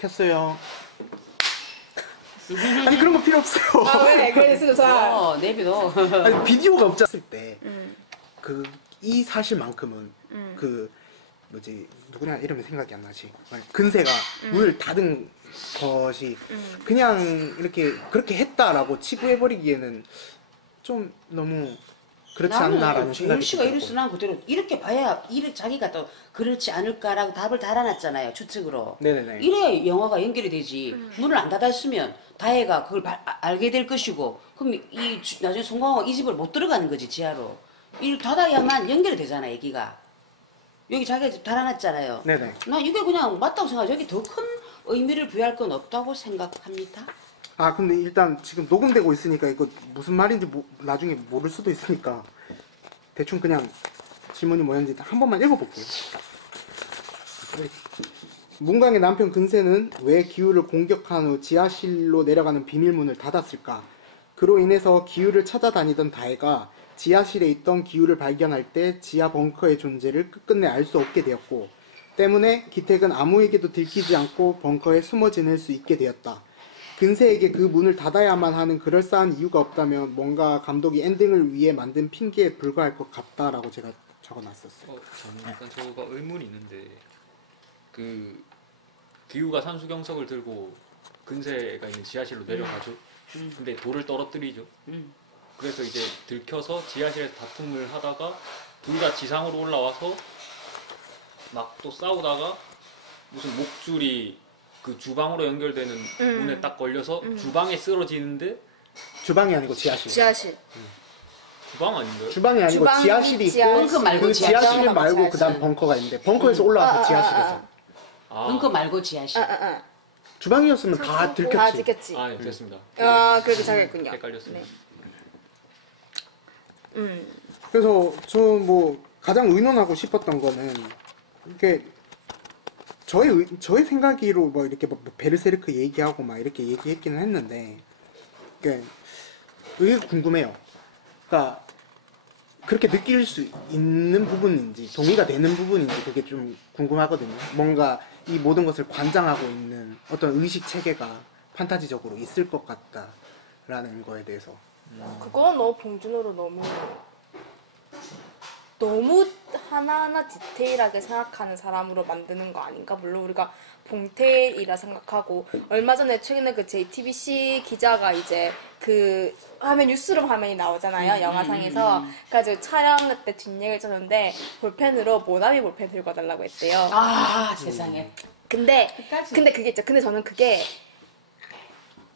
켰어요. 아니 그런 거 필요 없어요. 아 왜? 그래서 자. 내비도. 아니 비디오가 없었을 때 그 이 사실만큼은 그 뭐지 누구냐 이름이 생각이 안 나지. 근세가 문을 닫은 것이 그냥 이렇게 그렇게 했다라고 치부해버리기에는 좀 너무 그렇지 않나라는 생각이 씨가 들고. 이랬으나 그대로 이렇게 봐야 이래 자기가 또 그렇지 않을까라고 답을 달아놨잖아요 추측으로. 네네네. 이래 영화가 연결이 되지. 문을 안 닫았으면 다혜가 그걸 알게 될 것이고 그럼 나중에 송강호가 이 집을 못 들어가는 거지 지하로. 이 닫아야만 연결이 되잖아 얘기가. 여기 자기가 집 달아놨잖아요. 네네. 나 이게 그냥 맞다고 생각해. 여기 더 큰 의미를 부여할 건 없다고 생각합니다. 아 근데 일단 지금 녹음되고 있으니까 이거 무슨 말인지 나중에 모를 수도 있으니까 대충 그냥 질문이 뭐였는지 한 번만 읽어볼게요. 문광의 남편 근세는 왜 기우를 공격한 후 지하실로 내려가는 비밀문을 닫았을까? 그로 인해서 기우를 찾아다니던 다혜가 지하실에 있던 기우를 발견할 때 지하 벙커의 존재를 끝끝내 알 수 없게 되었고 때문에 기택은 아무에게도 들키지 않고 벙커에 숨어 지낼 수 있게 되었다. 근세에게 그 문을 닫아야만 하는 그럴싸한 이유가 없다면 뭔가 감독이 엔딩을 위해 만든 핑계에 불과할 것 같다라고 제가 적어놨었어요. 저는 약간 저거 의문이 있는데 그 기우가 산수경석을 들고 근세가 있는 지하실로 내려가죠. 근데 돌을 떨어뜨리죠. 그래서 이제 들켜서 지하실에서 다툼을 하다가 둘 다 지상으로 올라와서 막 또 싸우다가 무슨 목줄이 그 주방으로 연결되는 문에 딱 걸려서 주방에 쓰러지는데 주방이 아니고 지하실. 지하실. 주방 아닌가요? 주방이 아니고 주방이 지하실이 있고 벙커 말고 그 지하실 말고 지하실. 그다음 벙커가 있는데 벙커에서 올라와서 지하실에서 벙커 말고 지하실. 주방이었으면 다 다 들켰지. 들켰지. 네, 됐습니다. 아 그렇게 잘했군요. 헷갈렸습니다. 그래서 저 뭐 가장 의논하고 싶었던 거는 이렇게 저의 생각으로 뭐 이렇게 뭐 베르세르크 얘기하고 막 이렇게 얘기했기는 했는데 그게 궁금해요. 그러니까 그렇게 느낄 수 있는 부분인지 동의가 되는 부분인지 그게 좀 궁금하거든요. 뭔가 이 모든 것을 관장하고 있는 어떤 의식 체계가 판타지적으로 있을 것 같다라는 거에 대해서. 그거는 너무 봉준호로 너무 하나하나 디테일하게 생각하는 사람으로 만드는 거 아닌가? 물론 우리가 봉태이라 생각하고 얼마 전에 최근에 그 JTBC 기자가 이제 그 화면 뉴스룸 화면이 나오잖아요 영화상에서 그래가지고 촬영 때 뒷얘기를 쳤는데 볼펜으로 모나미 볼펜 들고 와달라고 했대요. 아 세상에. 근데 그게 있죠. 근데 저는 그게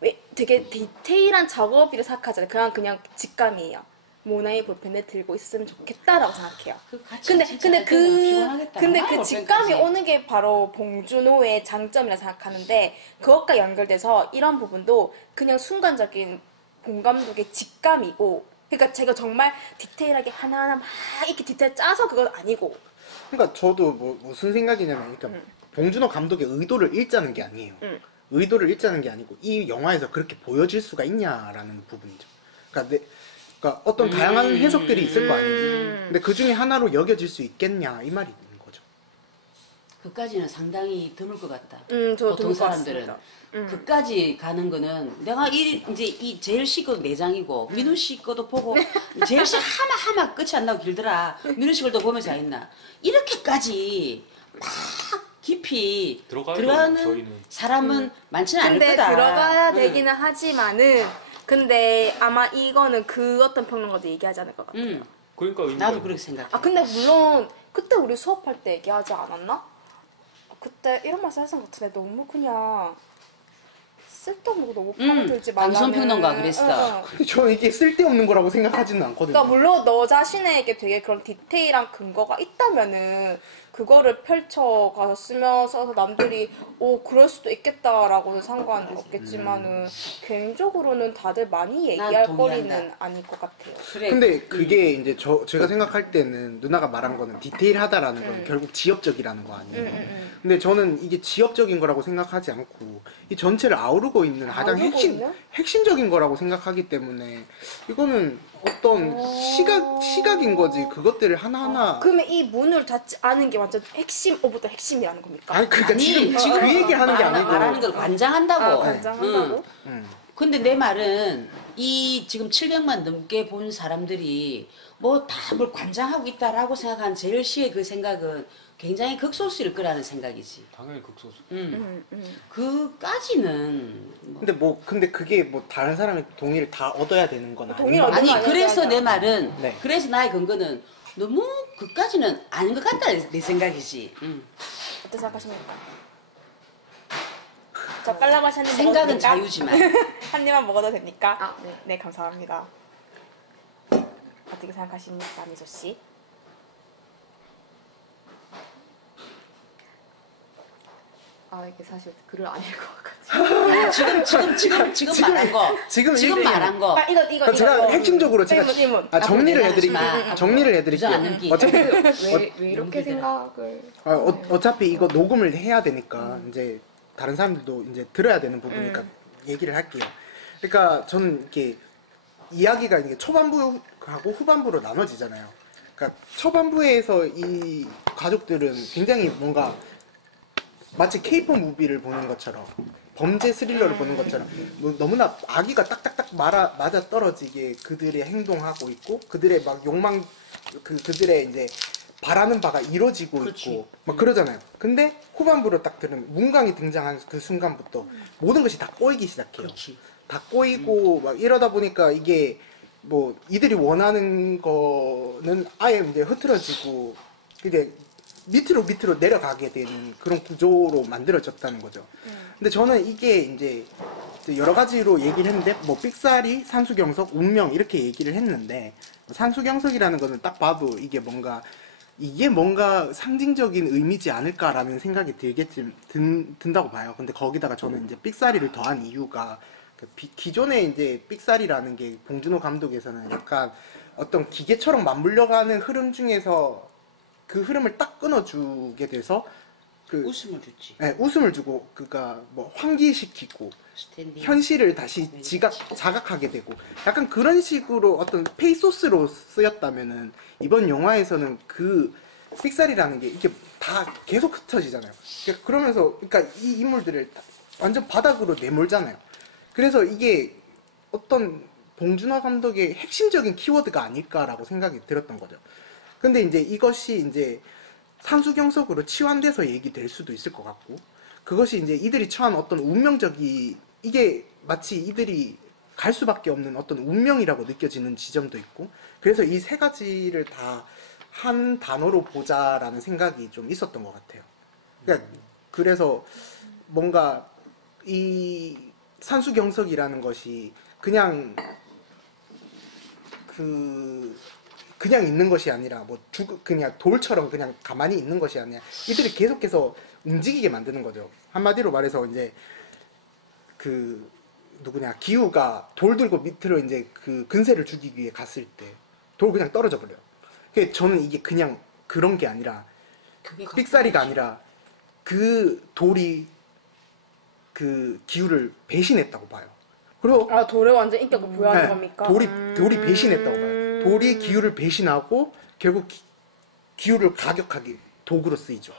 왜 되게 디테일한 작업이라 생각하잖아요. 그냥 직감이에요. 모나미 볼펜을 들고 있으면 좋겠다라고 생각해요. 근데 그 직감이 오는 게 바로 봉준호의 장점이라 생각하는데 그것과 연결돼서 이런 부분도 그냥 순간적인 봉 감독의 직감이고 그러니까 제가 정말 디테일하게 하나하나 막 이렇게 디테일 짜서 그건 아니고 그러니까 저도 뭐 무슨 생각이냐면 그러니까 봉준호 감독의 의도를 읽자는 게 아니에요. 의도를 읽자는 게 아니고 이 영화에서 그렇게 보여질 수가 있냐라는 부분이죠. 그러니까 어떤 다양한 해석들이 있을 거 아니에요. 근데 그 중에 하나로 여겨질 수 있겠냐 이 말이 있는 거죠. 그까지는 상당히 드물 것 같다. 저 보통 사람들은 그까지 가는 거는 내가 이제 이 제일 씨 거도 내장이고 민우 씨 거도 보고 제일 씨 하마 끝이 안 나고 길더라. 민우 씨 걸도 보면서 했나 이렇게까지 막 깊이 들어가는 저희는. 사람은 많지는 않을 근데 거다. 들어가야 되기는 하지만은 근데 아마 이거는 그 어떤 평론가도 얘기하지 않을 것 같아요. 그러니까 나도 그렇게 생각해. 아 근데 물론 그때 우리 수업할 때 얘기하지 않았나? 그때 이런 말씀 했던 것 같은데 너무 그냥 쓸데없는 거 너무 파고들지 말라는 방송평론가 그랬어. 근데 저는 이게 쓸데없는 거라고 생각하지는 않거든요. 그러니까 물론 너 자신에게 되게 그런 디테일한 근거가 있다면은 그거를 펼쳐가서 쓰면서 남들이 그럴 수도 있겠다라고는 상관은 없겠지만은 개인적으로는 다들 많이 얘기할 거리는 아닐 것 같아요. 그래. 근데 그게 이제 제가 생각할 때는 누나가 말한 거는 디테일하다라는 건 결국 지엽적이라는 거 아니에요. 근데 저는 이게 지엽적인 거라고 생각하지 않고 이 전체를 아우르고 있는 가장 핵심적인 거라고 생각하기 때문에 이거는 어떤 시각인 거지. 그것들을 하나하나. 그러면 이 문을 닫지 않은 게 완전 핵심 오브더 핵심이라는 겁니까? 아니 그러니까 아니, 지금 그 얘기 하는 게 아니고. 말하는 걸 관장한다고. 관장한다고? 근데 내 말은 이 지금 700만 넘게 본 사람들이 뭐 다 뭘 관장하고 있다라고 생각한 제일시의 그 생각은 굉장히 극소수일 거라는 생각이지. 당연히 극소수. 그까지는 근데 그게 뭐 다른 사람의 동의를 다 얻어야 되는 건 동의를 아니고. 아니 아니야, 그래서 아니야. 내 말은 네. 그래서 나의 근거는 너무 그까지는 아닌 것 같다 내 생각이지. 어떻게 생각하십니까? 자, 빨라마시 한입 생각은 자유지만. 한 입만 먹어도 됩니까? 아, 네. 네, 감사합니다. 어떻게 생각하십니까, 미소 씨? 아, 이게 사실 글을 안 읽어가지고. 아니, 지금 말한 거. 지금 지금 일일이 말한 거. 아, 이거. 제가 핵심적으로 제가 질문. 정리를 앞으로 해드릴게요. 얘기하지 마. 정리를 해드릴게요. 부정 안 넘기. 어차피 왜 이렇게 넘기더라. 생각을. 어차피 이거 녹음을 해야 되니까 이제 다른 사람들도 이제 들어야 되는 부분이니까 얘기를 할게요. 그러니까 저는 이렇게 이야기가 이게 초반부하고 후반부로 나눠지잖아요. 그러니까 초반부에서 이 가족들은 굉장히 뭔가 마치 케이팝 무비를 보는 것처럼 범죄 스릴러를 보는 것처럼 뭐 너무나 아기가 딱딱딱 맞아 떨어지게 그들의 행동하고 있고 그들의 막 욕망 그들의 이제 바라는 바가 이루어지고 그렇지. 있고 막 그러잖아요. 근데 후반부로 딱 들으면 문강이 등장한 그 순간부터 모든 것이 다 꼬이기 시작해요. 그렇지. 다 꼬이고 막 이러다 보니까 이게 뭐 이들이 원하는 거는 아예 이제 흐트러지고 이게 밑으로 내려가게 되는 그런 구조로 만들어졌다는 거죠. 근데 저는 이게 이제 여러 가지로 얘기를 했는데 뭐 삑사리, 산수경석, 운명 이렇게 얘기를 했는데 산수경석이라는 거는 딱 봐도 이게 뭔가 상징적인 의미지 않을까라는 생각이 든다고 봐요. 근데 거기다가 저는 이제 삑사리를 더한 이유가 기존에 이제 삑사리라는 게 봉준호 감독에서는 약간 어떤 기계처럼 맞물려가는 흐름 중에서 그 흐름을 딱 끊어주게 돼서 웃음을 줬지. 네, 웃음을 주고 그니까 뭐 환기시키고 스탠딩. 현실을 다시 자각하게 되고 약간 그런 식으로 어떤 페이소스로 쓰였다면은 이번 영화에서는 그 픽살이라는 게 이게 다 계속 흩어지잖아요. 그러면서 그러니까 이 인물들을 완전 바닥으로 내몰잖아요. 그래서 이게 어떤 봉준호 감독의 핵심적인 키워드가 아닐까라고 생각이 들었던 거죠. 근데 이제 이것이 이제 산수경석으로 치환돼서 얘기될 수도 있을 것 같고, 그것이 이제 이들이 처한 어떤 이게 마치 이들이 갈 수밖에 없는 어떤 운명이라고 느껴지는 지점도 있고, 그래서 이 세 가지를 다 한 단어로 보자라는 생각이 좀 있었던 것 같아요. 그러니까 그래서 뭔가 이 산수경석이라는 것이 그냥 있는 것이 아니라 그냥 돌처럼 그냥 가만히 있는 것이 아니라 이들이 계속해서 움직이게 만드는 거죠. 한마디로 말해서 이제 기우가 돌 들고 밑으로 이제 그 근세를 죽이기 위해 갔을 때 돌 그냥 떨어져 버려요. 그러니까 저는 이게 그냥 그런 게 아니라 삑사리가 아니라 그 돌이 그 기우를 배신했다고 봐요. 그리고 돌에 완전 인격을 부여하는 겁니까? 돌이 배신했다고 봐요. 돌이 기우를 배신하고 결국 기우를 가격하기 도구로 쓰이죠.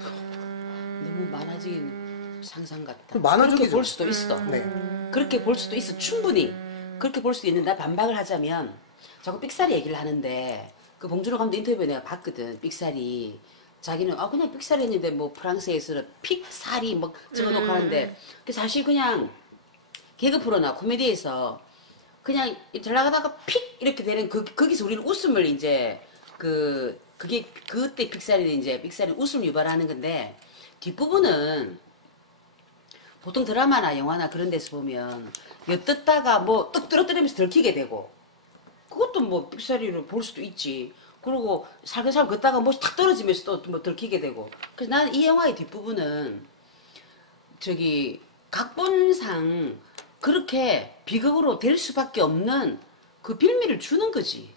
너무 많아진 상상 같다. 많아지기죠. 그렇게 볼 수도 있어. 네. 그렇게 볼 수도 있어. 충분히 그렇게 볼 수도 있는데 반박을 하자면 자꾸 삑사리 얘기를 하는데 그 봉준호 감독 인터뷰에 내가 봤거든. 삑사리 자기는 그냥 삑사리 했는데 뭐 프랑스에서는 픽사리 뭐 적어놓고 하는데 사실 그냥 개그 프로나 코미디에서 그냥 잘 나가다가 픽 이렇게 되는 거기서 우리는 웃음을 이제 그게 그때 픽사리는 웃음을 유발하는 건데 뒷부분은 보통 드라마나 영화나 그런 데서 보면 엿듣다가 뭐 떡 떨어뜨리면서 들키게 되고 그것도 뭐 픽사리로 볼 수도 있지. 그리고 살금살금 걷다가 뭐 탁 떨어지면서 또 뭐 들키게 되고. 그래서 나는 이 영화의 뒷부분은 각본상 그렇게 비극으로 될 수밖에 없는 그 빌미를 주는 거지.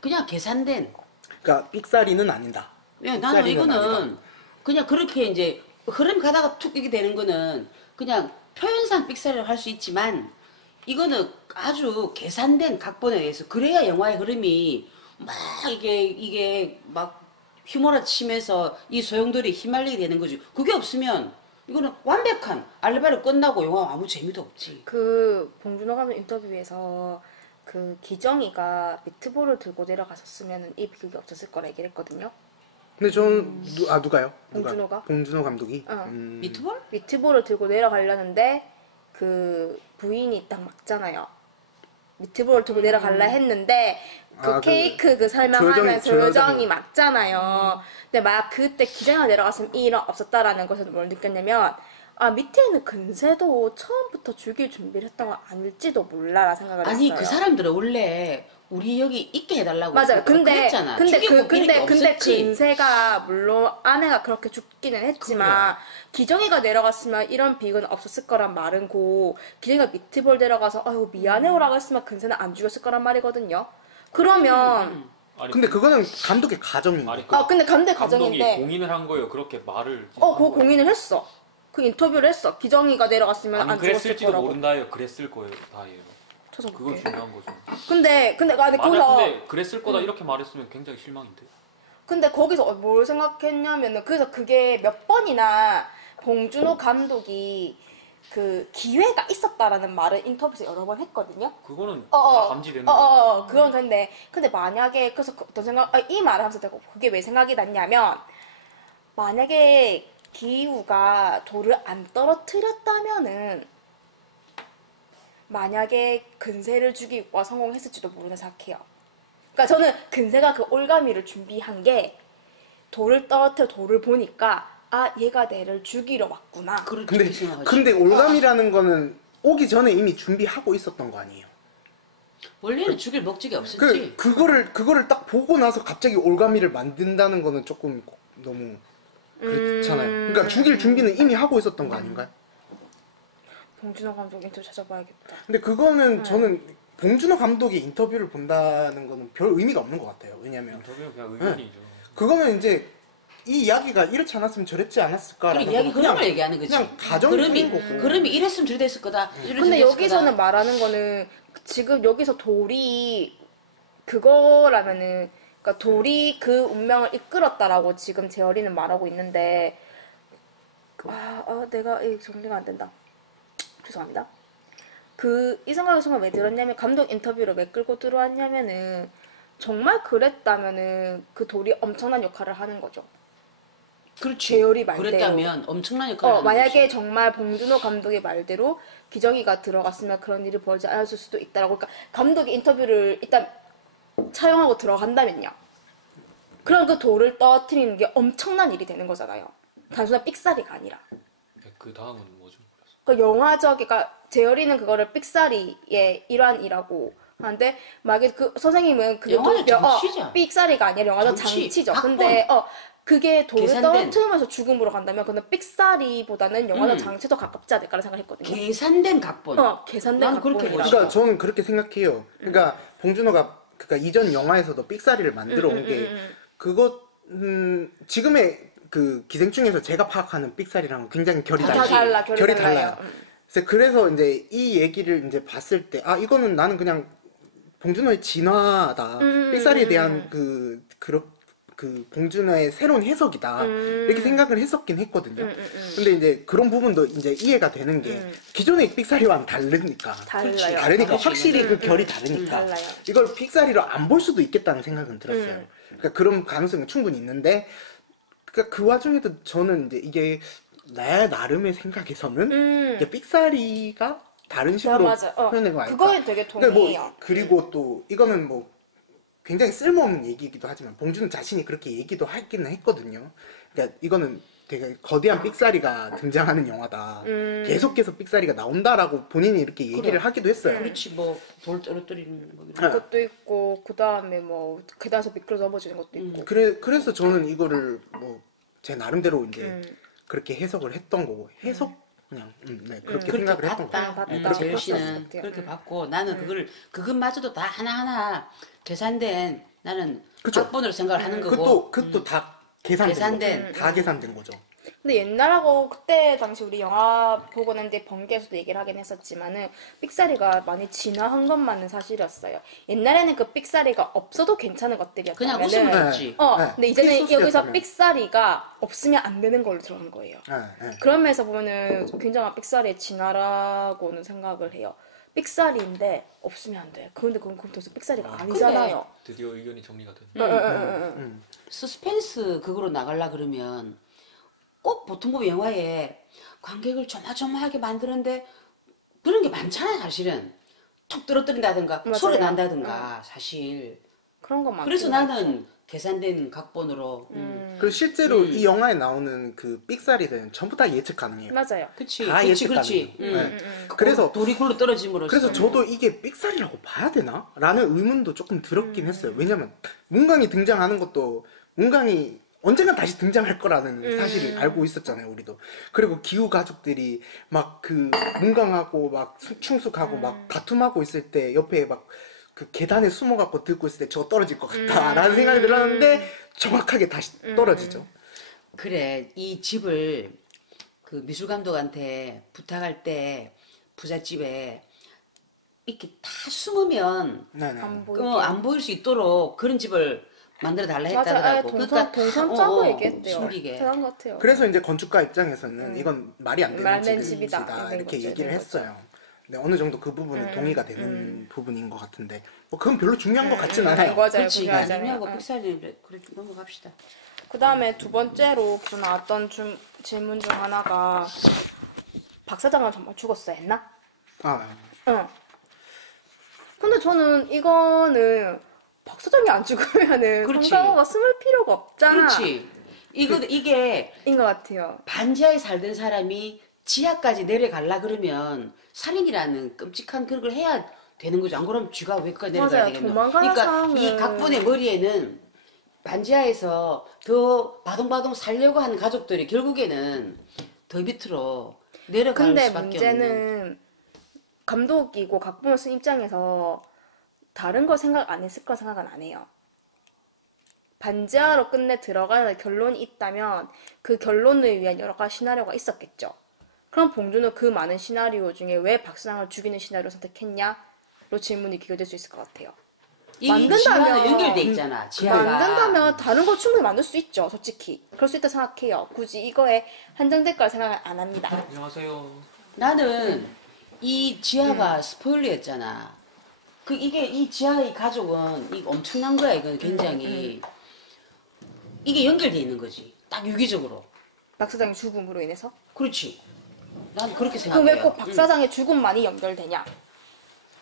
그냥 계산된. 그러니까 삑사리는 아니다. 나는 이거는 아니다. 그냥 그렇게 이제 흐름 가다가 툭 이게 되는 거는 그냥 표현상 삑사리라고 할 수 있지만 이거는 아주 계산된 각본에 의해서 그래야 영화의 흐름이 막 이게 막 휘몰아치면서 이 소용돌이 휘말리게 되는 거지. 그게 없으면 이거는 완벽한 알바를 끝나고 영화 아무 재미도 없지. 그 봉준호 감독 인터뷰에서 그 기정이가 미트볼을 들고 내려갔었으면 이 비극이 없었을 거라 얘기를 했거든요. 근데 전 누가요? 봉준호가? 봉준호 감독이. 미트볼? 미트볼을 들고 내려가려는데 그 부인이 딱 막잖아요. 미트볼을 들고 내려갈라 했는데 그 케이크 그 설명하면서 조여정이 막잖아요. 근데 막 그때 기장이 내려갔으면 이 일은 없었다라는 것을 뭘 느꼈냐면 아 밑에 있는 근세도 처음부터 죽일 준비를 했던 건 아닐지도 몰라라 생각을 아니 했어요. 그 사람들은 원래 우리 여기 있게 해달라고 맞아요. 그랬잖아. 근데 근세가 물론 아내가 그렇게 죽기는 했지만 기정이가 내려갔으면 이런 비극은 없었을 거란 말은 고 기정이가 미트볼 내려가서 아유 미안해요라고 했으면 근세는 안 죽였을 거란 말이거든요. 그러면 아니, 근데 그거는 감독의 가정인 아니, 거예요. 근데 감독이 가정인데 공인을 한 거예요. 그렇게 말을. 그 공인을 했어. 그 인터뷰를 했어. 기정이가 내려갔으면 아니 안 죽었을 그랬을지도 거라고. 모른다예요. 그랬을 거예요. 다예요. 그거 찾아볼게. 중요한 거죠. 근데 만약 거기서 근데 그랬을 거다 이렇게 말했으면 굉장히 실망인데. 근데 거기서 뭘 생각했냐면은 그래서 그게 몇 번이나 봉준호 감독이 그 기회가 있었다라는 말을 인터뷰에서 여러 번 했거든요. 그거는 다 감지되는 거. 그건 근데 만약에 그래서 어떤 생각 이 말을 하면서 내가 그게 왜 생각이 났냐면 만약에 기우가 돌을 안 떨어뜨렸다면은 만약에 근세를 죽이고 성공했을지도 모르는 생각해요. 그러니까 저는 근세가 그 올가미를 준비한 게 돌을 떨어뜨려 돌을 보니까 아 얘가 내를 죽이러 왔구나. 근데 올감이라는 거는 오기 전에 이미 준비하고 있었던 거 아니에요? 원래는 죽일 목적이 없었지. 그거를 딱 보고 나서 갑자기 올가미를 만든다는 거는 조금 너무 그렇잖아요. 그러니까 죽일 준비는 이미 하고 있었던 거 아닌가요? 봉준호 감독 인터뷰 찾아봐야겠다. 근데 그거는 저는 봉준호 감독의 인터뷰를 본다는 거는 별 의미가 없는 것 같아요. 왜냐면 인터뷰는 그냥 의견이죠. 그거는 이제 이 이야기가 이렇지 않았으면 저랬지 않았을까라는 이야기 흐름을 얘기하는 거지. 그냥 가정적인 거고. 그럼이 이랬으면 저리 됐을 거다. 근데 여기서는 말하는 거는 지금 여기서 돌이 그거라면은 그러니까 돌이 그 운명을 이끌었다라고 지금 재열이는 말하고 있는데 내가 정리가 안 된다. 죄송합니다. 이 생각이 순간 왜 들었냐면 감독 인터뷰를 왜 끌고 들어왔냐면은 정말 그랬다면은 그 돌이 엄청난 역할을 하는 거죠. 그렇지. 재열이 말대로. 그랬다면 엄청난 역할을 하는 만약에 거지. 정말 봉준호 감독의 말대로 기정이가 들어갔으면 그런 일이 벌어지지 않았을 수도 있다라고. 그러니까 감독이 인터뷰를 일단 차용하고 들어간다면요. 그럼 그 돌을 떨어뜨리는 게 엄청난 일이 되는 거잖아요. 단순한 삑사리가 아니라. 그 다음은 뭐죠? 그러니까 영화적이가 재열이는 그거를 삑사리의 일환이라고 하는데 만약에 그 선생님은 그게 영화는 장치죠. 삑사리가 아니라 영화적 장치, 장치죠. 각본. 근데 그게 돌을 계산된. 떨어뜨리면서 죽음으로 간다면 그는 삑사리보다는 영화적 장치에 더 가깝지 않을까라는 생각을 했거든요. 계산된 각본. 계산된 난 그렇게 각본이라. 그러니까 저는 그렇게 생각해요. 그러니까 봉준호가 그러니까 이전 영화에서도 삑사리를 만들어 온 게 그것 지금의 그 기생충에서 제가 파악하는 삑사리랑 굉장히 결이 다 다르지. 달라, 결이 달라요. 달라요. 그래서 이제 이 얘기를 이제 봤을 때 이거는 나는 그냥 봉준호의 진화다. 삑사리에 대한 그 봉준호의 새로운 해석이다. 이렇게 생각을 했었긴 했거든요. 근데 이제 그런 부분도 이제 이해가 되는 게 기존의 삑사리와는 다르니까. 달라요. 다르니까 그렇지. 확실히 그 결이 다르니까. 달라요. 이걸 픽사리로 안 볼 수도 있겠다는 생각은 들었어요. 그러니까 그런 가능성이 충분히 있는데, 그러니까 그 와중에도 저는 이제 이게 내 나름의 생각에서는 이게 픽사리가 다른 식으로 맞아. 표현된 거 아닐까. 그거에 되게 그러니까 동의해요. 그리고 또 이거는 뭐 굉장히 쓸모없는 얘기이기도 하지만 봉준호 자신이 그렇게 얘기도 하기는 했거든요. 그러니까 이거는 되게 거대한 삑사리가 등장하는 영화다. 계속해서 삑사리가 나온다라고 본인이 이렇게 얘기를 하기도 했어요. 그렇지 뭐 돌 떨어뜨리는 거 이런 네. 그것도 있고 그 다음에 뭐 계단에서 미끄러 넘어지는 것도 있고. 그래서 저는 이거를 뭐 제 나름대로 이제 그렇게 해석을 했던 거고 그냥 네, 그렇게 생각을 했던 거예요. 봤다. 그렇게 재열 봤을 씨는 것 같아요. 그렇게 봤고 나는 그것마저도 다 하나하나 계산된 나는 그쵸. 각본으로 생각을 하는 거고 그것도 다 계산된 계산된. 거죠. 다 계산된 거죠. 근데 옛날하고 그때 당시 우리 영화 보고 난 뒤에 번개에서도 얘기를 하긴 했었지만은 삑사리가 많이 진화한 것만은 사실이었어요. 옛날에는 그 삑사리가 없어도 괜찮은 것들이었다면은 그냥 웃으면 됐지. 네. 근데 이제는 여기서 필수였다면. 삑사리가 없으면 안 되는 걸로 들어간 거예요. 그런 면에서 보면은 굉장한 삑사리의 진화라고는 생각을 해요. 삑사리인데 없으면 안 돼. 그런데 그건 컴퓨터에서 삑사리가 아니잖아요. 드디어 의견이 정리가 됐네. 서스펜스 그거로 나가려 그러면 꼭 보통 보면 영화에 관객을 조마조마하게 만드는데 그런 게 많잖아요, 사실은. 툭 떨어뜨린다든가 맞아요. 소리 난다든가 사실. 그런 거 많고. 그래서 나는 계산된 각본으로 그리고 실제로 이 영화에 나오는 그 삑사리들은 전부 다 예측 가능해요. 맞아요. 그치 다 예측 그렇지. 가능해요. 네. 그래서 그래서 돌이 굴러 떨어짐으로써 그래서 저도 이게 삑사리라고 봐야 되나? 라는 의문도 조금 들었긴 했어요. 왜냐면 문강이 등장하는 것도 문강이 언젠간 다시 등장할 거라는 사실을 알고 있었잖아요, 우리도. 그리고 기후 가족들이 막 그 문강하고 막 충숙하고 막 다툼하고 있을 때 옆에 막 그 계단에 숨어갖고 듣고 있을 때 저거 떨어질 것 같다라는 생각이 들었는데 정확하게 다시 떨어지죠. 그래 이 집을 그 미술 감독한테 부탁할 때 부잣집에 이렇게 다 숨으면 네네. 안 보이게. 안 보일 수 있도록 그런 집을 만들어 달라 맞아, 했다더라고. 동선 짜고 얘기했대요. 숨기게. 대단한 것 같아요. 그래서 이제 건축가 입장에서는 이건 말이 안 되는 말된 집이다 집이다. 이렇게 이런 얘기를 거죠. 했어요. 네, 어느 정도 그 부분은 동의가 되는 부분인 것 같은데 뭐 그건 별로 중요한 것 같진 않아요. 맞아요. 그렇지. 중요하잖아요. 나중하고 응. 픽사는 그래 넘어갑시다. 그 다음에 두 번째로 또 나왔던 질문 중 하나가 박 사장은 정말 죽었어 했나? 아, 응. 근데 저는 이거는 박 사장이 안 죽으면은 그렇지. 송강호가 숨을 필요가 없잖아. 그렇지. 이게 인 것 같아요. 반지하에 살던 사람이 지하까지 내려가려 그러면 살인이라는 끔찍한 그런 걸 해야 되는 거죠. 안 그러면 쥐가 왜 거기 내려가야 맞아요. 되겠노? 도망가는 그러니까 상황은- 이 각본의 머리에는 반지하에서 더 바동바동 살려고 하는 가족들이 결국에는 더 밑으로 내려갈 근데 수밖에 문제는 감독이고 각본을 쓴 입장에서 다른 걸 생각 안 했을 건 생각은 안 해요. 반지하로 끝내 들어가야 결론이 있다면 그 결론을 위한 여러 가지 시나리오가 있었겠죠. 그럼 봉준은 그 많은 시나리오 중에 왜 박사장을 죽이는 시나리오를 선택했냐로 질문이 기울될 수 있을 것 같아요. 이 만든다면- 지하는 연결돼 있잖아. 지하가. 만든다면 다른 거 충분히 만들 수 있죠, 솔직히. 그럴 수 있다 생각해요. 굳이 이거에 한정될 걸 생각은 안 합니다. 안녕하세요. 나는 이 지하가 스포일러였잖아. 이게 이 지하의 가족은 이거 엄청난 거야. 이건 굉장히 이게 연결돼 있는 거지. 딱 유기적으로. 박 사장의 죽음으로 인해서? 그렇지. 난 그렇게 그럼 생각해. 왜 꼭 박 사장의 죽음만이 연결되냐?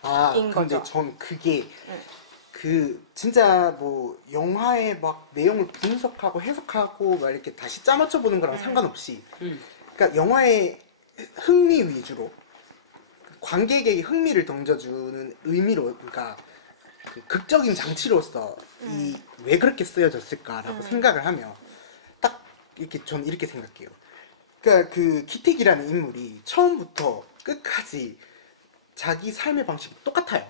아, 인 근데 거죠. 전 그게 그 진짜 뭐 영화의 막 내용을 분석하고 해석하고 막 이렇게 다시 짜맞춰 보는 거랑 상관없이 그러니까 영화의 흥미 위주로 관객에게 흥미를 던져주는 의미로 그러니까 그 극적인 장치로서 이 왜 그렇게 쓰여졌을까라고 생각을 하면 딱 이렇게 전 이렇게 생각해요. 그러니까 그 기택이라는 인물이 처음부터 끝까지 자기 삶의 방식이 똑같아요.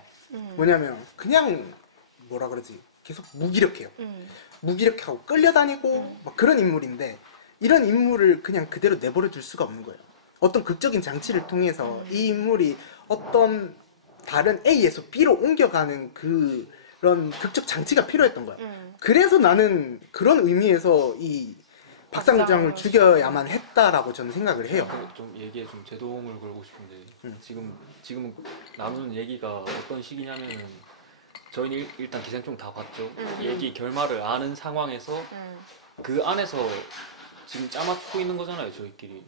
뭐냐면 그냥 뭐라 그러지 계속 무기력해요. 무기력하고 끌려다니고 막 그런 인물인데 이런 인물을 그냥 그대로 내버려 둘 수가 없는 거예요. 어떤 극적인 장치를 통해서 이 인물이 어떤 다른 A에서 B로 옮겨가는 그런 극적 장치가 필요했던 거야. 그래서 나는 그런 의미에서 이 박상장을 죽여야만 했다라고 저는 생각을 해요. 좀 얘기에 좀 제동을 걸고 싶은데 지금 나누는 얘기가 어떤 식이냐면은 저희는 일단 기생충 다 봤죠. 얘기 결말을 아는 상황에서 그 안에서 지금 짜맞추고 있는 거잖아요, 저희끼리.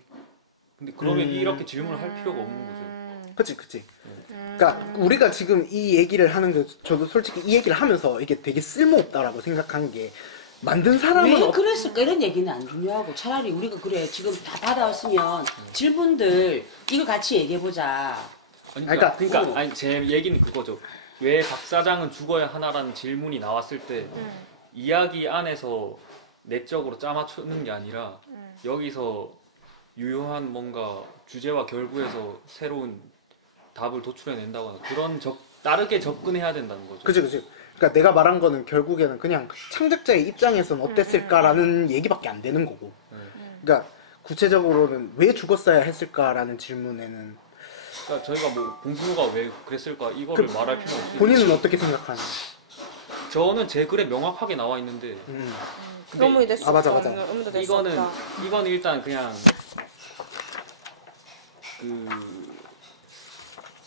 근데 그러면 이렇게 질문을 할 필요가 없는 거죠. 그치. 그러니까 우리가 지금 이 얘기를 하는 게 저도 솔직히 이 얘기를 하면서 이게 되게 쓸모없다라고 생각한 게 만든 사람은 왜 그랬을까 이런 얘기는 안 중요하고 차라리 우리가 그래 지금 다 받아왔으면 질문들 이거 같이 얘기해보자. 그러니까 아니 제 얘기는 그거죠. 왜 박 사장은 죽어야 하나라는 질문이 나왔을 때 이야기 안에서 내적으로 짜맞추는 게 아니라 여기서 유효한 뭔가 주제와 결부에서 새로운 답을 도출해낸다거나 그런 다르게 접근해야 된다는 거죠. 그치. 그러니까 내가 말한 거는 결국에는 그냥 창작자의 입장에서는 어땠을까라는 얘기밖에 안 되는 거고. 그러니까 구체적으로는 왜 죽었어야 했을까라는 질문에는 그러니까 저희가 뭐 봉준호가 왜 그랬을까 이거를 말할 필요는 없어요. 본인은 어떻게 생각하나요? 저는 제 글에 명확하게 나와 있는데 근데 의문이 될 수 아, 맞아, 없다. 맞아. 의문도 될 수 이거는 없다. 일단 그냥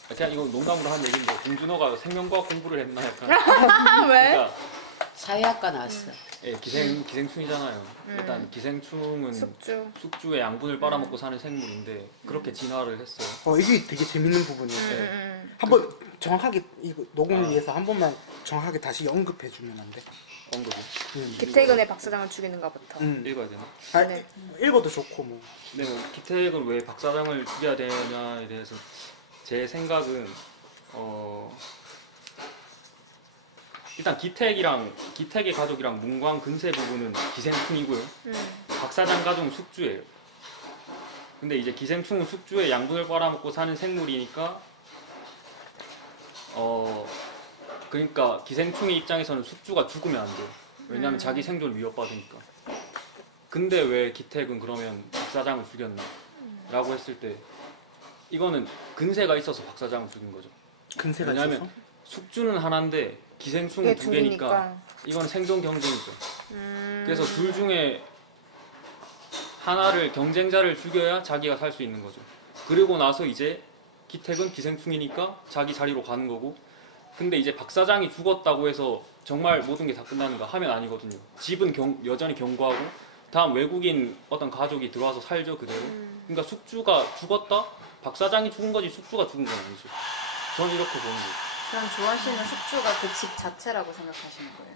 그냥 이거 농담으로 한 얘기인데 봉준호가 생명과학 공부를 했나 약간 왜? 그러니까 사회학과 나왔어. 예, 기생충이잖아요. 일단 기생충은 숙주. 의 양분을 빨아먹고 사는 생물인데 그렇게 진화를 했어요. 이게 되게 재밌는 부분이었어요. 한번 정확하게 이거 녹음을 위해서 한 번만 정확하게 다시 언급해 주면 안 돼? 언급이 기태근의 박사장을 죽이는 것부터. 읽어야 되나? 아, 읽어도 좋고 뭐. 네, 뭐 기택은 왜 박사장을 죽여야 되냐에 대해서 제 생각은 일단 기택의 가족이랑 문광 근세 부부는 기생충이고요. 박사장 가족은 숙주예요. 근데 이제 기생충은 숙주의 양분을 빨아먹고 사는 생물이니까 그러니까 기생충의 입장에서는 숙주가 죽으면 안 돼요. 왜냐하면 자기 생존을 위협받으니까. 근데 왜 기택은 그러면 박사장을 죽였나? 라고 했을 때 이거는 근세가 있어서 박사장을 죽인 거죠. 근세가 왜냐하면 있어서? 숙주는 하나인데 기생충은 그게 두 개니까 둘이니까. 이건 생존 경쟁이죠. 그래서 둘 중에 하나를 경쟁자를 죽여야 자기가 살 수 있는 거죠. 그리고 나서 이제 기택은 기생충이니까 자기 자리로 가는 거고 근데 이제 박사장이 죽었다고 해서 정말 모든 게 다 끝나는가 하면 아니거든요. 집은 여전히 경고하고 다음 외국인 어떤 가족이 들어와서 살죠 그대로. 그러니까 숙주가 죽었다? 박사장이 죽은 거지 숙주가 죽은 건 아니죠. 저는 이렇게 보는 거예요. 그럼 조아 씨는 숙주가 그 집 자체라고 생각하시는 거예요?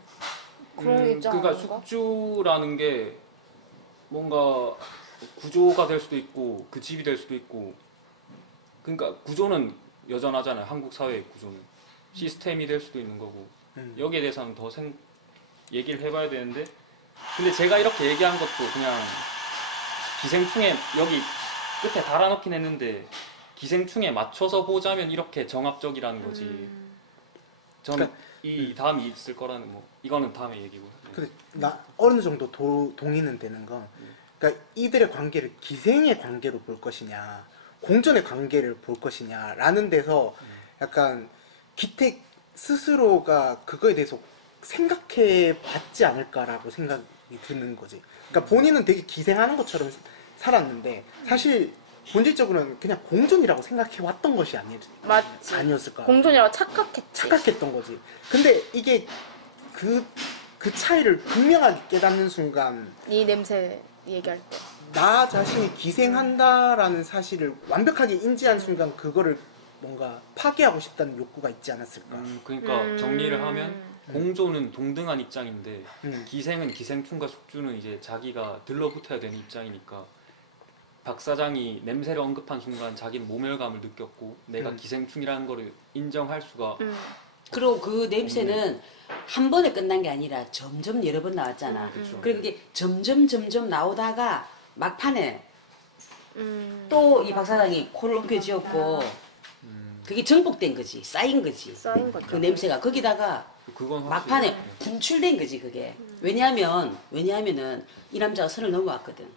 그런 게 있지 않은가? 그러니까 숙주라는 게 뭔가 구조가 될 수도 있고 그 집이 될 수도 있고 그러니까 구조는 여전하잖아요. 한국 사회의 구조는 시스템이 될 수도 있는 거고 여기에 대해서는 더 얘기를 해봐야 되는데 근데 제가 이렇게 얘기한 것도 그냥 기생충에 여기 끝에 달아놓긴 했는데 기생충에 맞춰서 보자면 이렇게 정합적이라는 거지. 저는 이 다음이 있을 거라는 뭐 이거는 다음에 얘기고. 근데 나 어느 정도 동의는 되는 건 그러니까 이들의 관계를 기생의 관계로 볼 것이냐 공존의 관계를 볼 것이냐라는 데서 약간 기택 스스로가 그거에 대해서 생각해 봤지 않을까라고 생각이 드는 거지. 그러니까 본인은 되게 기생하는 것처럼 살았는데 사실 본질적으로는 그냥 공존이라고 생각해 왔던 것이 맞지. 아니었을까. 공존이라고 착각했지. 착각했던 거지. 근데 이게 그 차이를 분명하게 깨닫는 순간 이 냄새 얘기할 때. 나 자신이 기생한다라는 사실을 완벽하게 인지한 순간 그거를 뭔가 파괴하고 싶다는 욕구가 있지 않았을까. 그러니까 정리를 하면 공존은 동등한 입장인데 기생은 기생충과 숙주는 이제 자기가 들러붙어야 되는 입장이니까 박사장이 냄새를 언급한 순간 자기는 모멸감을 느꼈고 내가 기생충이라는 거를 인정할 수가 그리고 그 냄새는 한 번에 끝난 게 아니라 점점 여러 번 나왔잖아. 그리고 이게 점점 나오다가 막판에 또 이 박사장이 코를 움켜쥐었고 그게 정복된 거지. 쌓인 거지. 쌓인 거죠. 그 냄새가 거기다가 그건 막판에 확실히. 분출된 거지 그게. 왜냐하면은 이 남자가 선을 넘어왔거든.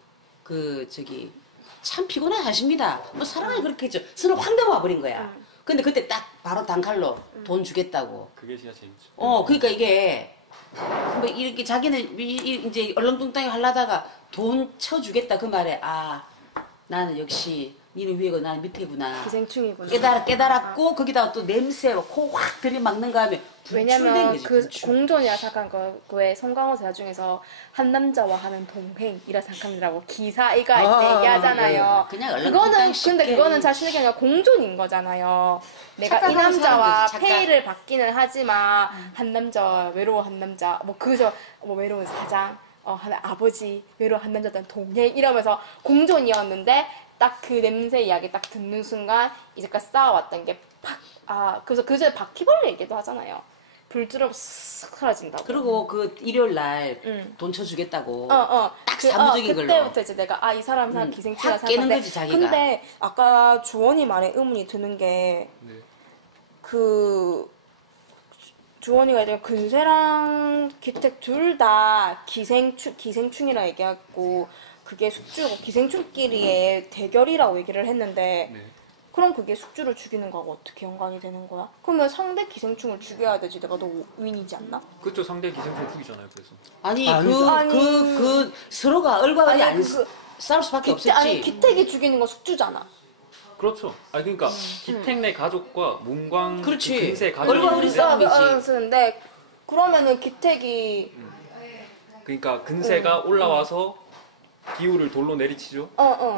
참 피곤하십니다. 뭐 사랑을 그렇게 했죠. 선을 확 넘어와 버린 거야. 근데 그때 딱 바로 단칼로 돈 주겠다고. 그게 진짜 재밌죠. 그러니까 이게 뭐 이렇게 자기는 이제 얼렁뚱땅이 하려다가 돈 쳐주겠다 그 말에 나는 역시 니는 위에고 나는 밑에구나. 기생충이구나. 깨달았고 거기다가 또 냄새 코 확 들이막는 거 하면 분출된 왜냐면 거지. 그 분출. 공존이라 생각한 거에 송강호 대사 중에서 한 남자와 하는 동행이라 생각합니다라고 기사이가 할 때 얘기하잖아요. 그냥 그거는 쉽게. 근데 그거는 자신에게 아니라 공존인 거잖아요. 내가 이 착각하고 남자와 사는 거지, 착각. 페이를 받기는 하지만 한 남자 외로워 한 남자 뭐 그저 뭐 외로운 사장 하나 아버지 외로워 한 남자든 동행 이러면서 공존이었는데 딱 그 냄새 이야기 딱 듣는 순간 이제까지 쌓아왔던 게 팍 그래서 그 전에 바퀴벌레 얘기도 하잖아요. 불 들어오면 쓱 사라진다고. 그리고 그 일요일 날 돈 쳐주겠다고. 딱 그, 사무적인 걸로. 그때부터 이제 내가 이 사람 기생충이라 확 깨는 생각하는데 거지, 자기가. 근데 아까 주원이 말에 의문이 드는 게 네. 주원이가 이제 근세랑 기택 둘 다 기생충이라 얘기하고 그게 숙주고 기생충끼리의 대결이라고 얘기를 했는데 네. 그럼 그게 숙주를 죽이는 거하고 어떻게 연관이 되는 거야? 그러면 상대 기생충을 죽여야 되지 내가 더 윈이지 않나? 그쵸, 상대 기생충 죽이잖아요. 그래서 아니 아니죠. 그 서로가 얼과가 안 싸울 수밖에 없었지. 아니 기택이 죽이는 건 숙주잖아. 그렇죠. 아니 그러니까 기택 내 가족과 문광 그렇지. 그 근세 가족이 얼마 우리 있는데 싸움이지. 쓰는데 그러면은 기택이 그러니까 근세가 올라와서 기우를 돌로 내리치죠.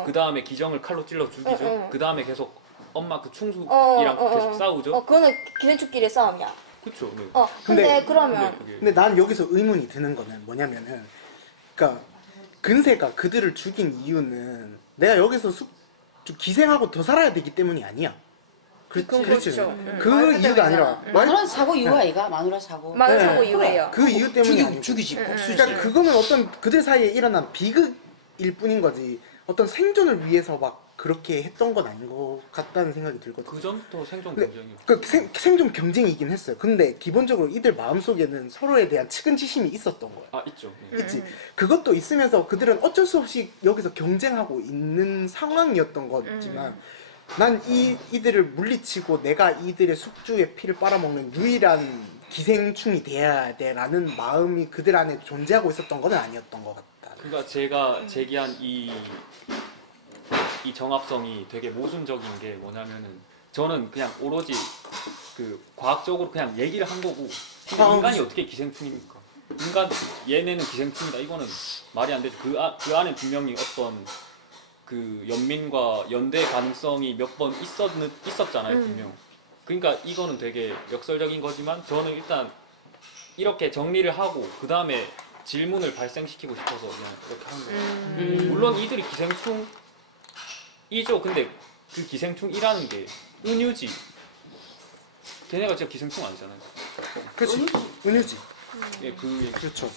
그 다음에 기정을 칼로 찔러 죽이죠. 그 다음에 계속 엄마 그 충숙이랑 계속 싸우죠. 그거는 기생충끼리의 싸움이야. 그렇죠. 네. 근데 그러면 그게 근데 난 여기서 의문이 드는 거는 뭐냐면은, 그러니까 근세가 그들을 죽인 이유는 내가 여기서 기생하고 더 살아야 되기 때문이 아니야. 그렇지. 그렇죠. 그 이유가 아니라 마누라 사고 이유 아이가 마누라 사고. 마누라고 네. 이유예요. 그 이유 때문이 아니고. 죽이지 복수지. 그러니까 그거는 어떤 그들 사이에 일어난 비극일 뿐인 거지. 어떤 생존을 위해서 막 그렇게 했던 건 아닌 것 같다는 생각이 들거든. 그 전부터 생존 근데 경쟁이요. 그 생존 경쟁이긴 했어요. 근데 기본적으로 이들 마음속에는 서로에 대한 측은지심이 있었던 거야. 아 있죠. 네. 있지. 그것도 있으면서 그들은 어쩔 수 없이 여기서 경쟁하고 있는 상황이었던 거지만 난 이들을 물리치고 내가 이들의 숙주의 피를 빨아먹는 유일한 기생충이 돼야 돼라는 마음이 그들 안에 존재하고 있었던 건 아니었던 것 같다. 그러니까 제가 제기한 이 정합성이 되게 모순적인 게 뭐냐면은 저는 그냥 오로지 그 과학적으로 그냥 얘기를 한 거고 근데 인간이 어떻게 기생충입니까? 인간 얘네는 기생충이다 이거는 말이 안 되죠. 그 안에 분명히 어떤 그 연민과 연대 가능성이 몇 번 있었잖아요 분명. 그러니까 이거는 되게 역설적인 거지만 저는 일단 이렇게 정리를 하고 그 다음에 질문을 발생시키고 싶어서 그냥 이렇게 한 거예요. 물론 이들이 기생충이죠. 근데 그 기생충이라는 게 은유지. 걔네가 진짜 기생충 아니잖아요. 그렇지. 은유지. 예, 그 얘기. 그렇죠.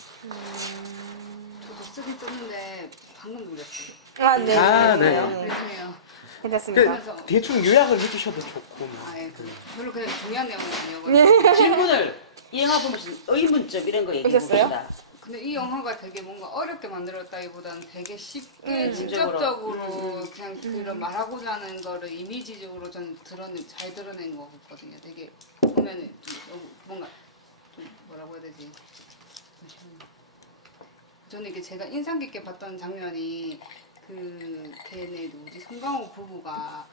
저도 쓰긴 썼는데 방금 놀랐어요. 네. 네. 죄송해요. 괜찮습니다. 그래서 대충 요약을 해주셔도 좋고. 뭐. 아예 별로 그냥 중요한 내용은 아니어가지고. 질문을 이 영화 보면서 의문점 이런 거 얘기해 보셨어요? 봅시다. 근데 이 영화가 되게 뭔가 어렵게 만들었다기보다는 되게 쉽게 문적으로. 직접적으로 그냥 그런 말하고자 하는 거를 이미지적으로 저는 잘 드러낸 것 같거든요. 되게 보면은 좀 너무 뭔가 좀 뭐라고 해야 되지? 잠시만요. 저는 이게 제가 인상 깊게 봤던 장면이 걔네 누구지? 송강호 부부가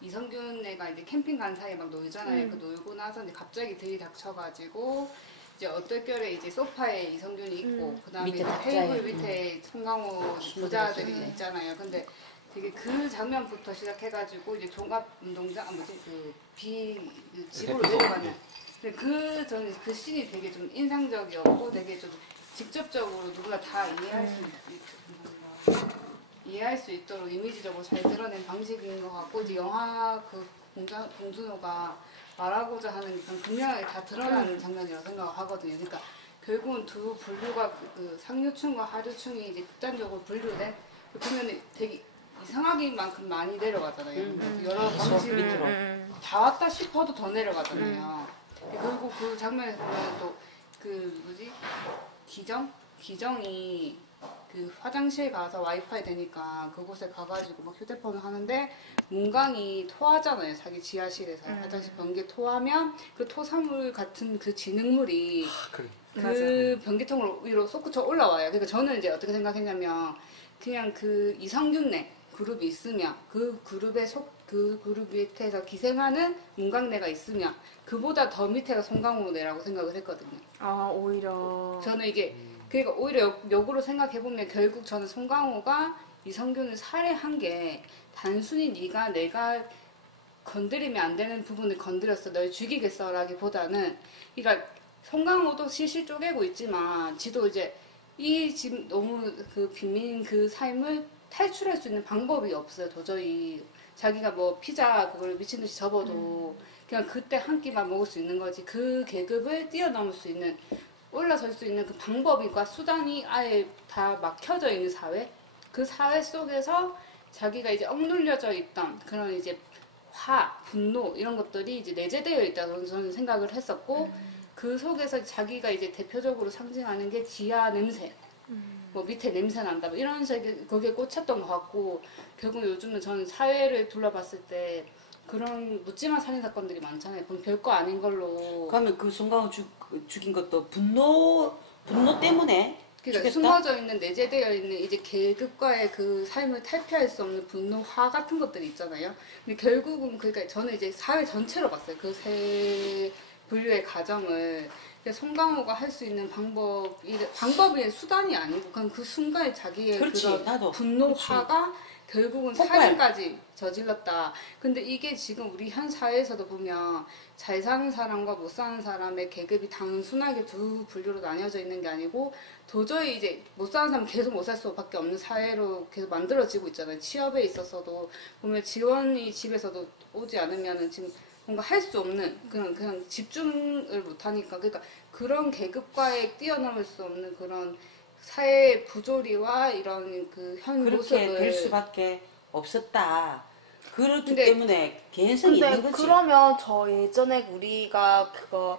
이성균 애가 이제 캠핑 간 사이에 막 놀잖아요. 그 놀고 나서 이제 갑자기 들이닥쳐가지고 이제 어떨결에 이제 소파에 이성균이 있고 그다음에 밑에 이제 탁자에. 테이블 밑에 송강호 부자들이 있잖아요. 근데 되게 그 장면부터 시작해가지고 이제 종합운동장 지구로 내려가는. 근데 저는 그 씬이 되게 좀 인상적이었고 되게 좀 직접적으로 누구나 다 이해할 수 있도록 이미지적으로 잘 드러낸 방식인 것 같고 이제 영화 봉준호가 말하고자 하는 게 분명하게 다 드러나는 장면이라고 생각을 하거든요. 그러니까 결국은 두 분류가 그 상류층과 하류층이 이제 극단적으로 분류된 보면 되게 이상하기만큼 많이 내려가잖아요. 여러 방식 밑으로. 다 왔다 싶어도 더 내려가잖아요. 그리고 그 장면에서 보면 또 기정이 그 화장실 가서 와이파이 되니까 그곳에 가가지고 막 휴대폰을 하는데 문강이 토하잖아요. 자기 지하실에서 화장실 변기 토하면 그 토사물 같은 그 진흙물이 그래. 그 변기통 위로 솟구쳐 올라와요. 그러니까 저는 이제 어떻게 생각했냐면 그냥 그 이성균네 그룹이 있으면 그 그룹 밑에서 기생하는 문강네가 있으면 그보다 더 밑에가 송강호네라고 생각을 했거든요. 아 오히려 저는 이게 그러니까 오히려 역으로 생각해보면 결국 저는 송강호가 이성균을 살해한 게 단순히 내가 건드리면 안 되는 부분을 건드렸어 널 죽이겠어 라기보다는 그러니까 송강호도 실실 쪼개고 있지만 지도 이제 이 지금 너무 그 빈민 그 삶을 탈출할 수 있는 방법이 없어요. 도저히 자기가 뭐 피자 그걸 미친듯이 접어도 그냥 그때 한 끼만 먹을 수 있는 거지 그 계급을 뛰어넘을 수 있는 올라설 수 있는 그 방법과 수단이 아예 다 막혀져 있는 사회 그 사회 속에서 자기가 이제 억눌려져 있던 그런 이제 분노 이런 것들이 이제 내재되어 있다고 저는 생각을 했었고 그 속에서 자기가 이제 대표적으로 상징하는 게 지하 냄새 뭐 밑에 냄새 난다 뭐 이런 식의 거기에 꽂혔던 것 같고 결국 요즘은 저는 사회를 둘러봤을 때 그런 묻지마 살인 사건들이 많잖아요. 그럼 별거 아닌 걸로. 그러면 그 송강호 죽인 것도 분노 때문에 그러니까 죽였다? 숨어져 있는 내재되어 있는 이제 계급과의 그 삶을 탈피할 수 없는 분노화 같은 것들이 있잖아요. 근데 결국은 그러니까 저는 이제 사회 전체로 봤어요. 그 세 분류의 가정을. 그러니까 송강호가 할 수 있는 방법이 수단이 아니고 그냥 그 순간에 자기의 그렇지, 그런 나도. 분노화가 결국은 폭발. 살인까지 저질렀다. 근데 이게 지금 우리 현 사회에서도 보면 잘 사는 사람과 못 사는 사람의 계급이 단순하게 두 분류로 나뉘어져 있는 게 아니고 도저히 이제 못 사는 사람은 계속 못 살 수밖에 없는 사회로 계속 만들어지고 있잖아요. 취업에 있어서도 보면 지원이 집에서도 오지 않으면은 지금 뭔가 할 수 없는 그냥 집중을 못 하니까 그러니까 그런 계급과의 뛰어넘을 수 없는 그런 사회 부조리와 이런 그 현 그렇게 모습을 될 수밖에 없었다. 그렇기 근데- 때문에 개연성이 근데 있는 거지. 그러면 저 예전에 우리가 그거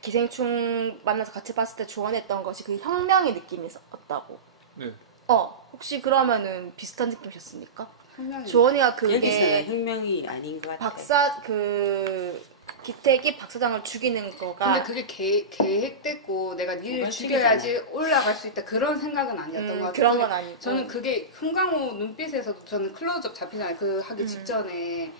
기생충 만나서 같이 봤을 때 조언했던 것이 그 혁명의 느낌이 있었다고. 네. 혹시 그러면은 비슷한 느낌이셨습니까? 혁명이 조언이가 여기서는 그게 혁명이 아닌 것 같아. 기택이 박사장을 죽이는 거가 근데 그게 계획됐고 내가 니를 우발적이잖아. 죽여야지 올라갈 수 있다 그런 생각은 아니었던 것 같아요. 그런 건 근데 아니고. 저는 그게 흥강호 눈빛에서도 저는 클로즈업 잡히잖아요. 그 하기 직전에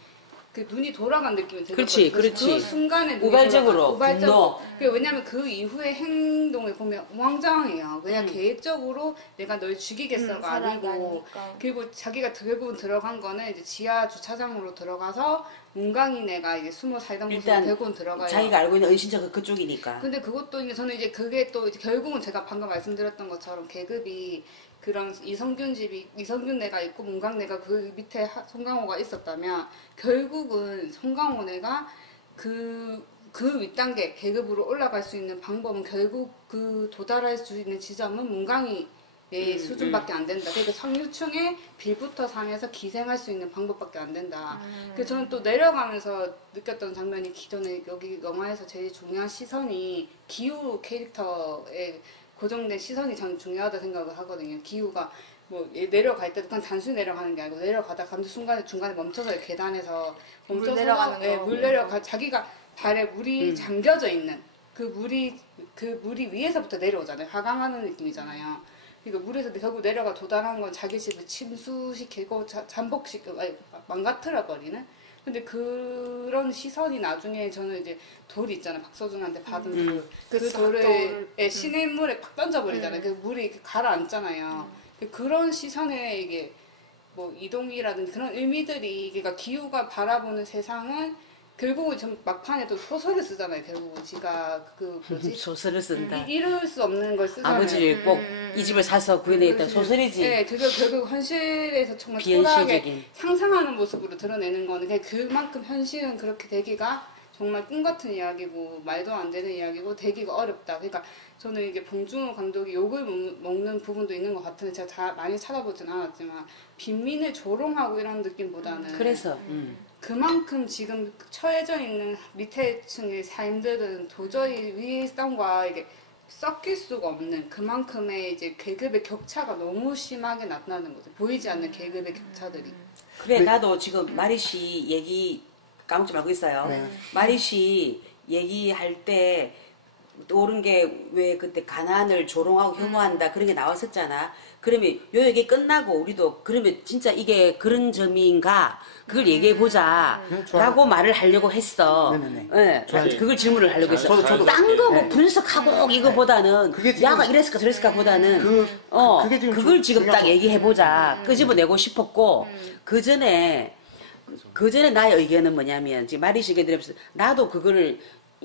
그 눈이 돌아간 느낌이 들었거든요. 그렇지, 그렇지. 그 순간에 눈이 우발적으로, 돌아가- 우발적으로. 분노. 왜냐면 그 이후의 행동을 보면 우왕좌왕해요. 그냥 계획적으로 내가 널 죽이겠어가 사람이 아니고 아니니까. 그리고 자기가 결국은 들어간 거는 이제 지하 주차장으로 들어가서 문강인애가 이제 숨어 살던 곳으로 일단 결국은 들어가요. 자기가 알고 있는 은신처가 그쪽이니까. 근데 그것도 이제 저는 이제 그게 또 이제 결국은 제가 방금 말씀드렸던 것처럼 계급이 그런 이성균네가 있고 문강네가 그 밑에 송강호가 있었다면 결국은 송강호네가 그 윗단계 계급으로 올라갈 수 있는 방법은 결국 그 도달할 수 있는 지점은 문강이의 수준밖에 안 된다. 그러니까 상류층의 빌부터 상해서 기생할 수 있는 방법밖에 안 된다. 그래서 저는 또 내려가면서 느꼈던 장면이 기존에 여기 영화에서 제일 중요한 시선이 기우 캐릭터의 고정된 시선이 전 중요하다 생각을 하거든요. 기우가 뭐 내려갈 때도 그냥 단순히 내려가는 게 아니고 내려가다 감도 중간에 멈춰서 계단에서 멈춰서 내려가는 거. 물 내려가 자기가 발에 물이 잠겨져 있는 그 물이 위에서부터 내려오잖아요. 하강하는 느낌이잖아요. 그러니까 물에서 결국 내려가 도달한 건 자기 집을 침수시키고 망가뜨려 버리는. 근데 그런 시선이 나중에 저는 이제 돌이 있잖아요. 박서준한테 받은 그 돌을 시냇물에 팍 던져버리잖아요. 그 물이 이렇게 가라앉잖아요. 그런 시선에 이게 뭐 이동이라든지 그런 의미들이 그러니까 기후가 바라보는 세상은 결국은 좀 막판에 또 소설을 쓰잖아요. 결국은 지가 그 뭐지 소설을 쓴다. 이룰 수 없는 걸 쓰잖아요. 아버지를 꼭 이 집을 사서 구해내겠다 소설이지. 네, 결국 현실에서 정말 초라하게 비현실적인. 상상하는 모습으로 드러내는 거는 그만큼 현실은 그렇게 되기가 정말 꿈 같은 이야기고 말도 안 되는 이야기고 되기가 어렵다. 그러니까 저는 이게 봉준호 감독이 욕을 먹는 부분도 있는 것 같은데 제가 많이 찾아보진 않았지만 빈민을 조롱하고 이런 느낌보다는 그래서 그만큼 지금 처해져 있는 밑에 층의 삶들은 도저히 위의 땅과 이게 섞일 수가 없는 그만큼의 이제 계급의 격차가 너무 심하게 나타나는 거죠. 보이지 않는 계급의 격차들이. 그래 나도 지금 마리 씨 얘기 까먹지 말고 있어요. 네. 마리 씨 얘기할 때 떠오른 게 왜 그때 가난을 조롱하고 혐오한다 그런 게 나왔었잖아. 그러면 요 얘기 끝나고 우리도 그러면 진짜 이게 그런 점인가 그걸 얘기해 보자 좋아요. 라고 말을 하려고 했어. 네네네. 예, 좋아요. 그걸 질문을 하려고 했어. 저도 딴 거 뭐 네. 분석하고 이거보다는 그게 지금- 야가 이랬을까 저랬을까 보다는 그게 지금 그걸 지금 딱 중요한 얘기해 보자 끄집어내고 싶었고 그 전에 나의 의견은 뭐냐면 지금 마리 씨 얘기 들으면서 나도 그거를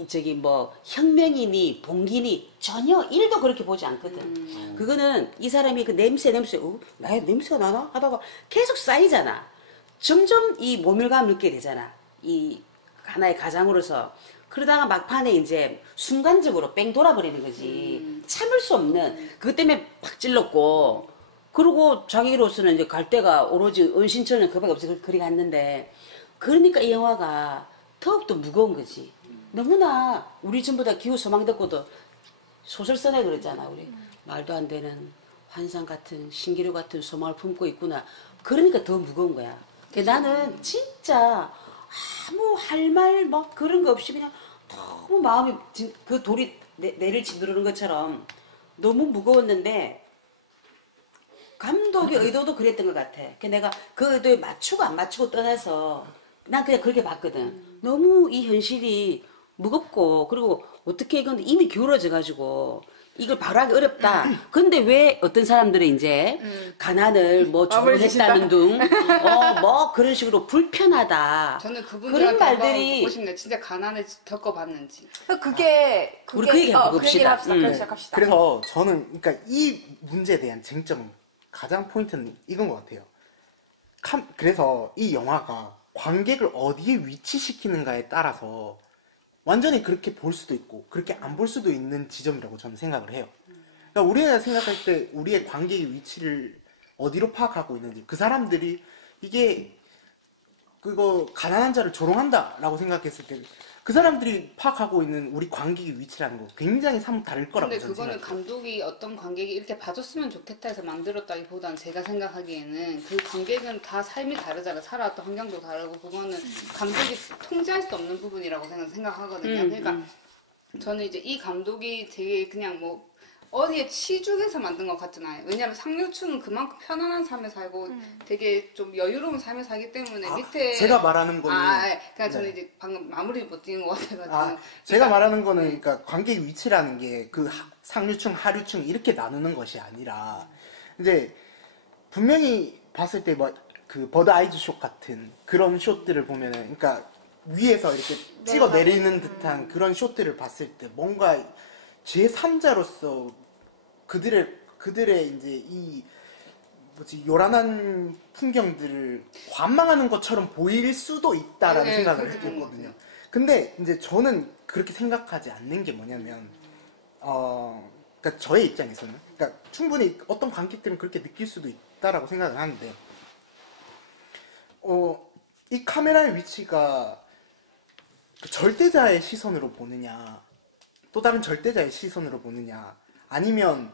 저기 뭐 혁명이니 봉기니 전혀 1도 그렇게 보지 않거든. 그거는 이 사람이 그 냄새 나의 냄새가 나나 하다가 계속 쌓이잖아. 점점 이 모멸감을 느끼게 되잖아. 이 하나의 가장으로서. 그러다가 막판에 이제 순간적으로 뺑 돌아버리는 거지. 참을 수 없는 그것 때문에 팍 찔렀고 그리고 자기로서는 이제 갈 데가 오로지 은신처는 그밖에 없어서 그리 갔는데 그러니까 이 영화가 더욱더 무거운 거지. 너무나 우리 전부 다 기후 소망 듣고도 소설 써내 그랬잖아 우리. 말도 안 되는 환상 같은 신기루 같은 소망을 품고 있구나. 그러니까 더 무거운 거야. 나는 진짜 아무 할 말 막 그런 거 없이 그냥 너무 마음이 그 돌이 내를 짓누르는 것처럼 너무 무거웠는데 감독의 의도도 그랬던 것 같아. 내가 그 의도에 맞추고 안 맞추고 떠나서 난 그냥 그렇게 봤거든. 너무 이 현실이 무겁고 그리고 어떻게 이건 이미 기울어져 가지고 이걸 바로 하기 어렵다. 근데 왜 어떤 사람들은 이제 가난을 뭐 조롱했다는 둥, 뭐 그런 식으로 불편하다. 저는 그런 그분들한테 한번 말들이 보고 싶네. 진짜 가난을 겪어봤는지. 그게 우리 그 얘기 한번 그 얘기를 해봅시다. 합시다. 그래 시작합시다. 그래서 저는 그러니까 이 문제에 대한 쟁점 가장 포인트는 이건 것 같아요. 그래서 이 영화가 관객을 어디에 위치시키는가에 따라서 완전히 그렇게 볼 수도 있고 그렇게 안 볼 수도 있는 지점이라고 저는 생각을 해요. 그러니까 우리가 생각할 때 우리의 관객의 위치를 어디로 파악하고 있는지, 그 사람들이 이게 그거 가난한 자를 조롱한다라고 생각했을 때 그 사람들이 파악하고 있는 우리 관객의 위치라는 거 굉장히 사뭇 다를 거라고 근데 저는 그거는 생각해요. 감독이 어떤 관객이 이렇게 봐줬으면 좋겠다 해서 만들었다기보다는 제가 생각하기에는 그 관객은 다 삶이 다르잖아. 살아왔던 환경도 다르고 그거는 감독이 통제할 수 없는 부분이라고 생각하거든요. 그러니까 저는 이제 이 감독이 되게 그냥 뭐 어디에 치중해서 만든 것 같진 않아요. 왜냐하면 상류층은 그만큼 편안한 삶을 살고 되게 좀 여유로운 삶을 살기 때문에 밑에 제가 말하는 거는 그러니까 저는 이제 방금 마무리 못 지은 것 같아가지고 제가 말하는 거는 그러니까 관객 위치라는 게 그 상류층, 하류층 이렇게 나누는 것이 아니라 이제 분명히 봤을 때 뭐 그 버드 아이즈 숏 같은 그런 숏들을 보면은 그러니까 위에서 이렇게 찍어 내리는 듯한 그런 숏들을 봤을 때 뭔가 제3자로서 그들의 이제 이 뭐지 요란한 풍경들을 관망하는 것처럼 보일 수도 있다라는 네, 생각을 그렇게 본 것 했거든요. 같아요. 근데 이제 저는 그렇게 생각하지 않는 게 뭐냐면 그러니까 저의 입장에서는 그러니까 충분히 어떤 관객들은 그렇게 느낄 수도 있다라고 생각을 하는데 이 카메라의 위치가 그 절대자의 시선으로 보느냐 또 다른 절대자의 시선으로 보느냐 아니면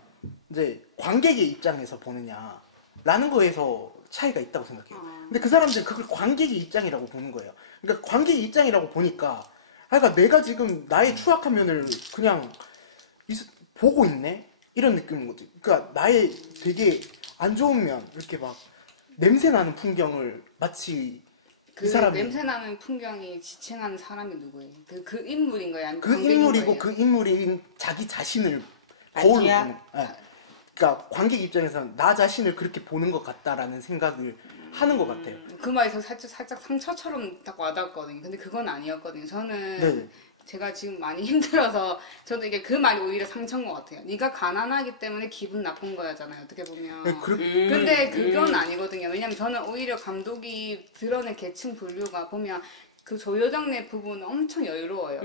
이제 관객의 입장에서 보느냐라는 거에서 차이가 있다고 생각해요. 근데 그 사람들은 그걸 관객의 입장이라고 보는 거예요. 그러니까 관객의 입장이라고 보니까 그러니까 내가 지금 나의 추악한 면을 그냥 보고 있네? 이런 느낌인 거지. 그러니까 나의 되게 안 좋은 면 이렇게 막 냄새나는 풍경을 마치 그 이 사람이 냄새나는 풍경이 지칭하는 사람이 누구예요? 그 인물인 거예요? 아니면 그 관객인 인물이고 거예요? 그 인물인 자기 자신을 거울로 아니야? 보는 그러니까 관객 입장에서는 나 자신을 그렇게 보는 것 같다라는 생각을 하는 것 같아요. 그 말에서 살짝 상처처럼 딱 와닿았거든요. 근데 그건 아니었거든요. 저는 네. 제가 지금 많이 힘들어서 저도 이게 그 말이 오히려 상처인 것 같아요. 네가 가난하기 때문에 기분 나쁜 거잖아요. 어떻게 보면. 네, 근데 그건 아니거든요. 왜냐면 저는 오히려 감독이 드러낸 계층 분류가 보면 그 조여정네 부분은 엄청 여유로워요.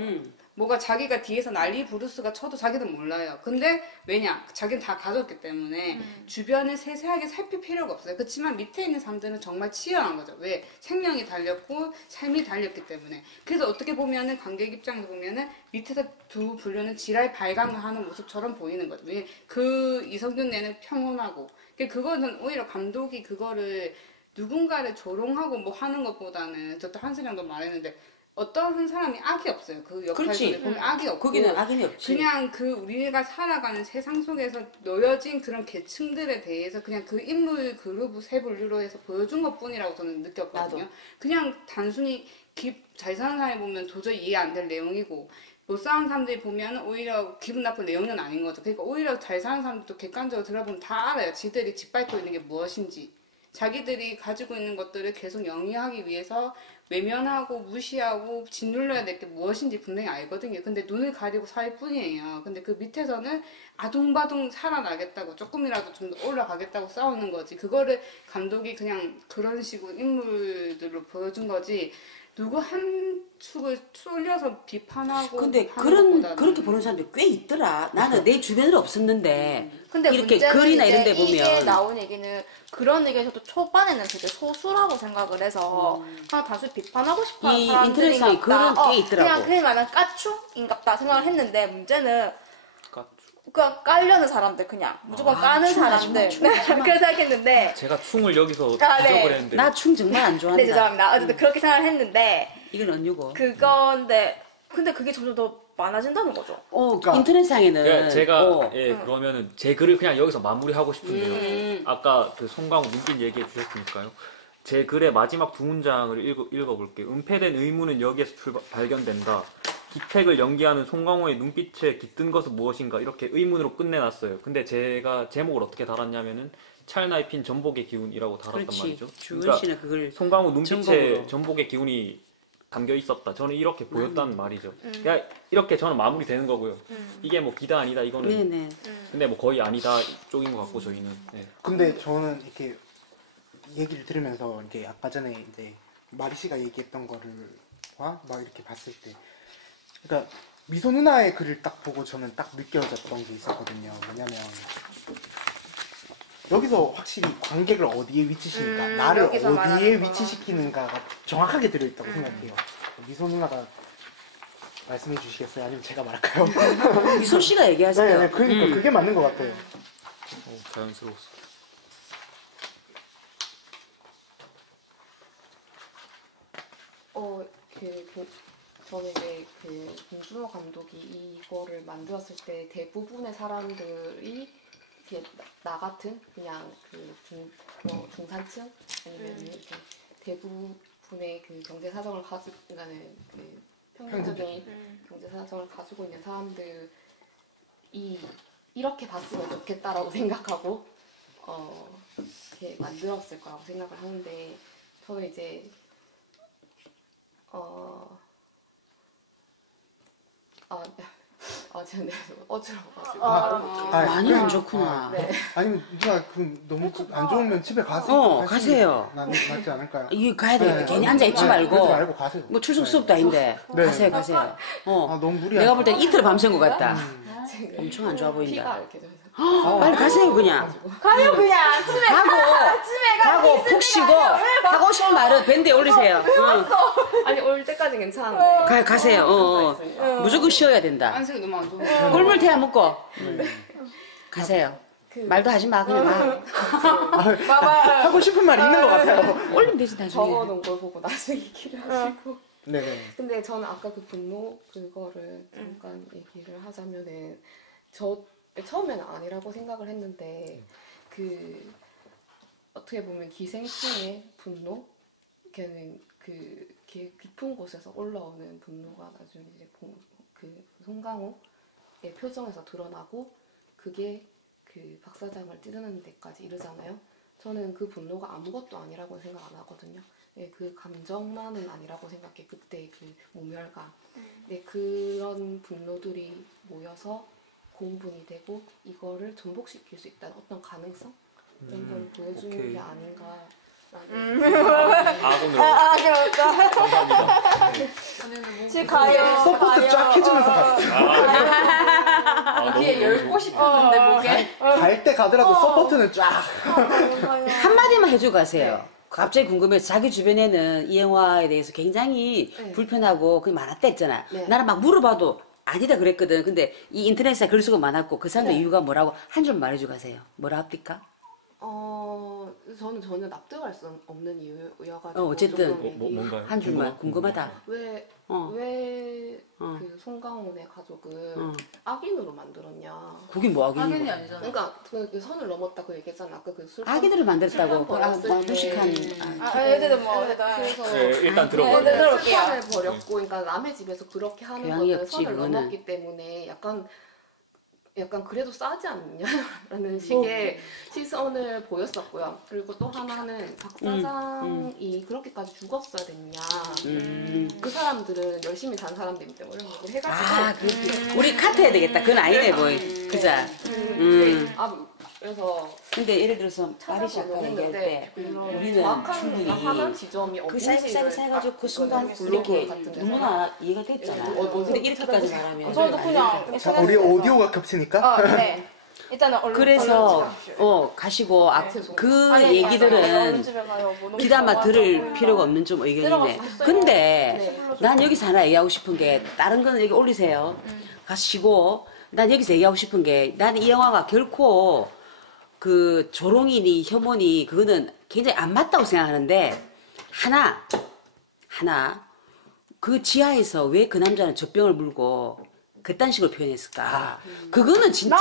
뭐가 자기가 뒤에서 난리 부르스가 쳐도 자기는 몰라요. 근데 왜냐? 자기는 다 가졌기 때문에 주변을 세세하게 살필 필요가 없어요. 그렇지만 밑에 있는 사람들은 정말 치열한 거죠. 왜? 생명이 달렸고 삶이 달렸기 때문에. 그래서 어떻게 보면은 관객 입장에서 보면은 밑에서 두 분류는 지랄 발광을 하는 모습처럼 보이는 거죠. 왜? 그 이성균 내는 평온하고. 그거는 오히려 감독이 그거를 누군가를 조롱하고 뭐 하는 것보다는 저도 한승연도 말했는데 어떤 한 사람이 악이 없어요. 그 역할 속에 보면 악이 없고 거기는 악인이 없지. 그냥 그 우리가 살아가는 세상 속에서 놓여진 그런 계층들에 대해서 그냥 그 인물 그룹 세 분류로 해서 보여준 것뿐이라고 저는 느꼈거든요. 나도. 그냥 단순히 잘 사는 사람이 보면 도저히 이해 안 될 내용이고 못 사는 사람들이 보면 오히려 기분 나쁜 내용은 아닌 거죠. 그러니까 오히려 잘 사는 사람들도 객관적으로 들어보면 다 알아요. 지들이 짓밟고 있는 게 무엇인지. 자기들이 가지고 있는 것들을 계속 영위하기 위해서 외면하고 무시하고 짓눌러야 될 게 무엇인지 분명히 알거든요. 근데 눈을 가리고 살 뿐이에요. 근데 그 밑에서는 아둥바둥 살아나겠다고 조금이라도 좀 더 올라가겠다고 싸우는 거지. 그거를 감독이 그냥 그런 식으로 인물들로 보여준 거지. 누구 한 축을 쏠려서 비판하고 근데 하는 것보다는. 그렇게 보는 사람들이 꽤 있더라. 나는 내 주변에는 없었는데 근데 이렇게 문제는 글이나 이제 이런 데 이게 보면 나온 얘기는 그런 얘기에서도 초반에는 되게 소수라고 생각을 해서 그냥 단순히 비판하고 싶어하는 이 사람들인갑다. 인터넷상에 그런 게 있더라고. 그냥 그게 말하면 까충인갑다 생각을 했는데 문제는 그냥 깔려는 사람들 그냥 무조건 아, 까는 충 사람들 충 하지마. 그래서 생각했는데 제가 충을 여기서 아, 네. 지적을 했는데 나 충 정말 안 좋아한다. 네 죄송합니다. 어쨌든 그렇게 생각을 했는데 이건 언유고. 그건데 근데 그게 점점 더 많아진다는 거죠. 그러니까 인터넷상에는 그러니까 제가 어. 예 그러면은 제 글을 그냥 여기서 마무리하고 싶은데요. 아까 그 송강호 눈빛 얘기해 주셨으니까요. 제 글의 마지막 두 문장을 읽어볼게요. 은폐된 의문은 여기에서 발견된다. 기택을 연기하는 송강호의 눈빛에 깃든 것은 무엇인가 이렇게 의문으로 끝내놨어요. 근데 제가 제목을 어떻게 달았냐면은 찰나에 핀 전복의 기운이라고 달았단 그렇지. 말이죠. 주은 씨는 그걸 송강호 눈빛에 전복으로. 전복의 기운이 담겨 있었다. 저는 이렇게 보였다는 말이죠. 그냥 이렇게 저는 마무리되는 거고요. 이게 뭐 기다 아니다 이거는 네네. 근데 뭐 거의 아니다 쪽인 것 같고 저희는. 네. 근데 저는 이렇게 얘기를 들으면서 이렇게 아까 전에 이제 마리 씨가 얘기했던 거를와 막 이렇게 봤을 때, 그러니까 미소 누나의 글을 딱 보고 저는 딱 느껴졌던 게 있었거든요. 뭐냐면 여기서 확실히 관객을 어디에 위치시키니까 나를 여기서 어디에 말하는 거구나. 위치시키는가가 정확하게 들어있다고 생각해요. 미소 누나가 말씀해 주시겠어요? 아니면 제가 말할까요? 미소 씨가 얘기하세요. 네, 그러니까 그게 맞는 것 같아요. 자연스러웠어. 저는 이제 그 김준호 감독이 이거를 만들었을 때 대부분의 사람들이 이렇게 나 같은 그냥 그 중산층 아니면 이렇게 대부분의 그 경제 사정을 가지고 그러니까는 그 평균적인 경제 사정을 가지고 있는 사람들이 이렇게 봤으면 좋겠다라고 생각하고 이렇게 만들었을 거라고 생각을 하는데 저는 이제 제가 어지러워가지고 많이 안 좋구나. 네. 아니면 누나 너무 안 좋으면 집에 가세요. 가세요. 낫지 않을까요? 이거 가야 되겠다. 네. 괜히 앉아 있지 네, 말고. 그러지 말고 가세요. 뭐 출석 수업도 아닌데. 네. 가세요. 아 너무 무리야. 내가 볼 땐 이틀 밤샌 것 같다. 지금 엄청 안 좋아 보인다. 피가 이렇게 져서 빨리 가세요 그냥. 가요 그냥 집에 가고 푹 쉬고 하고 싶은 말은 밴드에 올리세요. 아니 올 때까지 괜찮은데 가세요. 무조건 쉬어야 된다. 안색이 너무 안 좋아. 꿀물 태야 먹고 가세요. 말도 하지 마 그냥 하고 싶은 말 있는 것 같아요. 올리면 되지 나중에. 적어놓은 걸 보고 나중에 얘기를 하시고 네네. 근데 저는 아까 그 분노 그거를 잠깐 얘기를 하자면은 저 처음에는 아니라고 생각을 했는데 그 어떻게 보면 기생충의 분노 걔는 그 깊은 곳에서 올라오는 분노가 나중에 이제 그 송강호의 표정에서 드러나고 그게 그 박사장을 찌르는 데까지 이르잖아요. 저는 그 분노가 아무것도 아니라고 생각 안 하거든요. 네, 그 감정만은 아니라고 생각해. 그때 그 모멸감. 네, 그런 분노들이 모여서 공분이 되고 이거를 전복시킬 수 있다는 어떤 가능성 이런 걸 보여주는 오케이. 게 아닌가라는 아군으로 그렇다. 감사합니다. 집 가요. 서포트 쫙 해주면서 갔어요. 귀에 열고 싶었는데 목에. 갈 때 가더라도 서포트는 쫙. 한마디만 해주고 가세요. 갑자기 궁금해서 자기 주변에는 이 영화에 대해서 굉장히 불편하고 그게 많았다 했잖아. 네. 나는 막 물어봐도 아니다 그랬거든. 근데 이 인터넷에 글 쓰고 많았고 그 사람들 이유가 뭐라고 한 줄 말해주고 가세요. 뭐라 합니까? 저는 전혀 납득할 수 없는 이유여가지고 어쨌든 조금 뭔가요? 한 줄만 궁금하다. 왜 어. 그 송강호의 가족을 어. 악인으로 만들었냐. 그게 뭐 하겠니? 확인이 아니잖아. 그러니까 그 선을 넘었다 그 얘기했잖아. 아까 그 술. 아기들을 만들었다고. 버렸을 때. 무식한. 애들은 뭐 그래서 네, 일단 네, 들어볼게요. 들어볼게요. 술판을 버렸고, 그러니까 남의 집에서 그렇게 하는 교양이 거는 없지, 선을 그거는. 넘었기 때문에 약간 그래도 싸지 않느냐라는 식의 시선을 보였었고요. 그리고 또 하나는 박 사장이 그렇게까지 죽었어야 됐냐. 그 사람들은 열심히 산 사람들이기 때문에 이런 걸 해가지고. 우리 카트 해야 되겠다. 그건 아니네, 보이. 그자. 그래서 근데 예를 들어서 파리시 아까 얘기할 때 우리는 정확한 충분히 하단 지점이 그 사이사이 사가지고 그 순간 이렇게 너무나 이해가 됐잖아. 근데 이렇게까지 말하면 저도 그냥 자, 우리 오디오가 겹치니까. 네. 일단은 얼른 그래서 가시고 그 아니, 얘기들은 집에 가요. 뭐 귀담아 들을 필요가 없는 좀 의견이네. 근데 난 여기서 하나 얘기하고 싶은 게 다른 거는 여기 올리세요. 가시고 난 여기서 얘기하고 싶은 게 나는 이 영화가 결코 그 조롱이니 혐오니 그거는 굉장히 안 맞다고 생각하는데 하나 그 지하에서 왜 그 남자는 젖병을 물고 그딴 식으로 표현했을까? 그거는 진짜.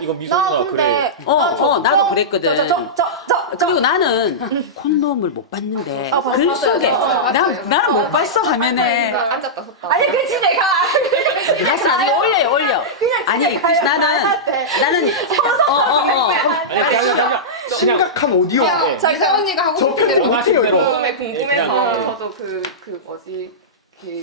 이거 미소가 그래. 나도 그랬거든. 그리고 나는 콘돔을 못 봤는데 글 속에 나는 못 봤어 하면은 앉았다 섰다. 아니 그치 내가 알았어 나중에 올려. 아니 그래서 나는 그냥 심각한 오디오. 그냥 미사 언니가 하고 저 싶은 대로 편집 못해요, 이거. 궁금해서 그냥, 저도 그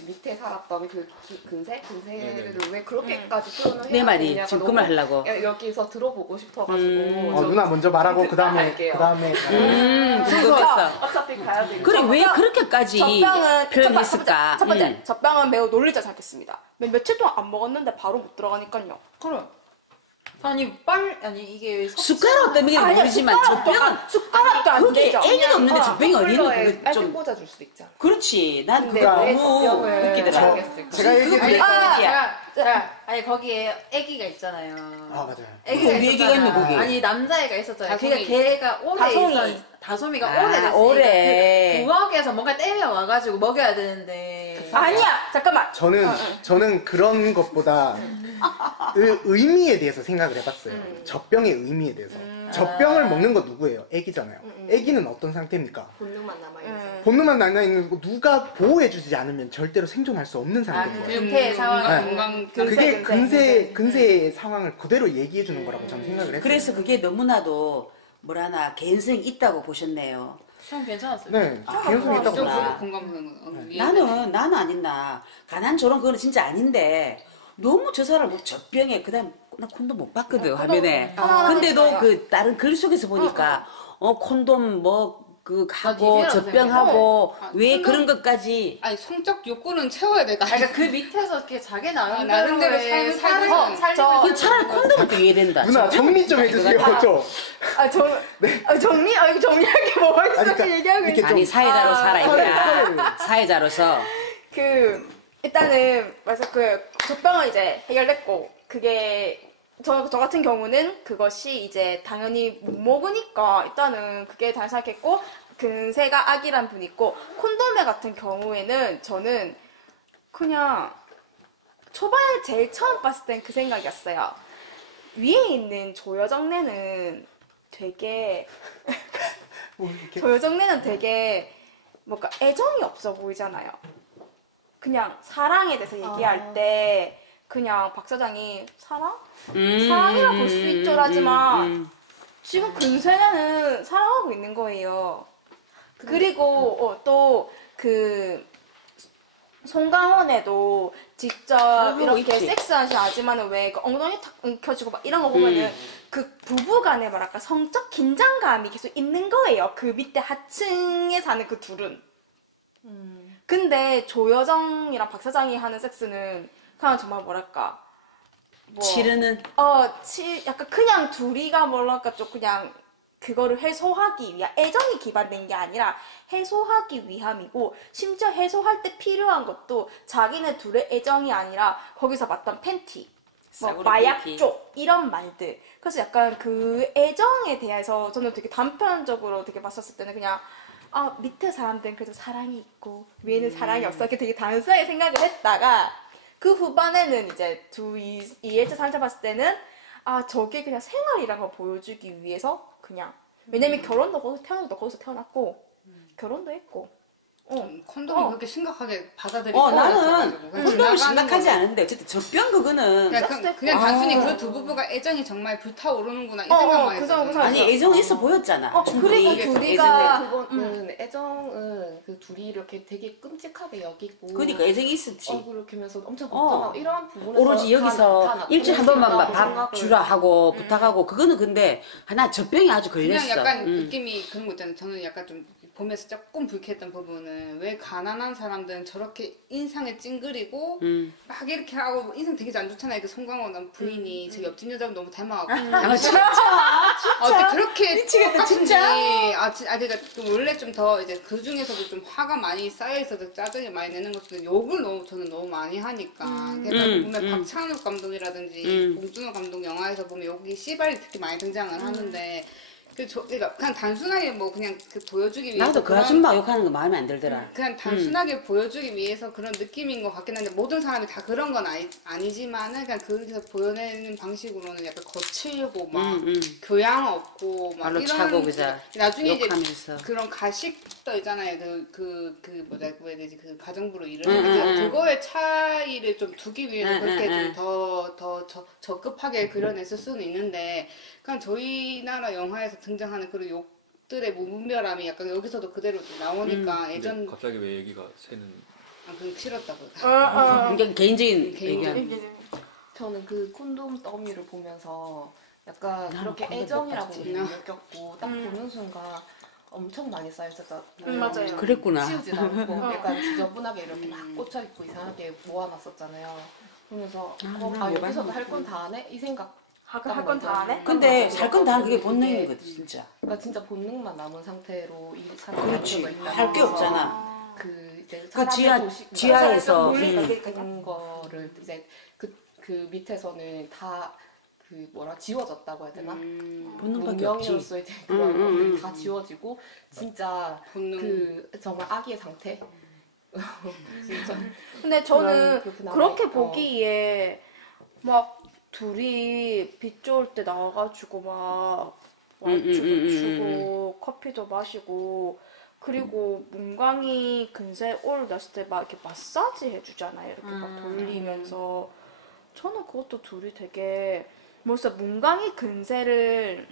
밑에 살았던 그 근세를 왜 그렇게까지 표현을 해야 내 말이 되냐가 지금 너무 그 말 하려고. 여기서 들어보고 싶어가지고 저 누나 먼저 말하고 그 다음에 할게요. 궁금했어. 어차피 가야 되니까. 그래 왜 그렇게까지 표현했을까? 첫 번째 젖병은 매우 놀리자 생각했습니다. 며칠 동안 안 먹었는데 바로 못 들어가니까요. 그래. 아니 이게 숟가락 때문에 모르지만 젖병은 숟가락도 안 그게 되죠. 애기도 없는데 젖병이 어디 있는 그게 빨리 좀 꽂아줄 수도 있잖아. 그렇지. 난 그게 왜 너무 젖병을 웃기더라. 알겠을까? 제가 그거 얘기해 왜 드릴까요? 얘기야? 아니 거기에 애기가 있잖아요. 아, 맞아요. 애기가 우리 애기가 있는 거기. 아니 남자애가 있었잖아요. 다솜이. 걔가 오래 다솜이. 있어. 다솜이가 아, 오래 됐으니까 오래. 그 부엌에서 뭔가 때려 와가지고 먹여야 되는데. 아니야 잠깐만. 저는 그런 것보다 의미에 대해서 생각을 해봤어요. 젖병의 의미에 대해서. 젖병을 먹는 거 누구예요? 애기잖아요. 애기는 어떤 상태입니까? 본능만 남아있는. 본능만 남아있는 거 누가 보호해주지 않으면 절대로 생존할 수 없는 상태인 거예요. 근태 상황. 건강 그게 근세. 근세의 상황을 그대로 얘기해주는 거라고 저는 생각을 했어요. 그래서 그게 너무나도 뭐라나 개연성이 있다고 보셨네요. 좀 괜찮았어요. 네, 개연성이 있다고 좀 봐요. 공감하는 거. 나는 아닌다. 가난 조롱 그거는 진짜 아닌데 너무 저 사람 뭐 젖병에 그다음 나 콘돔 못 봤거든 화면에. 근데도 그 다른 글 속에서 보니까 콘돔 뭐 그 하고 니네랑 젖병하고 왜 콘돔- 그런 것까지 아니 성적 욕구는 채워야 돼. 그러니까 그 밑에서 이렇게 자기 나름대로 삶을 살고 살고 그 차라리 콘돔도 이해된다. 누나 정리 좀 해주세요. 저. 정리? 이거 정리할 게 뭐가 있어? 아니, 그러니까 얘기하고 이렇게 있는. 아니 사회자로 살아 서로를. 이거야. 사회자로서 일단은 그래서 그 젖병은 이제 해결됐고 그게 저 같은 경우는 그것이 이제 당연히 못 먹으니까 일단은 그게 잘 생각했고 근세가 악이란 분이 있고 콘돔에 같은 경우에는 저는 그냥 초반에 제일 처음 봤을 땐 그 생각이었어요. 위에 있는 조여정네는 되게 뭐 이렇게 조여정네는 되게 뭔가 애정이 없어 보이잖아요. 그냥 사랑에 대해서 얘기할 때 그냥 박 사장이 사랑이라 볼 수 있죠라지만 지금 근세는 사랑하고 있는 거예요. 그리고 또 그 송강호네도 직접 이렇게 있지. 섹스하지 않지만은 왜 그 엉덩이 탁 움켜쥐고 막 이런 거 보면은 그 부부간에 뭐랄까 성적 긴장감이 계속 있는 거예요. 그 밑에 하층에 사는 그 둘은. 근데 조여정이랑 박 사장이 하는 섹스는 그냥 정말 뭐랄까 뭐 치르는 약간 그냥 둘이가 뭐랄까 좀 그냥 그거를 해소하기 위한 애정이 기반된 게 아니라 해소하기 위함이고 심지어 해소할 때 필요한 것도 자기네 둘의 애정이 아니라 거기서 봤던 팬티 뭐 싸구려 마약 팬티. 쪽 이런 말들 그래서 약간 그 애정에 대해서 저는 되게 단편적으로 되게 봤었을 때는 그냥 밑에 사람들은 그래도 사랑이 있고 위에는 사랑이 없어 이렇게 되게 단순하게 생각을 했다가 그 후반에는 이제 이 2일차 3일차 봤을 때는 저게 그냥 생활이란 걸 보여주기 위해서 그냥 왜냐면 결혼도 거기서 태어나도 거기서 태어났고 결혼도 했고 콘돔을 그렇게 심각하게 받아들이고 나는 콘돔을 지나가는 심각하지 거고. 않은데 어쨌든 젖병 그거는 그냥 단순히 그 두 부부가 애정이 정말 불타오르는구나 이 생각만 했어. 아니 애정 있어 보였잖아. 그리고 충분히. 둘이가 그거는 애정은 그 둘이 이렇게 되게 끔찍하게 여기고 그러니까 애정이 있었지. 이렇게 하면서 엄청 걱정하고 이런 부분에서 오로지 여기서 일주일에 한 번만 밥 주라 하고 부탁하고 그거는 근데 나 젖병이 아주 걸렸어. 그냥 약간 느낌이 그런 거 있잖아요. 저는 약간 좀 보면서 조금 불쾌했던 부분은 왜 가난한 사람들은 저렇게 인상을 찡그리고 막 이렇게 하고 인상 되게 안 좋잖아요. 그 송강호 남 부인이 제 옆집 여자분 너무 닮아갖고 아, 진짜? 어떻게 그렇게 미치겠다, 똑같은지. 진짜? 그러니까 좀 원래 좀 더 이제 그 중에서도 좀 화가 많이 쌓여있어서 짜증이 많이 내는 것도 욕을 저는 너무 많이 하니까. 그러니까 보면 박찬욱 감독이라든지 봉준호 감독 영화에서 보면 여기 씨발이 특히 많이 등장을 하는데 그러니까 그냥 단순하게 뭐 그냥 그 보여주기 위해서 나도 그 아줌마 욕하는 거 마음에 안 들더라. 그냥 단순하게 보여주기 위해서 그런 느낌인 것 같긴 한데 모든 사람이 다 그런 건 아니지만은 그냥 거기서 보여내는 방식으로는 약간 거칠고 막 교양 없고 막 발로 이런 차고 그자 나중에 욕하면서. 이제 그런 가식도 있잖아요. 뭐라고 해야 되지? 그 가정부로 일을 하는데 그거의 차이를 좀 두기 위해서 그렇게 좀 더 적급하게 그려냈을 수는 있는데 그냥 저희 나라 영화에서 등장하는 그런 욕들의 무분별함이 약간 여기서도 그대로 좀 나오니까 예전 근데 갑자기 왜 얘기가 새는? 그냥 싫었다고. 그러니까 개인적인 개인적인 의견. 저는 그 콘돔 더미를 보면서 약간 나는 그렇게 콘돔 애정이라고 못 는 느꼈고 딱 보는 순간 엄청 많이 쌓였었잖아요. 맞아요. 그랬구나. 치우지도 않고 약간 지저분하게 이렇게 막 꽂혀있고 이상하게 모아놨었잖아요. 그러면서 여기서도 할 건 다 하네? 이 생각 할 건 다 안 해? 근데 살 건 다 그게 본능인 거지 진짜. 그러니까 진짜 본능만 남은 상태로 이 사람이 그렇지. 남겨져 있다는 할 게 거죠. 없잖아. 그 이제 그 사람의 도시- 지하에서 그런 거를 이제 그 밑에서는 다 그 지워졌다고 해야 되나? 본능밖에 없지. 문명인으로서 이제 그런 것들이 다 지워지고 진짜 본능. 그 정말 아기의 상태. 진짜 근데 저는 그렇게 남아 그렇게 있- 보기에 막 둘이 빗 좋을 때 나와가지고 막 왈츠도 추고 커피도 마시고 그리고 문광이 근세 올렸을 때 막 이렇게 마사지 해주잖아요. 이렇게 막 돌리면서 저는 그것도 둘이 되게 벌써 문광이 근세를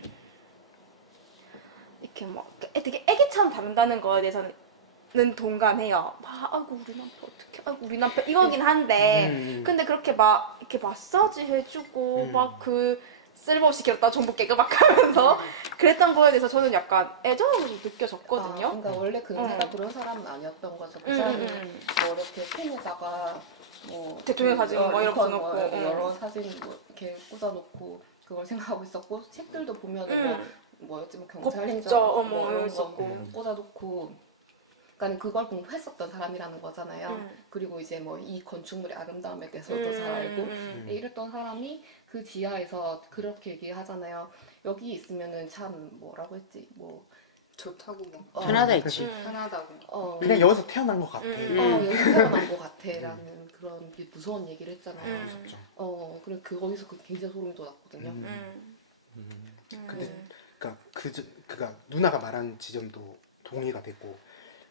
이렇게 막 되게 애기처럼 다룬다는 거에 대해서는 동감해요. 막 아이고 우리 남편 어떻게 아이고 우리 남편 이거긴 한데 근데 그렇게 막 이렇게 마사지 해주고 막 그 쓸모없이 길었다 전부 깨고 막 하면서 그랬던 거에 대해서 저는 약간 애정으로 느껴졌거든요. 그러니까 원래 근세가 그런 사람은 아니었던 거죠. 그 사람이 뭐 이렇게 펜에다가 뭐 대통령 사진 뭐 이런 거 이건 뭐 써놓고, 여러 사진 뭐 이렇게 꽂아놓고 그걸 생각하고 있었고 책들도 보면은 뭐였지 뭐 경찰 법적, 행정 뭐 이런 거 있었고. 꽂아놓고 그러니까 그걸 공부했었던 사람이라는 거잖아요. 그리고 이제 뭐 이 건축물의 아름다움에 대해서도 잘 알고 이랬던 사람이 그 지하에서 그렇게 얘기하잖아요. 여기 있으면은 참 뭐라고 했지 뭐 좋다고 뭐 편하다 했지. 편하다고. 그냥 여기서 태어난 것 같아. 여기 태어난 것 같아라는 그런 무서운 얘기를 했잖아요. 무섭죠. 그래 거기서 굉장히 소름이 돋았거든요. 근데 그가 누나가 말한 지점도 동의가 되고,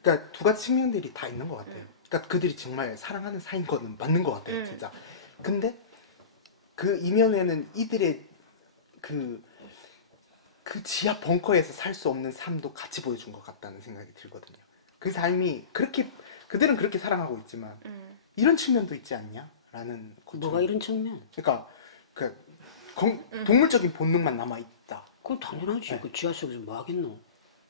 그러니까 두 가지 측면들이 다 있는 것 같아요. 그러니까 그들이 정말 사랑하는 사이인 거는 맞는 것 같아요, 진짜. 근데 그 이면에는 이들의 그 지하 벙커에서 살 수 없는 삶도 같이 보여준 것 같다는 생각이 들거든요. 그 삶이 그들은 그렇게 사랑하고 있지만 이런 측면도 있지 않냐? 라는 뭐가 이런 측면? 그러니까 동물적인 본능만 남아 있다. 그건 당연하지. 그 지하 속에서 뭐 하겠노?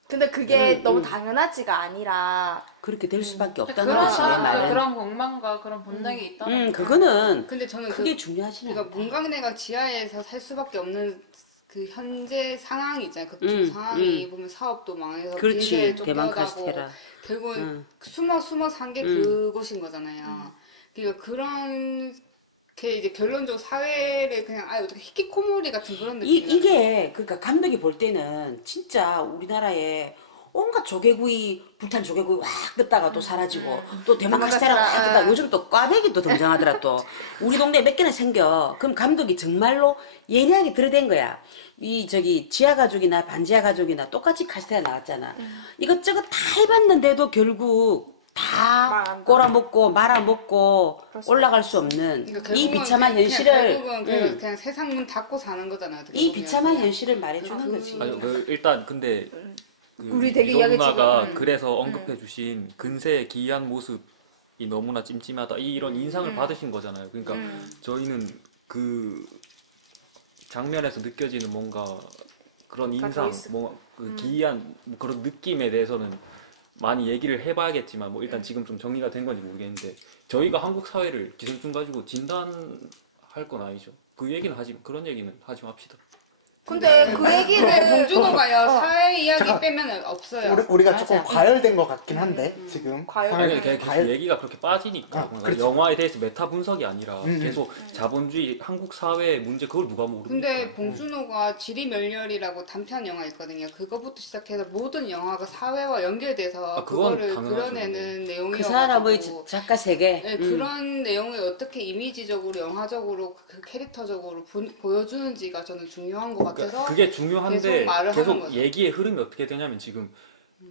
근데 그게 너무 당연하지가 아니라 그렇게 될 수밖에 없다는 그런 거지 내 사람들 말은. 그런 욕망과 그런 본능이 있다는 거. 그거는 근데 저는 크게 중요하지는 않다. 그러니까 문광내가 지하에서 살 수밖에 없는 그 현재 상황이 있잖아요. 그 상황이 보면 사업도 망해서 그렇지. 빚에 대만 쫓겨가고 카스테라. 결국은 숨어 산 게 그곳인 거잖아요. 그러니까 그런 게 이제 결론적으로 사회를 그냥 어떻게 히키코모리 같은 그런 느낌. 이게 그러니까 감독이 볼 때는 진짜 우리나라에 온갖 조개구이 불탄 조개구이 확 떴다가 또 사라지고 또 대만 카스테라 확 떴다. 요즘 또 꽈배기 또 등장하더라 또. 우리 동네에 몇 개나 생겨. 그럼 감독이 정말로 예리하게 들이댄 거야. 지하 가족이나 반지하 가족이나 똑같이 카스테라 나왔잖아. 이것저것 다 해봤는데도 결국 다 꼬라먹고 말아먹고 올라갈 수 없는 그러니까 이 결국은 비참한 현실을 결국은 그냥 세상 문 닫고 사는 거잖아요. 어떻게 이 보면. 비참한 현실을 말해주는 거지. 아니, 일단 근데 우리 되게 이도 누나가 이야기했지만, 그래서 언급해주신 근세의 기이한 모습이 너무나 찜찜하다 이런 인상을 받으신 거잖아요. 그러니까 저희는 그 장면에서 느껴지는 뭔가 그런 인상, 뭔가 그 기이한 그런 느낌에 대해서는 많이 얘기를 해봐야겠지만 뭐 일단 지금 좀 정리가 된 건지 모르겠는데 저희가 한국 사회를 기생충 가지고 진단할 건 아니죠. 그 얘기는 그런 얘기는 하지 맙시다. 근데 그 얘기를 봉준호가요 사회 이야기 잠깐. 빼면 없어요. 우리가 맞아. 조금 과열된 것 같긴 한데 지금 아니 계속 얘기가 그렇게 빠지니까 아, 뭔가 그렇지. 영화에 대해서 메타 분석이 아니라 음. 계속 자본주의 한국 사회의 문제 그걸 누가 모르니까. 근데 봉준호가 지리멸렬이라고 단편 영화 있거든요. 그거부터 시작해서 모든 영화가 사회와 연결돼서 아, 그건 그거를 당연하죠. 그려내는 내용이어가지고 그 사람의 작가 세계. 네, 그런 내용을 어떻게 이미지적으로 영화적으로 그 캐릭터적으로 보여주는지가 저는 중요한 것 같아서 그게 중요한데 계속 말을 하는 계속 거죠. 얘기의 흐름이 어떻게 되냐면 지금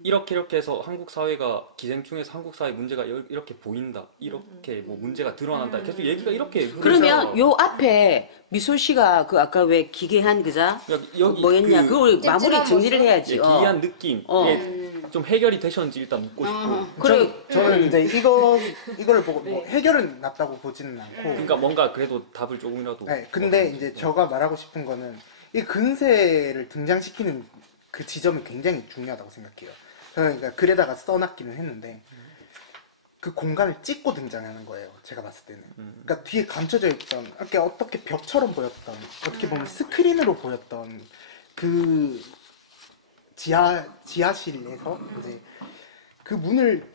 이렇게 해서 한국 사회가 기생충에서 한국 사회 문제가 이렇게 보인다 이렇게 뭐 문제가 드러난다 계속 얘기가 이렇게 흐르잖아. 그러면 요 앞에 미술 씨가 그 아까 왜 기괴한 그자 여기 뭐였냐 그 그걸 마무리 찝찝한 정리를 모습? 해야지. 기이한 느낌 어. 좀 해결이 되셨는지 일단 묻고 싶고. 그래 저는 이제 이거를 보고 뭐 해결은 났다고 보지는 않고 그러니까 뭔가 그래도 답을 조금이라도. 네, 근데 이제 제가 말하고 싶은 거는 이 근세를 등장시키는 그 지점이 굉장히 중요하다고 생각해요. 저는 그러니까 글에다가 써놨기는 했는데 그 공간을 찍고 등장하는 거예요. 제가 봤을 때는. 그러니까 뒤에 감춰져 있던 이렇게 어떻게 벽처럼 보였던 어떻게 보면 스크린으로 보였던 그 지하실에서 이제 그 문을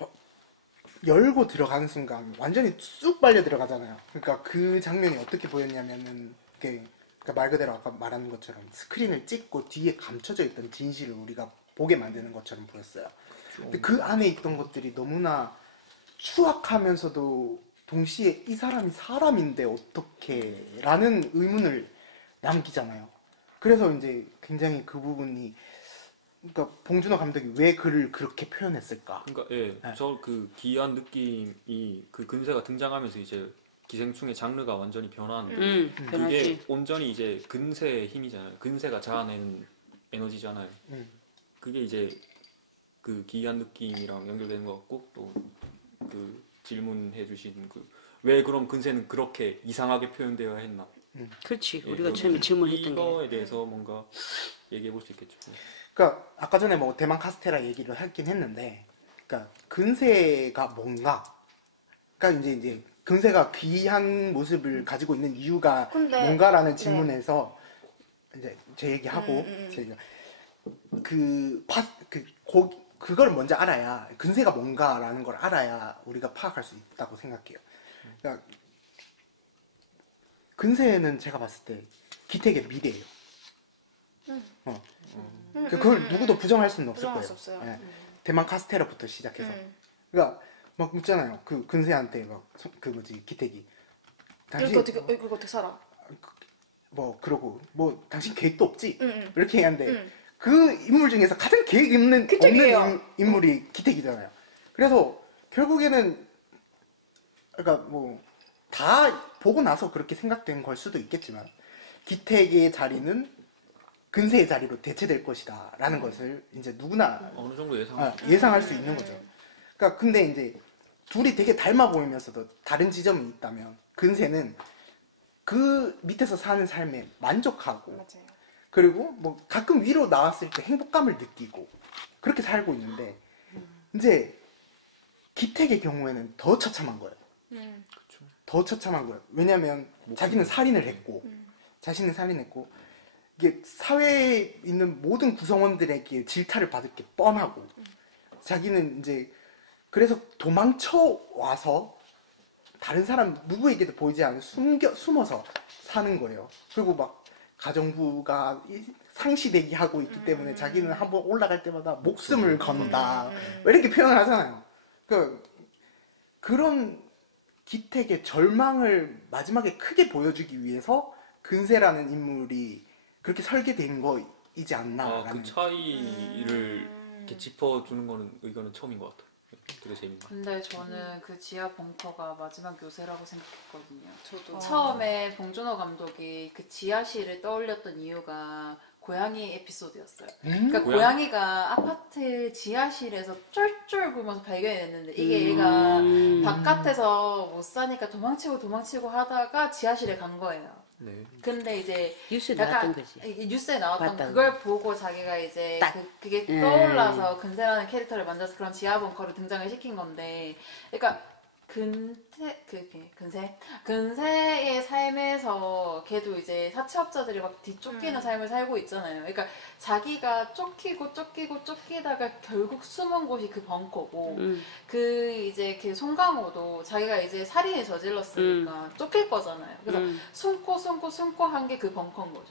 열고 들어가는 순간 완전히 쑥 빨려 들어가잖아요. 그러니까 그 장면이 어떻게 보였냐면은 그러니까 말 그대로 아까 말한 것처럼 스크린을 찍고 뒤에 감춰져 있던 진실을 우리가 보게 만드는 것처럼 보였어요. 근데 그 안에 있던 것들이 너무나 추악하면서도 동시에 이 사람이 사람인데 어떻게 라는 의문을 남기잖아요. 그래서 이제 굉장히 그 부분이 그러니까 봉준호 감독이 왜 그를 그렇게 표현했을까? 그러니까 예, 네. 저 그 기이한 느낌이 그 근세가 등장하면서 이제 기생충의 장르가 완전히 변하는데 그게 변하지. 온전히 이제 근세의 힘이잖아요. 근세가 자아내는 에너지잖아요. 그게 이제 그 기이한 느낌이랑 연결되는 것 같고 또 그 질문해 주신 그 왜 그럼 근세는 그렇게 이상하게 표현되어야 했나? 그렇지. 예, 우리가 처음에 질문했던 게. 이거에 대해서 뭔가 얘기해 볼 수 있겠죠. 그러니까 아까 전에 뭐 대만 카스테라 얘기를 하긴 했는데, 그러니까 근세가 뭔가, 그러니까 이제 근세가 귀한 모습을 가지고 있는 이유가 근데- 뭔가라는 네. 질문에서 이제 제 얘기하고 제가 그걸 먼저 알아야 근세가 뭔가라는 걸 알아야 우리가 파악할 수 있다고 생각해요. 그러니까 근세는 제가 봤을 때 기택의 미래예요. 그걸 누구도 부정할 수는 없을 부정할 거예요. 수 없어요. 예. 대만 카스테라부터 시작해서. 그러니까 막 있잖아요. 그 근세한테 막 그 뭐지 기택이 당신 이거 어떻게 살아? 뭐 그러고 뭐 당신 계획도 없지 응. 이렇게 얘기하는데 그 인물 중에서 가장 계획 없는 기택이에요. 인물이 기택이잖아요. 그래서 결국에는 그러니까 뭐 다 보고 나서 그렇게 생각된 걸 수도 있겠지만 기택의 자리는 근세의 자리로 대체될 것이다 라는 것을 이제 누구나 어느 정도 예상할 수 있는 거죠. 그러니까 근데 이제 둘이 되게 닮아 보이면서도 다른 지점이 있다면 근세는 그 밑에서 사는 삶에 만족하고 맞아요. 그리고 뭐 가끔 위로 나왔을 때 행복감을 느끼고 그렇게 살고 있는데 이제 기택의 경우에는 더 처참한 거예요. 더 처참한 거예요. 왜냐면 자기는 살인을 했고 자신은 살인했고 이게 사회에 있는 모든 구성원들에게 질타를 받을 게 뻔하고 자기는 이제 그래서 도망쳐 와서 다른 사람 누구에게도 보이지 않는 숨어서 사는 거예요. 그리고 막 가정부가 상시대기 하고 있기 때문에 자기는 한번 올라갈 때마다 목숨을 건다 이렇게 표현을 하잖아요. 그런 기택의 절망을 마지막에 크게 보여주기 위해서 근세라는 인물이 그렇게 설계된 거이지 않나. 그 차이를 이렇게 짚어주는 거는 의견은 처음인 것 같아요. 되게 재밌네. 근데 저는 그 지하 벙커가 마지막 요새라고 생각했거든요. 저도 처음에 봉준호 감독이 그 지하실을 떠올렸던 이유가 고양이 에피소드였어요. 그러니까 고양이가 아파트 지하실에서 쫄쫄 굶어서 발견했는데 이게 얘가 바깥에서 못 사니까 도망치고 하다가 지하실에 간 거예요. 네. 근데 이제 뉴스에 약간 나왔던 거지. 이 뉴스에 나왔던 봤다고. 그걸 보고 자기가 이제 딱. 그게 떠올라서 근세라는 캐릭터를 만들어서 그런 지하벙커를 등장을 시킨 건데, 그러니까 근세의 삶에서 걔도 이제 사채업자들이 막 뒤쫓기는 삶을 살고 있잖아요. 그러니까 자기가 쫓기다가 결국 숨은 곳이 그 벙커고, 그 이제 그 송강호도 자기가 이제 살인을 저질렀으니까 쫓길 거잖아요. 그래서 숨고 한 게 그 벙커인 거죠.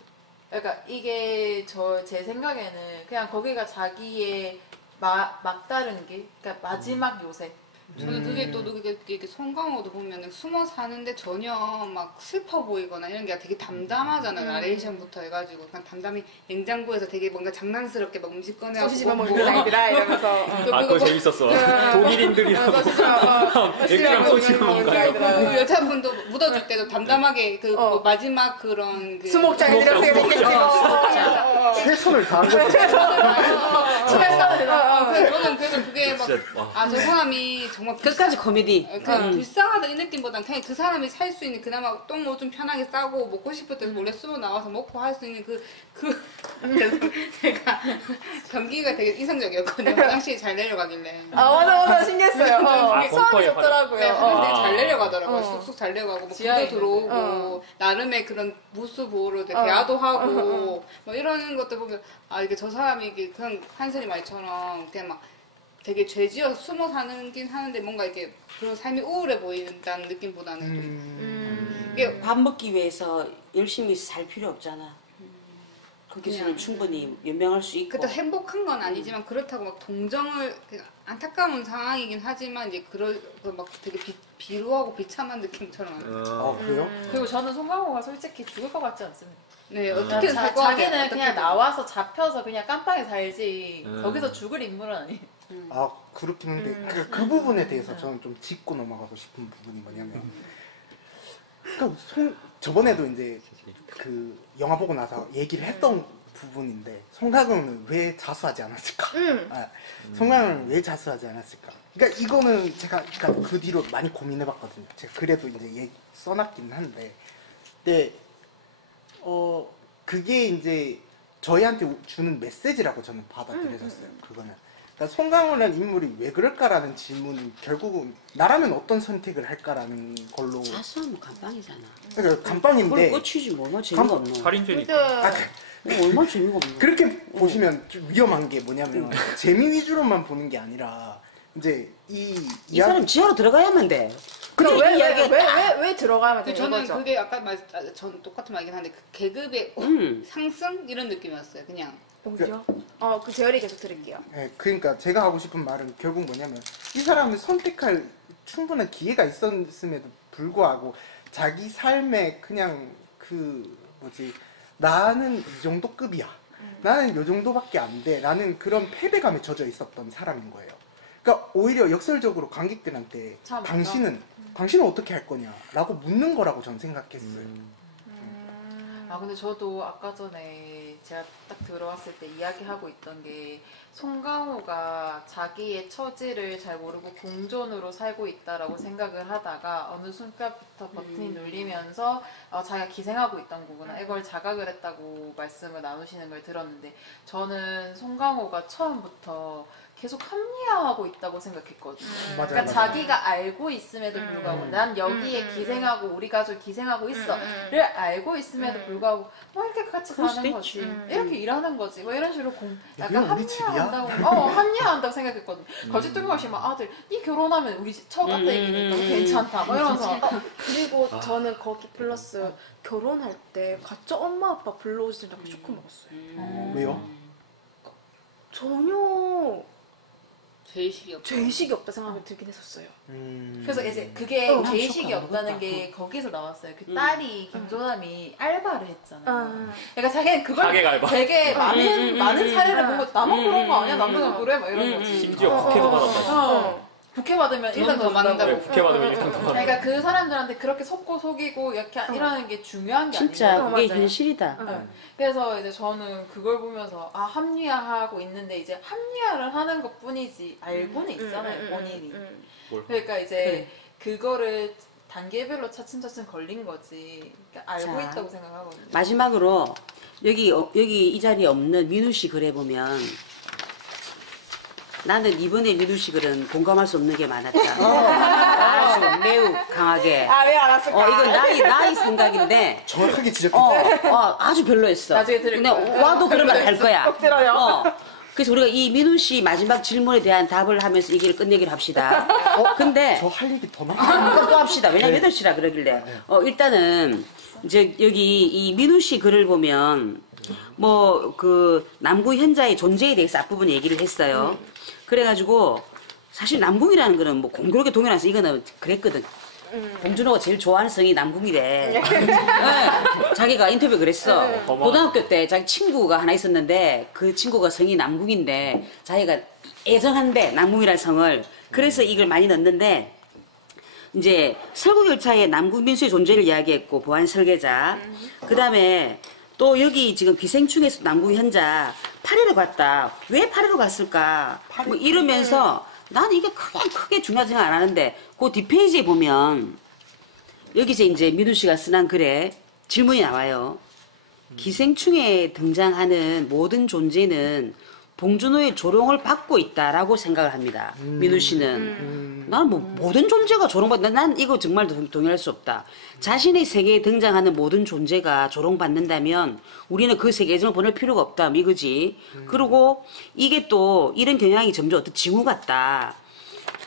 그러니까 이게 제 생각에는 그냥 거기가 자기의 막다른 길, 그러니까 마지막 요새. 저는 그게 또 이렇게 송강호도 보면은 숨어 사는데 전혀 막 슬퍼 보이거나 이런 게 되게 담담하잖아요. 나레이션부터 해가지고 그냥 담담히 냉장고에서 되게 뭔가 장난스럽게 막 음식 꺼내고 소시지만 먹는 아이들아 이러면서 아 그거 재밌었어. 독일인들이랑 애기랑 소시지만 먹는 아이들아. 그 여자분도 묻어줄 때도 담담하게 그 마지막 그런 그 수목장이랑 최선을 다한 거지. 저는 그래서 그게 막 저 사람이 정말 끝까지 코미디. 불쌍하다 이 느낌보다는 그냥 그 사람이 살 수 있는 그나마 똥 뭐 좀 편하게 싸고 먹고 싶을 때 몰래 숨어 나와서 먹고 할 수 있는 그래서 제가 전기가 되게 이성적이었거든요. 화장실이 잘 내려가길래. 맞아 신기했어요. 벙커에 소원이 좋더라고요. 네, 화장실이 잘 내려가더라고요. 쑥쑥 잘 내려가고 뭐 지하에 불도 들어오고 나름의 그런 무수 보호로 대화도 하고 뭐 이런 것들 보면 아 이게 저 사람이 이게 그냥 한슬이 말처럼 그냥 막 되게 죄지어서 숨어 사는긴 하는데 뭔가 이렇게 그런 삶이 우울해 보인다는 느낌보다는 좀 이게 밥 먹기 위해서 열심히 살 필요 없잖아. 거기서는 충분히 연명할 수 있고. 그때 행복한 건 아니지만 그렇다고 막 동정을 안타까운 상황이긴 하지만 이제 막 되게 비루하고 비참한 느낌처럼. 그래요? 그리고 저는 송강호가 솔직히 죽을 것 같지 않습니다. 네 어떻게든 살 것 같아요. 자기는 그냥 어떻게든. 나와서 잡혀서 그냥 깜빵에 살지 거기서 죽을 인물은 아니에요. 그렇긴 한데 그 부분에 대해서 저는 좀 짚고 넘어가고 싶은 부분이 뭐냐면 저번에도 이제 그 영화 보고 나서 얘기를 했던 부분인데 송강호는 왜 자수하지 않았을까? 송강호는 왜 자수하지 않았을까? 그러니까 이거는 제가 그 뒤로 많이 고민해봤거든요. 제가 그래도 이제 써놨긴 한데, 근데 그게 이제 저희한테 주는 메시지라고 저는 받아들여졌어요. 그거는. 그러니까 송강호라는 인물이 왜 그럴까라는 질문이 결국은 나라면 어떤 선택을 할까라는 걸로. 자수하면 감방이잖아. 그러니까 감방인데. 그걸 끝이지 뭐. 얼마나 재미가 없노. 살인죄니까. 얼마나 재미가 없노. 그렇게 보시면 좀 위험한 게 뭐냐면 재미 위주로만 보는 게 아니라 이제 이 사람 지하로 들어가야만 돼. 그럼 근데 이 이야기가 왜 들어가면 되는 저는 거죠? 그게 아까 전 똑같은 말이긴 한데 그 계급의 상승 이런 느낌이었어요. 그냥 뭐죠? 그 제어리 계속 드릴게요. 네, 그러니까 제가 하고 싶은 말은 결국 뭐냐면 이 사람은 선택할 충분한 기회가 있었음에도 불구하고 자기 삶에 그냥 나는 이 정도 급이야. 나는 이 정도밖에 안 돼. 라는 그런 패배감에 젖어 있었던 사람인 거예요. 그러니까 오히려 역설적으로 관객들한테 당신은 어떻게 할 거냐 라고 묻는 거라고 저는 생각했어요. 근데 저도 아까 전에 제가 딱 들어왔을 때 이야기하고 있던 게 송강호가 자기의 처지를 잘 모르고 공존으로 살고 있다라고 생각을 하다가 어느 순간부터 버튼이 눌리면서 자기가 기생하고 있던 거구나 이걸 자각을 했다고 말씀을 나누시는 걸 들었는데 저는 송강호가 처음부터 계속 합리화하고 있다고 생각했거든요. 그러니까 자기가 알고 있음에도 불구하고 난 여기에 기생하고 우리 가족 기생하고 있어를 알고 있음에도 불구하고 뭐 이렇게 같이 사는 거지 이렇게 일하는 거지 뭐 이런 식으로 약간 합리화한다고 생각했거든요. 갑자기 뜬금없이 막 아들 니 결혼하면 우리 집 처가댁이니까 괜찮다 뭐 이러면서 그리고 저는 거기 플러스 결혼할 때 가짜 엄마 아빠 불러오시라고 쇼크 먹었어요. 왜요? 전혀 죄의식이 없다 생각이 들긴 했었어요. 그래서 이제 그게 죄의식이 없다는 게 거기서 나왔어요. 그 딸이 김조남이 알바를 했잖아요. 그러니까 자기는 그걸 되게 많은 사례를 보고 나만 그런 거 아니야? 남들은 그래? 막 이런 거지. 심지어 국회도 받았다. 국회 받으면 일단 더 받는다고. 국회 받으면 일단 더 받는다. 그러니까 그 사람들한테 그렇게 속이고 이렇게 이러는 게 중요한 게 진짜 아니고. 그게 현실이다. 그래서 이제 저는 그걸 보면서 합리화하고 있는데 이제 합리화를 하는 것 뿐이지 알고는 있잖아요 본인이. 그러니까 이제 그거를 단계별로 차츰차츰 걸린 거지. 그러니까 알고 자. 있다고 생각하거든요. 마지막으로 여기 이 자리에 없는 민우 씨 글에 보면 나는 이번에 민우 씨 글은 공감할 수 없는 게 많았다. 아주 매우 강하게. 아, 왜 알았을까? 이건 나의 생각인데 정확하게 지적했다. 아주 별로였어. 나중에 들을 근데 거야. 와도 그러면 할 거야. 꼭 들어요. 그래서 우리가 이 민우 씨 마지막 질문에 대한 답을 하면서 얘기를 끝내기로 합시다. 근데 저 할 얘기 더 많아. 그럼 또 합시다. 왜냐면 8시라 그러길래. 일단은 이제 여기 이 민우 씨 글을 보면 뭐 그 남궁 현자의 존재에 대해서 앞부분 얘기를 했어요. 그래가지고 사실 남궁이라는 거는 뭐 공교롭게 동일해서 이거는 그랬거든. 봉준호가 제일 좋아하는 성이 남궁이래. 네, 자기가 인터뷰 그랬어. 고등학교 때 자기 친구가 하나 있었는데 그 친구가 성이 남궁인데 자기가 애정한대 남궁이라는 성을. 그래서 이걸 많이 넣는데 이제 설국열차의 남궁민수의 존재를 이야기했고 보안 설계자. 그 다음에 또 여기 지금 기생충에서 남궁 현자 파리로 갔다. 왜 파리로 갔을까? 뭐 이러면서 나는 이게 크게 중요하지 생각 안 하는데 그 뒷페이지에 보면 여기서 이제 민우 씨가 쓴 글에 질문이 나와요. 기생충에 등장하는 모든 존재는 봉준호의 조롱을 받고 있다라고 생각을 합니다. 민우 씨는. 나는 뭐 모든 존재가 조롱받는다. 난 이거 정말 동의할 수 없다. 자신의 세계에 등장하는 모든 존재가 조롱받는다면 우리는 그 세계에 애정을 보낼 필요가 없다. 이거지. 그리고 이게 또 이런 경향이 점점 어떤 징후 같다.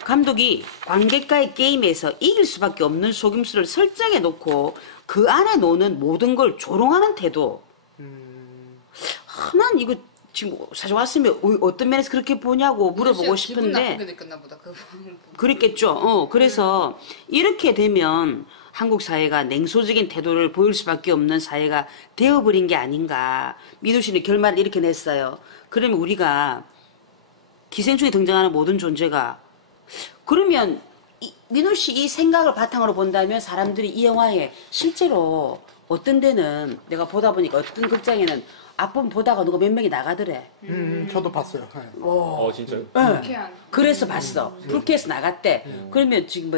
감독이 관객과의 게임에서 이길 수밖에 없는 속임수를 설정해 놓고 그 안에 노는 모든 걸 조롱하는 태도. 난 이거 지금 사실 왔으면 어떤 면에서 그렇게 보냐고 물어보고 기분 나쁘게 싶은데 느꼈나 보다. 그랬겠죠. 그래서 이렇게 되면 한국 사회가 냉소적인 태도를 보일 수밖에 없는 사회가 되어버린 게 아닌가. 민우 씨는 결말을 이렇게 냈어요. 그러면 우리가 기생충에 등장하는 모든 존재가 그러면 민우 씨 이 생각을 바탕으로 본다면 사람들이 이 영화에 실제로 어떤 데는 내가 보다 보니까 어떤 극장에는 앞부분 보다가 누가 몇 명이 나가더래. 저도 봤어요. 네. 진짜요? 네. 그래서 봤어. 불쾌해서 나갔대. 그러면 지금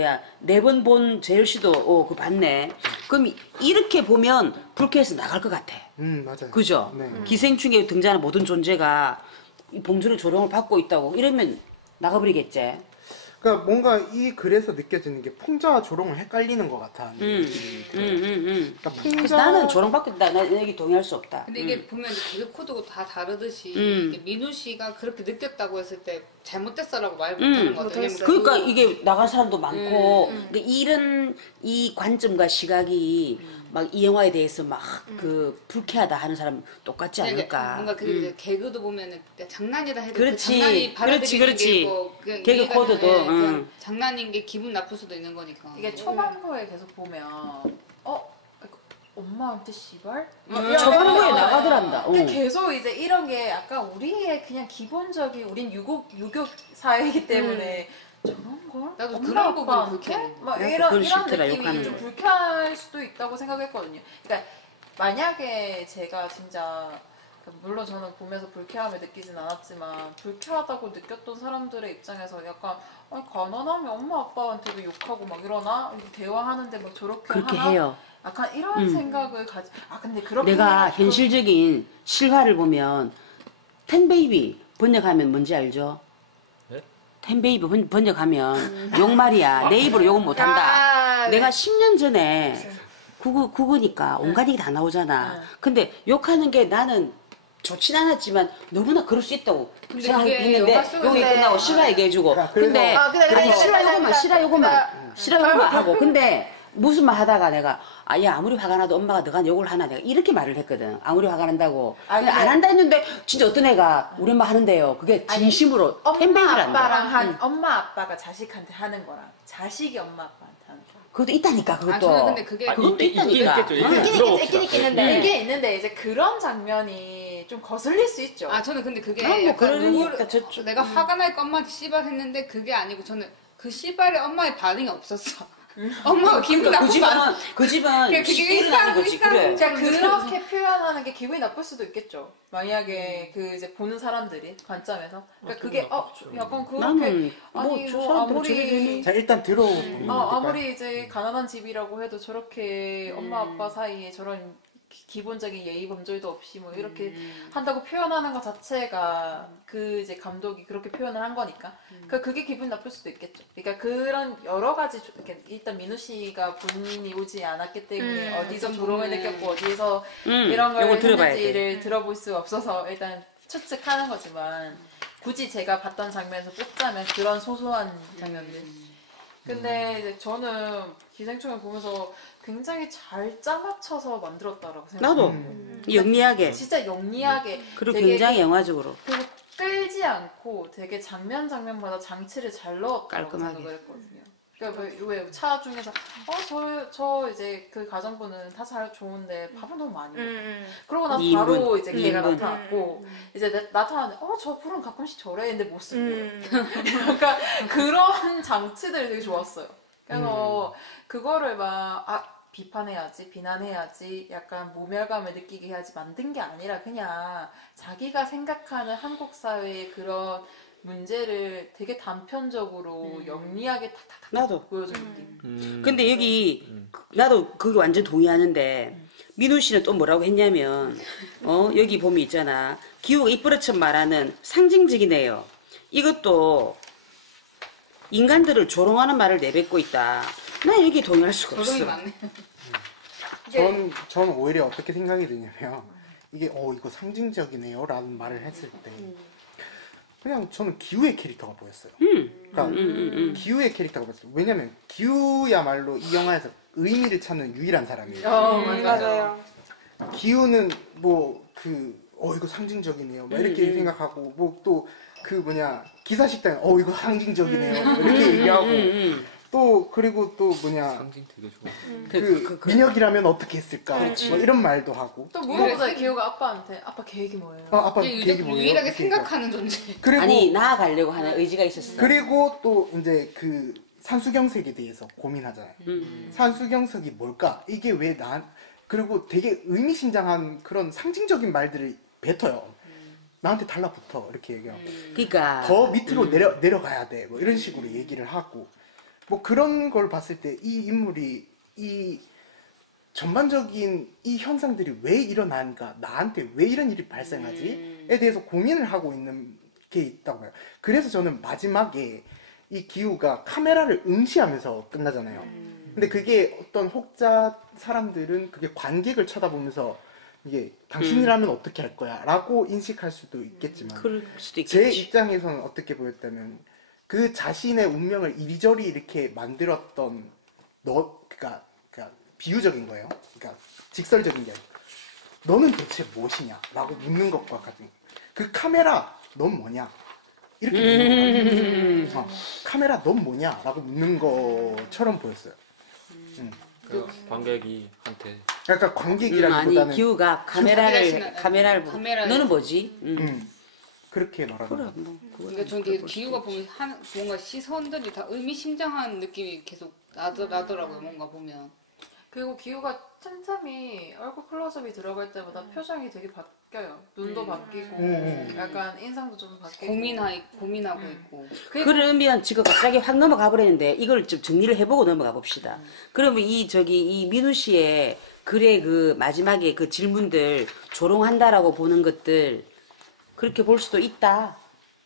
4번 본 재열 씨도 그 봤네. 그럼 이렇게 보면 불쾌해서 나갈 것 같아. 맞아요. 그죠? 네. 기생충에 등장하는 모든 존재가 이 봉준호 조롱을 받고 있다고 이러면 나가버리겠지. 그러니까 뭔가 이 글에서 느껴지는 게 풍자와 조롱을 헷갈리는 것 같아. 그러니까 그래서 풍자 나는 조롱받고 있다. 나 여기 동의할 수 없다. 근데 이게 보면 개그 코드가 다 다르듯이 이게 민우 씨가 그렇게 느꼈다고 했을 때 잘못됐어라고 말 못하는 것 같아요. 왜냐면 그러니까 이게 나간 사람도 많고 근데 이런 이 관점과 시각이 막 이 영화에 대해서 막 그 불쾌하다 하는 사람 똑같지 않을까. 뭔가 그 이제 개그도 보면은 장난이다 해도 그렇지. 그 장난이 받아들이는 그렇지. 게 뭐 개그 코드도, 그냥 장난인 게 기분 나쁠 수도 있는 거니까. 이게 초반부에 계속 보면 엄마한테 씨발? 초반부에 나가더란다. 근데 계속 이제 이런 게 약간 우리의 그냥 기본적인 우린 유교 사회이기 때문에 저런 걸? 나도 엄마, 그런 부분 아빠한테? 불쾌해. 막 나도 이런 그걸 싫더라, 느낌이 욕하는 좀 거. 불쾌할 수도 있다고 생각했거든요. 그러니까 만약에 제가 진짜 물론 저는 보면서 불쾌함을 느끼진 않았지만 불쾌하다고 느꼈던 사람들의 입장에서 약간 가난하면 엄마 아빠한테도 욕하고 막 이러나? 대화하는데 막 저렇게 그렇게 하나? 해요. 약간 이런 생각을 근데 그렇게 내가 현실적인 실화를 보면 텐베이비 번역하면 뭔지 알죠? 네? 텐베이비 번역하면 욕말이야. 내 입으로 욕은 못한다. 내가 10년 전에 국어니까 온갖 얘기 다 나오잖아. 근데 욕하는 게 나는 좋진 않았지만 너무나 그럴 수 있다고 근데 생각했는데 그게 영화 속에서 욕이 끝나고 실화 얘기해주고 근데 아니 실화 요거만 하고 근데 무슨 말 하다가 내가 야 아무리 화가 나도 엄마가 너가 욕을 하나 내가 이렇게 말을 했거든. 아무리 화가 난다고. 근데 안 한다 했는데 진짜 어떤 애가 우리 엄마 하는데요. 그게 진심으로 텐베이비를 한다. 엄마 아빠가 자식한테 하는 거랑 자식이 엄마 아빠한테 하는 거. 그것도 있다니까 그것도. 저는 근데 그게 그것도 있긴 있다니까. 있겠죠. 들어봅시다. 이게 있는데 이제 그런 장면이 좀 거슬릴 수 있죠. 저는 근데 그게 뭐 약간 그러니까 저쪽. 내가 화가 나니까 엄마한테 씨발 했는데 그게 아니고 저는 그 씨발에 엄마의 반응이 없었어. 엄마가 기분 그 집은 나쁘다. 그 집은 그게 일어나는 거지. 그래. 그러니까 그렇게 표현하는 게 기분이 나쁠 수도 있겠죠. 만약에 그 이제 보는 사람들이 관점에서 그러니까 그게 약간 그렇게 나는 아니 뭐저 뭐 사람들 저게 아무리 되니? 자 일단 들어보면 될까요? 아무리 이제 가난한 집이라고 해도 저렇게 엄마 아빠 사이에 저런 기본적인 예의 범절도 없이 뭐 이렇게 한다고 표현하는 것 자체가 그 이제 감독이 그렇게 표현을 한 거니까 그러니까 그게 기분 나쁠 수도 있겠죠. 그러니까 그런 여러 가지 이렇게 일단 민우 씨가 본인이 오지 않았기 때문에 어디서 부러움을 느꼈고 어디서 이런 걸 요걸 들어봐야 했는지를 들어볼 수 없어서 일단 추측하는 거지만 굳이 제가 봤던 장면에서 뽑자면 그런 소소한 장면들. 근데 이제 저는 기생충을 보면서 굉장히 잘 짜맞춰서 만들었다라고 생각해요. 나도 영리하게 진짜 영리하게 그리고 되게 굉장히 영화적으로 그리고 끌지 않고 되게 장면마다 장치를 잘 넣었다고 깔끔하게. 생각을 했거든요. 그러니까 왜 차 중에서 저 이제 그 가정부는 다 잘 좋은데 밥은 너무 많이 먹고 그러고 나서 이인분, 바로 이제 걔가 이인분. 나타났고 이제 나타나는데 저 불은 가끔씩 저래 했는데 못 쓰고 그러니까 그런 장치들이 되게 좋았어요. 그래서 그거를 비판해야지, 비난해야지, 약간 모멸감을 느끼게 해야지 만든 게 아니라 그냥 자기가 생각하는 한국 사회의 그런 문제를 되게 단편적으로 영리하게 탁탁탁 나도. 보여준 느낌. 근데 여기 나도 그게 완전 동의하는데 민우 씨는 또 뭐라고 했냐면 여기 보면 있잖아. 기후가 이쁘러처럼 말하는 상징적이네요. 이것도 인간들을 조롱하는 말을 내뱉고 있다. 나 여기 동의할 수가 조롱이 없어. 많네. 저는 오히려 어떻게 생각이 드냐면 이게 이거 상징적이네요 라는 말을 했을 때 그냥 저는 기우의 캐릭터가 보였어요. 그러니까 기우의 캐릭터가 보였어요. 왜냐면 기우야말로 이 영화에서 의미를 찾는 유일한 사람이에요. 맞아요. 기우는 이거 상징적이네요 막 이렇게 생각하고 뭐 또 기사식당에 이거 상징적이네요 이렇게 얘기하고 또 그리고 또 상징 되게 좋아. 민혁이라면 어떻게 했을까 뭐 이런 말도 하고 또 물어보자 기호가 아빠한테 아빠 계획이 뭐예요? 아빠 이게 계획이 뭐예요? 유일하게 이렇게 생각하는 존재. 그리고 아니 나아가려고 하는 의지가 있었어. 그리고 또 이제 그 산수경색에 대해서 고민하잖아요. 산수경색이 뭘까? 이게 왜 그리고 되게 의미심장한 그런 상징적인 말들을 뱉어요. 나한테 달라붙어 이렇게 얘기하고 그러니까 더 밑으로 내려가야 돼 뭐 이런 식으로 얘기를 하고 뭐 그런 걸 봤을 때 이 인물이 이 전반적인 이 현상들이 왜 일어나는가 나한테 왜 이런 일이 발생하지에 대해서 고민을 하고 있는 게 있다고 봐요. 그래서 저는 마지막에 이 기우가 카메라를 응시하면서 끝나잖아요. 근데 그게 어떤 혹자 사람들은 그게 관객을 쳐다보면서 이게 당신이라면 어떻게 할 거야 라고 인식할 수도 있겠지만 그럴 수도 제 있겠지. 입장에서는 어떻게 보였다면 그 자신의 운명을 이리저리 이렇게 만들었던 그러니까 비유적인 거예요. 그러니까 직설적인 게 아니고 너는 대체 무엇이냐 라고 묻는 것과 같은 그 카메라 넌 뭐냐 이렇게 묻는 거 카메라 넌 뭐냐 라고 묻는 것처럼 보였어요. 그 관객이 한테 그러니까 관객이라기보다는 아니 기우가 카메라를 보고 카메라에- 너는 뭐지? 그렇게 말하는 그래 거. 뭐 그러니까 저는 되게 기우가 보면 뭔가 시선들이 다 의미심장한 느낌이 계속 나더라고요. 뭔가 보면. 그리고 기우가 틈틈이 얼굴 클로즈업이 들어갈 때마다 표정이 되게 바뀌어요. 눈도 바뀌고 약간 인상도 좀 바뀌고 고민하고 있고. 그러면 지금 갑자기 확 넘어가 버렸는데 이걸 좀 정리를 해보고 넘어가 봅시다. 그러면 이 민우 씨의 글의 그 마지막에 그 질문들 조롱한다라고 보는 것들 그렇게 볼 수도 있다.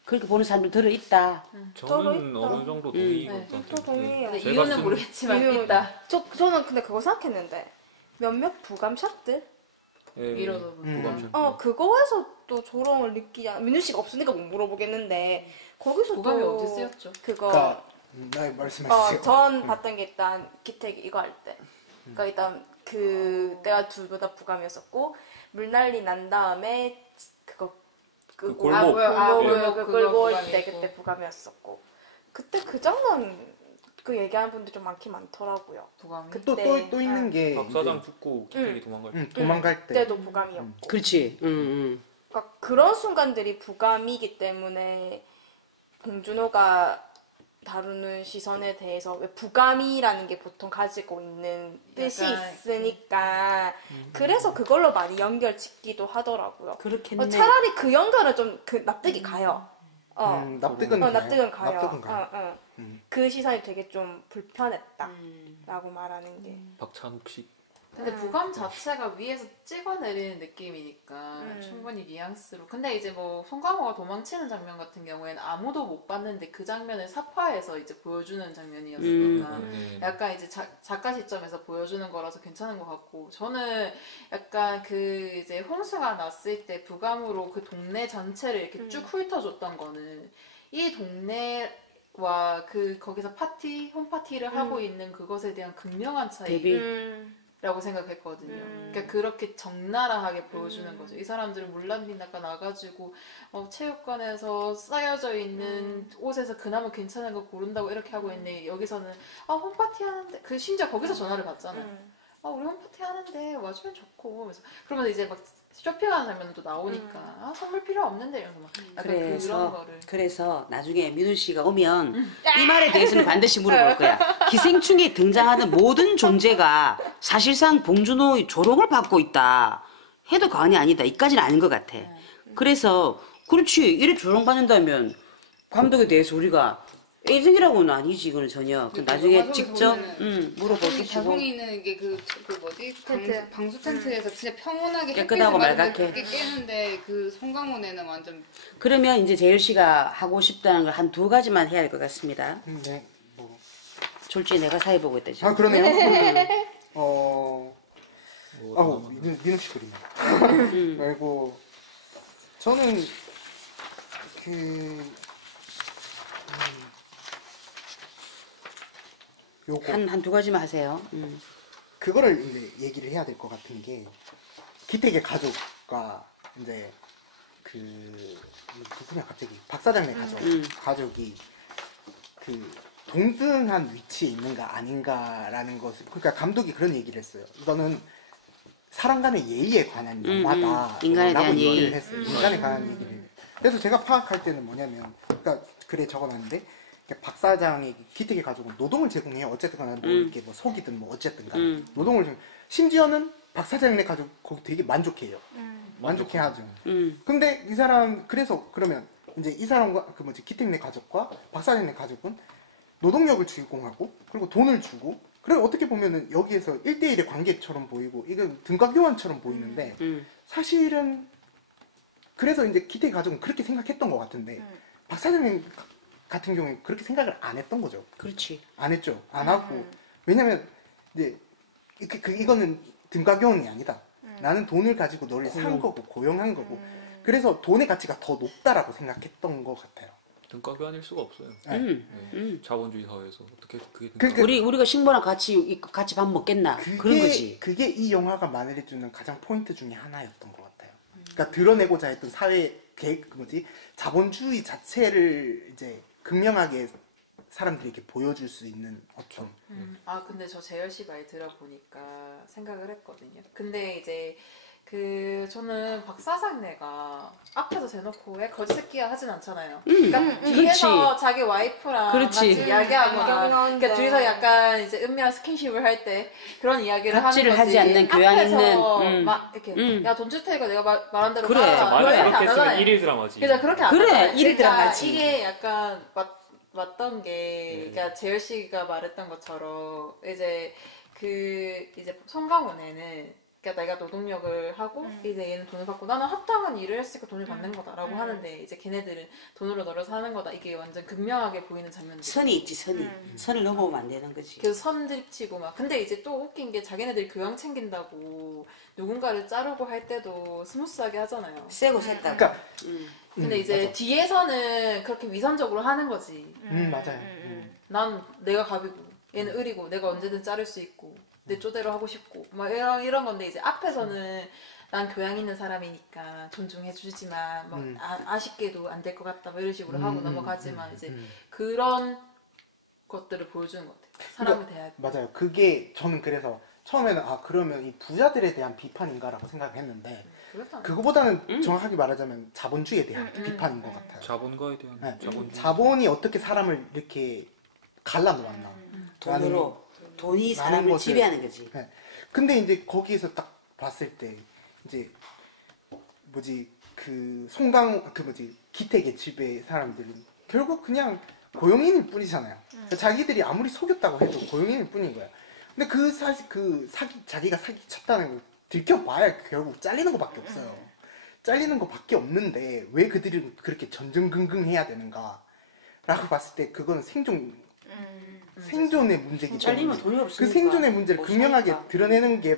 그렇게 보는 사람들 들어 있다. 저는 어느 정도 동의인 것 또 같아요. 동의해요. 근데 제가 이유는 쓴- 모르겠지만 이유- 있다. 저는 근데 그거 생각했는데 몇몇 부감샷들 예, 이러다 부감샷. 그거에서 또 조롱을 느끼지 않아. 민우 씨가 없으니까 못 물어보겠는데 거기서 부감이 또 어디 쓰였죠? 그거 그러니까 말씀하세요. 전 봤던 게 일단 기택 이거 할 때. 그러니까 일단 그때가 둘 다 부감이었었고 물난리 난 다음에 그거 그 골목 골목 그 그거 끌고 올 때 부감이었고. 그때 부감이었었고 그때 그 장면 그 얘기하는 분들 좀 많긴 많더라고요. 부감이. 그- 또 네. 있는 게 박 사장 죽고 기택이 도망갈 때. 도망갈 때 그때도 부감이었고. 그렇지. 그러니까 그런 순간들이 부감이기 때문에 봉준호가 다루는 시선에 대해서 왜 부감이라는 게 보통 가지고 있는 뜻이 약간, 있으니까 그래서 그걸로 많이 연결짓기도 하더라고요. 그렇겠네. 차라리 그 연결은 좀 그 납득이 가요. 납득은 가요. 납득은 가요. 납득은 가요. 그 시선이 되게 좀 불편했다라고 말하는 게. 박찬욱식. 근데 부감 자체가 위에서 찍어내리는 느낌이니까 충분히 뉘앙스로. 근데 이제 뭐 송강호가 도망치는 장면 같은 경우에는 아무도 못 봤는데 그 장면을 사파해서 이제 보여주는 장면이었으니까 약간 이제 작가 시점에서 보여주는 거라서 괜찮은 것 같고, 저는 약간 그 이제 홍수가 났을 때 부감으로 그 동네 전체를 이렇게 쭉 훑어줬던 거는 이 동네와 그 거기서 홈파티를 하고 있는 그것에 대한 극명한 차이. 대비. 라고 생각했거든요. 그러니까 그렇게 적나라하게 보여주는 거죠. 이 사람들은 물란비나가 나가지고 체육관에서 쌓여져 있는 옷에서 그나마 괜찮은 거 고른다고 이렇게 하고 있는데, 여기서는 홈파티 하는데, 그 심지어 거기서 전화를 받잖아요. 우리 홈파티 하는데 와주면 좋고. 그러면서 이제 막 쇼핑하는 장면도 나오니까 선물 필요 없는데 이러면서 막 약간 그런 거를. 그래서 나중에 민우 씨가 오면 이 말에 대해서는 반드시 물어볼 거야. 기생충에 등장하는 모든 존재가 사실상 봉준호의 조롱을 받고 있다 해도 과언이 아니다. 이까지는 아닌 것 같아. 그래서 그렇지, 이래 조롱받는다면 감독에 대해서 우리가 애증이라고는 아니지. 그건 전혀. 그 나중에 직접 물어볼게. 다송이는 이게 그 뭐지? 방수 텐트에서 진짜 평온하게 깨끗하고 말갛게 깨는데, 그 송강호네는 완전. 그러면 이제 재열 씨가 하고 싶다는 걸 한 2가지만 해야 할 것 같습니다. 네, 뭐. 졸지에 내가 사회 보고 있다 지금. 아, 그러네요. 민우 씨 그림. 그리고 저는 요거 한 2가지만 하세요. 그거를 이제 얘기를 해야 될 것 같은 게, 기택의 가족과 이제 그 누구냐 갑자기 박 사장의 가족이 그 동등한 위치에 있는가 아닌가라는 것을, 그러니까 감독이 그런 얘기를 했어요. 이거는 사람 간의 예의에 관한 영화다. 인간에 라고 대한 얘기를 예의. 했어요. 인간에 관한 얘기를. 그래서 제가 파악할 때는 뭐냐면, 그러니까 글에 적어놨는데, 박 사장의 기택의 가족은 노동을 제공해요. 어쨌든 간에 뭐 이렇게 뭐 속이든 뭐 어쨌든 간에 노동을 제공. 심지어는 박 사장의 가족 거기 되게 만족해요. 만족해하죠. 근데 이 사람, 그래서 그러면 이제 이 사람과 그 뭐지 기택네 가족과 박 사장네 가족은 노동력을 제공하고 그리고 돈을 주고, 그리고 어떻게 보면은 여기에서 1대1의 관계처럼 보이고 이건 등가 교환처럼 보이는데 사실은 그래서 이제 기택 가족은 그렇게 생각했던 것 같은데 박 사장님 같은 경우에 그렇게 생각을 안 했던 거죠. 그렇지. 안 했죠. 안 하고. 왜냐면 이제 이거는 등가 교환이 아니다. 나는 돈을 가지고 너를 산 거고 고용한 거고. 그래서 돈의 가치가 더 높다라고 생각했던 것 같아요. 등가 교환일 수가 없어요. 자본주의 사회에서 어떻게 그게 그러니까 우리가 식모랑 같이 밥 먹겠나? 그런 거지. 그게 이 영화가 만들어주는 가장 포인트 중에 하나였던 것 같아요. 그러니까 드러내고자 했던 사회 자본주의 자체를 이제 극명하게 사람들에게 보여줄 수 있는 어떤. 근데 저 재열 씨 말 들어보니까 생각을 했거든요. 근데 이제 저는 박 사장네가 앞에서 대놓고 왜 거지 새끼야 하진 않잖아요. 그러니까 뒤에서 자기 와이프랑 그렇지. 같이 이야기하거나, 나오는데. 그러니까 둘이서 약간 이제 은밀한 스킨십을 할 때 그런 이야기를 갑질을 하는 거지. 하지 않는 교양 앞에서 있는, 막 이렇게 야 돈 줄 테니까 내가 말한 대로 그래, 따라. 맞아. 그렇게 안 그렇게 했으면 하잖아요. 1일 드라마지. 그죠, 그렇게 안 그래, 하잖아요. 일일 그러니까 드라마지. 이게 약간 맞던 게, 그러니까 재열 씨가 말했던 것처럼 이제 이제 송강호네는, 그러니까 내가 노동력을 하고 이제 얘는 돈을 받고 나는 합당한 일을 했으니까 돈을 받는 거다라고 하는데, 이제 걔네들은 돈으로 널어서 하는 거다. 이게 완전 극명하게 보이는 장면들. 선이 있지, 선이. 선을 넘어오면 안 되는 거지. 그래서 선들치고 막. 근데 이제 또 웃긴 게 자기네들이 교양 챙긴다고 누군가를 자르고 할 때도 스무스하게 하잖아요. 세고 셌다고. 그러니까 근데 이제 맞아. 뒤에서는 그렇게 위선적으로 하는 거지. 맞아요. 난 내가 갑이고 얘는 을이고 내가 언제든 자를 수 있고 내 쪼대로 하고 싶고 막 이런 건데, 이제 앞에서는 난 교양 있는 사람이니까 존중해주지만 뭐 아쉽게도 안 될 것 같다 뭐 이런 식으로 하고 넘어가지만 이제 그런 것들을 보여주는 것 같아요. 사람에 대한. 맞아요. 그게 저는 그래서 처음에는 그러면 이 부자들에 대한 비판인가라고 생각했는데 그거보다는 정확하게 말하자면 자본주의에 대한 비판인 것 같아요. 자본가에 대한 네. 자본주의. 자본이 어떻게 사람을 이렇게 갈라놓았나. 돈이 라는 사람을 것을- 지배하는 거지. 네. 근데 이제 거기에서 딱 봤을 때 이제 기택의 집의 사람들은 결국 그냥 고용인일 뿐이잖아요. 그러니까 자기들이 아무리 속였다고 해도 고용인일 뿐인 거야. 근데 자기가 사기쳤다는 걸 들켜봐야 결국 잘리는 것밖에 없어요. 잘리는 것밖에 없는데 왜 그들은 그렇게 전전긍긍해야 되는가? 라고 봤을 때 그거는 생존의 문제이기 잘리면 때문에 돈이 그 없으니까. 생존의 문제를 못 극명하게 사니까. 드러내는 게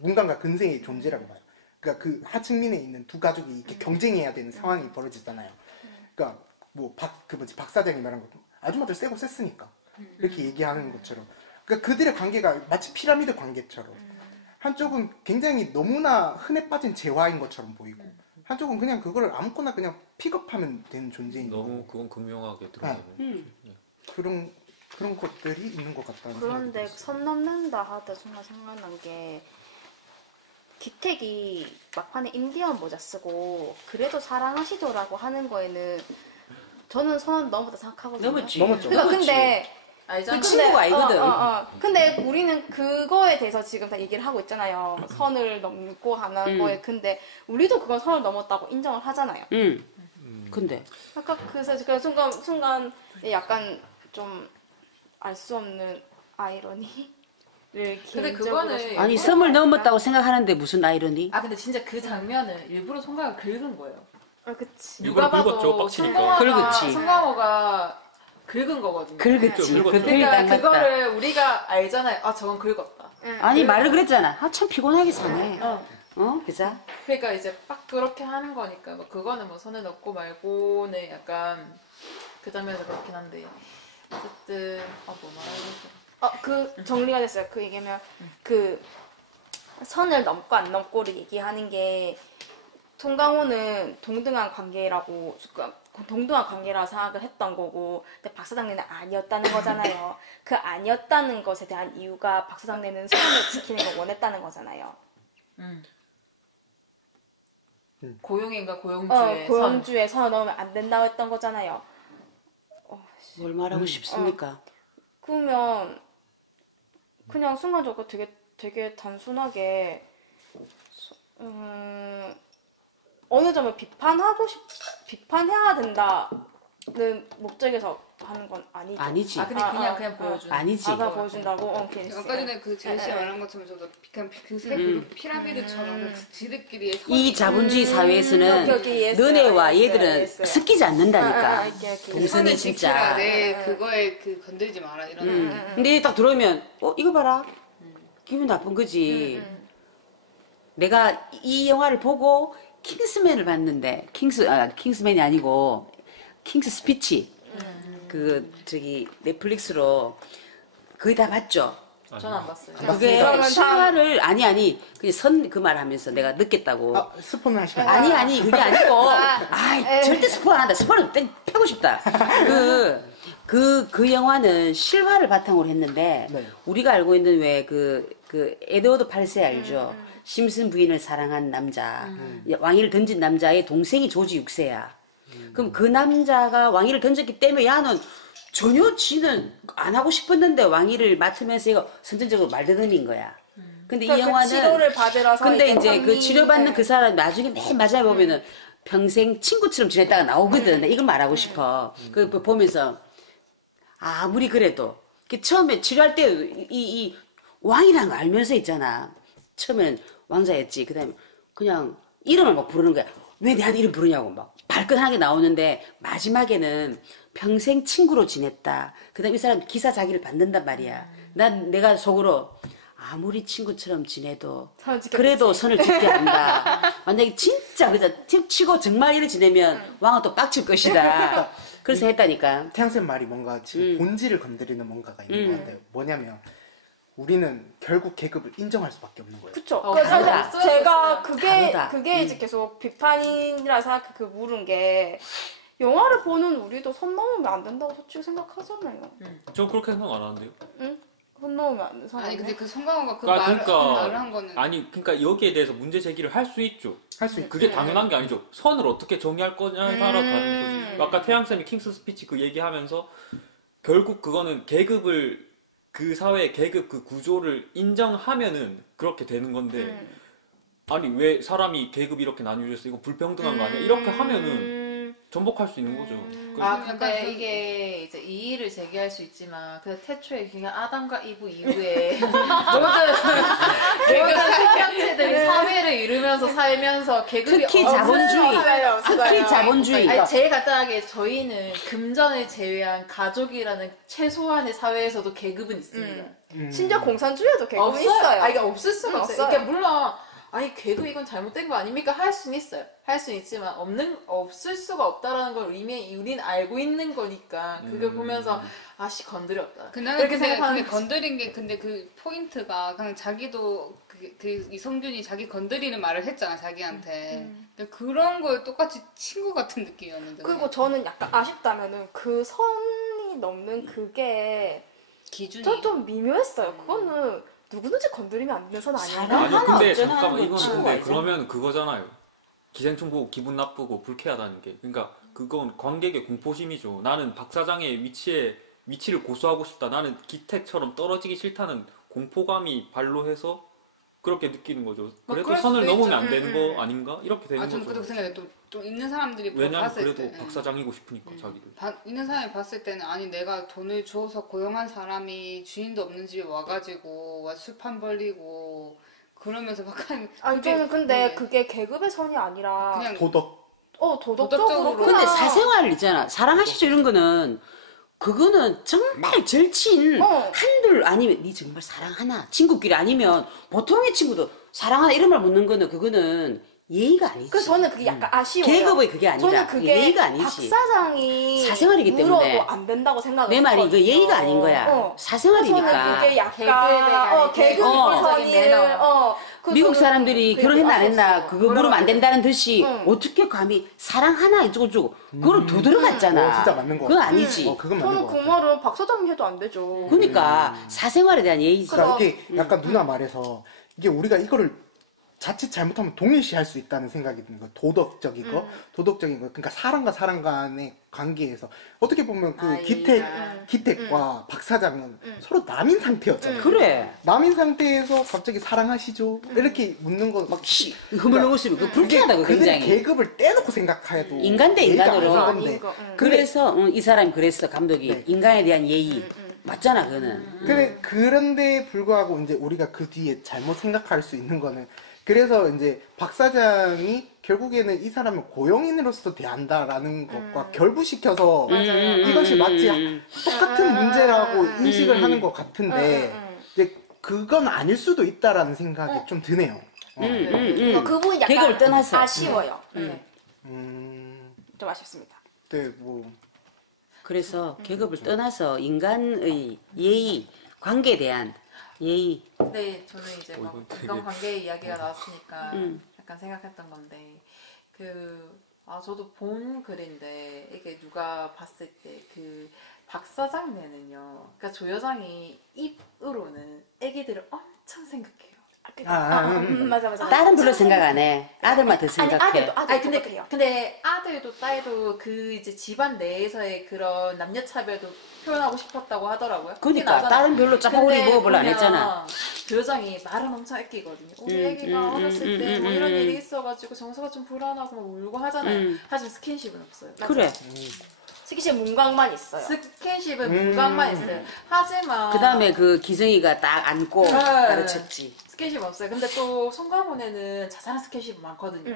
문간과 근세의 존재라고 봐요. 그러니까 그 하층민에 있는 두 가족이 이렇게 경쟁해야 되는 상황이 벌어지잖아요. 그러니까 박 사장이 말한 거 아줌마들 세고 셌으니까 이렇게 얘기하는 것처럼. 그러니까 그들의 관계가 마치 피라미드 관계처럼 한쪽은 굉장히 너무나 흔해 빠진 재화인 것처럼 보이고 한쪽은 그냥 그걸 아무거나 그냥 픽업하면 되는 존재인 거고. 너무 그건 극명하게 드러나는 그런 것들이 있는 것 같다는 그런데 생각이 선 넘는다 하다 정말 생각난 게 기택이 막판에 인디언 모자 쓰고 그래도 사랑하시더라고 하는 거에는 저는 선 넘었다 생각하거든요. 넘었지. 넘었죠. 그러니까 근데 알잖아. 그 친구가 아니거든. 근데 우리는 그거에 대해서 지금 다 얘기를 하고 있잖아요. 선을 넘고 하는 거에. 근데 우리도 그건 선을 넘었다고 인정을 하잖아요. 근데 아까 그 순간 약간 좀 알 수 없는 아이러니를 근데 개인적으로 그거는 생각해요. 아니 섬을 넘었다고 생각하는데 무슨 아이러니? 아 근데 진짜 그 장면은 일부러 송강호가 긁은 거예요. 그치. 일부러 누가 긁었죠, 봐도 빡치니까. 긁었지. 송강호가 긁은 거거든요. 긁었지. 긁었죠. 그 표현이 그러니까 딱 맞다. 그거를 우리가 알잖아요. 아 저건 긁었다. 아니 말을 그랬잖아. 아 참 피곤하게 사네. 그자? 그러니까 이제 딱 그렇게 하는 거니까 뭐 그거는 뭐 선을 넘고 말고는 약간 그 장면에서 그렇긴 한데 어쨌든 뭐 말하고 그 정리가 됐어요. 그 얘기면 그 선을 넘고 안 넘고를 얘기하는 게 송강호는 동등한 관계라고 동등한 관계라고 생각을 했던 거고 근데 박 사장님은 아니었다는 거잖아요. 그 아니었다는 것에 대한 이유가 박 사장님은 선을 지키는 걸 원했다는 거잖아요. 고용인가 고용주의 선. 고용주의 선을 넘으면 안 된다고 했던 거잖아요. 뭘 말하고 싶습니까? 그러면 그냥 순간적으로 되게 단순하게 어느 점을 비판해야 된다는 목적에서 하는 건 아니죠. 아니지. 아 근데 그냥 보여주는. 아니지. 아까 보여준다고 아까 전에 그 제일 씨 말한 것처럼 저도 그냥 그세 피라미드처럼 지들끼리 이 자본주의 사회에서는 여기 너네와 알겠어요, 얘들은 알겠어요. 섞이지 않는다니까. 이렇게. 동선이 진짜. 그거에 그건들지 마라 이런. 근데 딱 들어오면 이거 봐라. 기분 나쁜 거지. 내가 이 영화를 보고 킹스맨을 봤는데 킹스맨이 아니고 킹스 스피치 넷플릭스로 거의 다 봤죠. 저는 안 봤어요. 그게 실화를 아니 그냥 그 말하면서 내가 느꼈다고. 스폰을 하시면 아니 그게 아니고 절대 스포 안 한다. 스포는 패고 싶다. 그 영화는 실화를 바탕으로 했는데 네. 우리가 알고 있는 왜 그 에드워드 팔세 알죠? 심슨 부인을 사랑한 남자, 왕위를 던진 남자의 동생이 조지 6세야. 그럼 그 남자가 왕위를 던졌기 때문에 야는 전혀 지는 안 하고 싶었는데 왕위를 맡으면서 이거 선천적으로 말더듬인 거야. 근데 이 그러니까 영화는 그 치료를 받으러서 근데 이렇게 이제 그 치료받는 네. 그 사람 나중에 맨 마지막에 보면은 평생 친구처럼 지냈다가 나오거든. 나 이걸 말하고 싶어. 그 보면서 아무리 그래도 처음에 치료할 때 이 왕이라는 거 알면서 있잖아. 처음엔 왕자였지. 그다음에 그냥 이름을 막 부르는 거야. 왜 내한테 이름 부르냐고 막 발끈하게 나오는데 마지막에는 평생 친구로 지냈다. 그다음에 이 사람 기사 자기를 받는단 말이야. 내가 속으로 아무리 친구처럼 지내도 선을 지켜야지. 그래도 선을 지켜야 한다. 만약에 진짜 그저 치고 정말 이래 지내면 왕은 또 빡칠 것이다. 그래서 했다니까. 태양쌤 말이 뭔가 지금 본질을 건드리는 뭔가가 있는 것 같아요. 뭐냐면 우리는 결국 계급을 인정할 수밖에 없는 거예요. 그쵸. 다르다. 그래서 제가 다르다. 그게 이제 계속 비판이라 생각 모르는 게 영화를 보는 우리도 선 넘으면 안 된다고 솔직히 생각하잖아요. 저 그렇게 생각 안 하는데요. 응? 선 넘으면 안 돼. 아니 근데 그 송강호가 그 그러니까 말을 한 거는 그러니까 여기에 대해서 문제 제기를 할 수 있죠. 할 수 있지. 그게 당연한 게 아니죠. 선을 어떻게 정의할 거냐에 따라 다른 거지. 아까 태양쌤이 킹스 스피치 그 얘기하면서 결국 그거는 계급을 그 사회의 계급 그 구조를 인정하면은 그렇게 되는 건데 아니 왜 사람이 계급 이렇게 나뉘어졌어 이거 불평등한 거 아니야? 이렇게 하면은 전복할 수 있는 거죠. 아 근데 이게 이제 이의를 제기할 수 있지만 근데 태초에 그냥 아담과 이브 이후에 모든 생명체들이 사회를 이루면서 살면서 계급이 특히 자본주의. 특히 자본주의. 아니, 제일 간단하게 저희는 금전을 제외한 가족이라는 최소한의 사회에서도 계급은 있습니다. 심지어 공산주의에도 계급은 없어요. 있어요. 아, 이게 없을 수가 없어요. 없어요. 그러니까 물론 아니 계급 이건 잘못된 거 아닙니까? 할 수는 있어요. 할 수는 있지만 없을 수가 없다라는 걸 이미 우린 알고 있는 거니까 그걸 보면서 아씨 건드렸다. 나는 이렇게 근데 생각하는 그게 건드린 게 근데 그 포인트가 그냥 자기도 그 이성균이 자기 건드리는 말을 했잖아 자기한테. 근데 그런 거에 똑같이 친구 같은 느낌이었는데. 그리고 저는 약간 아쉽다면은 그 선이 넘는 그게 기준이 좀 미묘했어요. 그거는 누구든지 건드리면 안 되는 선 아닌가? 사람 아니요 하나 근데 어쩌나 잠깐만 하는 이건 친구가 근데 있잖아. 그러면 그거잖아요. 기생충 보고 기분 나쁘고 불쾌하다는 게 그러니까 그건 관객의 공포심이죠. 나는 박 사장의 위치를 고수하고 싶다. 나는 기택처럼 떨어지기 싫다는 공포감이 발로해서 그렇게 느끼는 거죠. 그래도 그럴 선을 수도 넘으면 있죠. 안 되는 거 아닌가? 이렇게 되는 저는 거죠. 그렇게 생각해. 또 있는 사람들이 왜냐면 봤을 그래도 때 박 사장이고 싶으니까 자기들. 있는 사람이 봤을 때는 아니 내가 돈을 줘서 고용한 사람이 주인도 없는 집에 와가지고 술판 벌리고 그러면서 박하는 아니 저는 근데 그게 계급의 선이 아니라 그냥 도덕적으로 도덕적으로. 그냥 근데 사생활 있잖아. 사랑하시죠 이런 거는 그거는 정말 절친 한둘 아니면 니 정말 사랑하나 친구끼리 아니면 보통의 친구도 사랑하나 이런 말 묻는 거는 그거는 예의가 아니지. 그래서 저는 그게 약간 아쉬워요. 계급의 그게 아니라 저는 그게 예의가 아니지. 박 사장이 사생활이기 때문에. 물어도 안 된다고 생각을 내 말이 이거 했거든요. 예의가 아닌 거야. 사생활이니까. 저는 그게 계급의 게 약간 아닌 계급의 계급적인 매너. 미국 사람들이 결혼했나 안 했나 아쉬웠어요. 그거 물으면 안 된다는 듯이 어떻게 감히 사랑하나 이쪽저쪽 그걸 더 들어갔잖아. 진짜 맞는 거 그건 같아. 아니지. 그건 맞는 저는 거 그 같아. 말은 박 사장이 해도 안 되죠. 그러니까 사생활에 대한 예의지. 그러니까 이게 약간 누나 말에서 이게 우리가 이거를 자칫 잘못하면 동일시할 수 있다는 생각이 드는 거야. 도덕적인 거, 도덕적인 거. 그러니까 사람과 사람 간의 관계에서 어떻게 보면 그 기택과 박 사장은 서로 남인 상태였잖아. 그래. 남인 상태에서 갑자기 사랑하시죠? 이렇게 묻는 거 막 흐물흐물웃으면 그 불쾌하다 그 그들이 굉장히. 계급을 떼놓고 생각해도 인간 대 예의가 인간으로. 아닌 건데. 그래서 이 사람이 그랬어 감독이 네. 인간에 대한 예의 맞잖아 그거는. 그런데 불구하고 이제 우리가 그 뒤에 잘못 생각할 수 있는 거는 그래서 이제 박 사장이 결국에는 이 사람을 고용인으로서 대한다라는 것과 결부시켜서 이것이 마치 똑같은 문제라고 인식을 하는 것 같은데 이제 그건 아닐 수도 있다라는 생각이 좀 드네요. 그 부분이 약간 계급을 떠나서. 아쉬워요. 네. 좀 아쉽습니다. 네, 뭐 그래서 계급을 떠나서 인간의 예의, 관계에 대한 예의. 네, 저는 이제 막 인간관계 이야기가 나왔으니까 약간 생각했던 건데 저도 본 글인데 이게 누가 봤을 때 그 박사장면은요, 그러니까 조 여장이 입으로는 애기들을 엄청 생각해요. 맞아. 딸은 별로 생각 안 해. 아들만 더 생각해. 아니 근데 아들도 딸도 그 이제 집안 내에서의 그런 남녀 차별도 표현하고 싶었다고 하더라고요. 그러니까 딸은 별로 짜파구리 뭐 별로 안 했잖아. 조 여장이 말은 엄청 아끼거든요. 우리 애기가 어렸을 때 뭐 이런 일이 있어가지고 정서가 좀 불안하고 막 울고 하잖아요. 하지만 스킨십은 없어요. 그래. 스킨십 문광만 있어요. 스킨십은 문광만 있어요. 하지만 그 다음에 그 기성이가 딱 안고 가르쳤지. 스킨십 없어요. 근데 또 송강호네는 자잘한 스킨십이 많거든요.